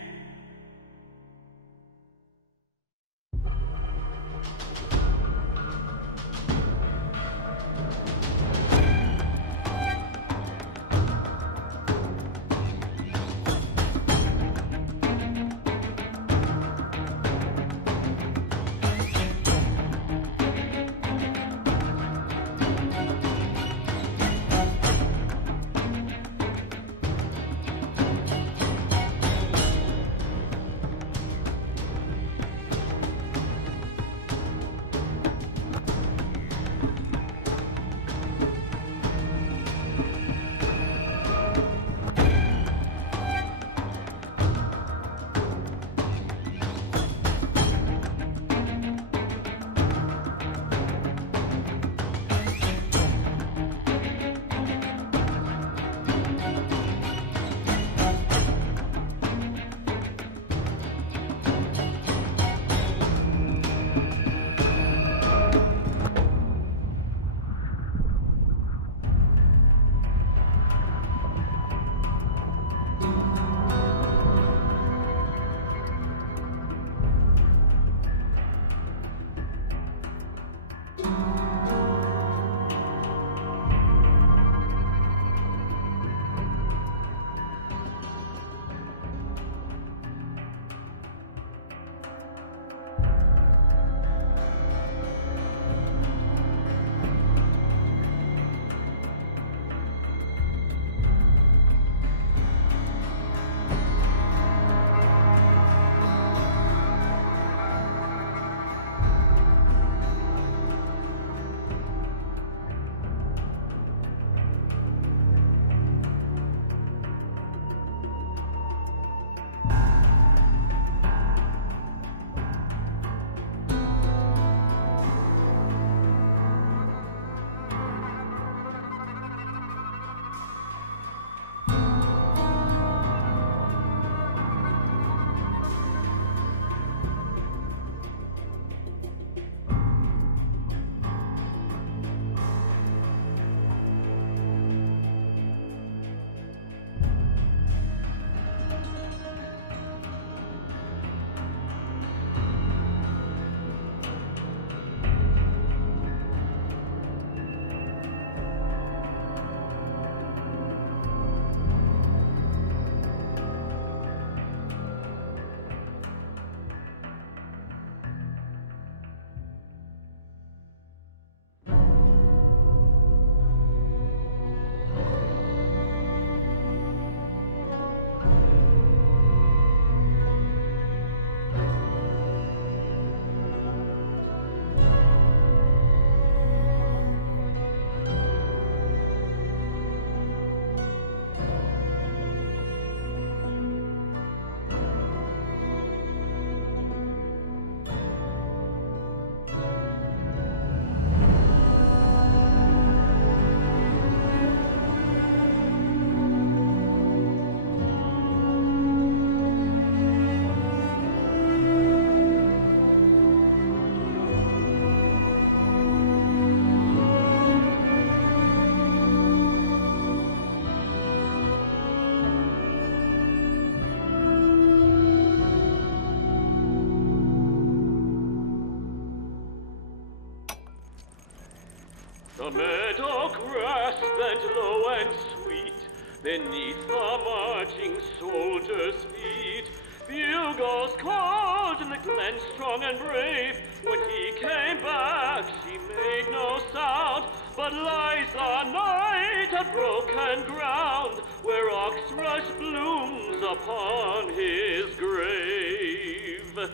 The meadow grass bent low and sweet beneath the marching soldiers' feet. Bugles called in the glen strong and brave. When he came back, she made no sound. broken ground where oxrush blooms upon his grave.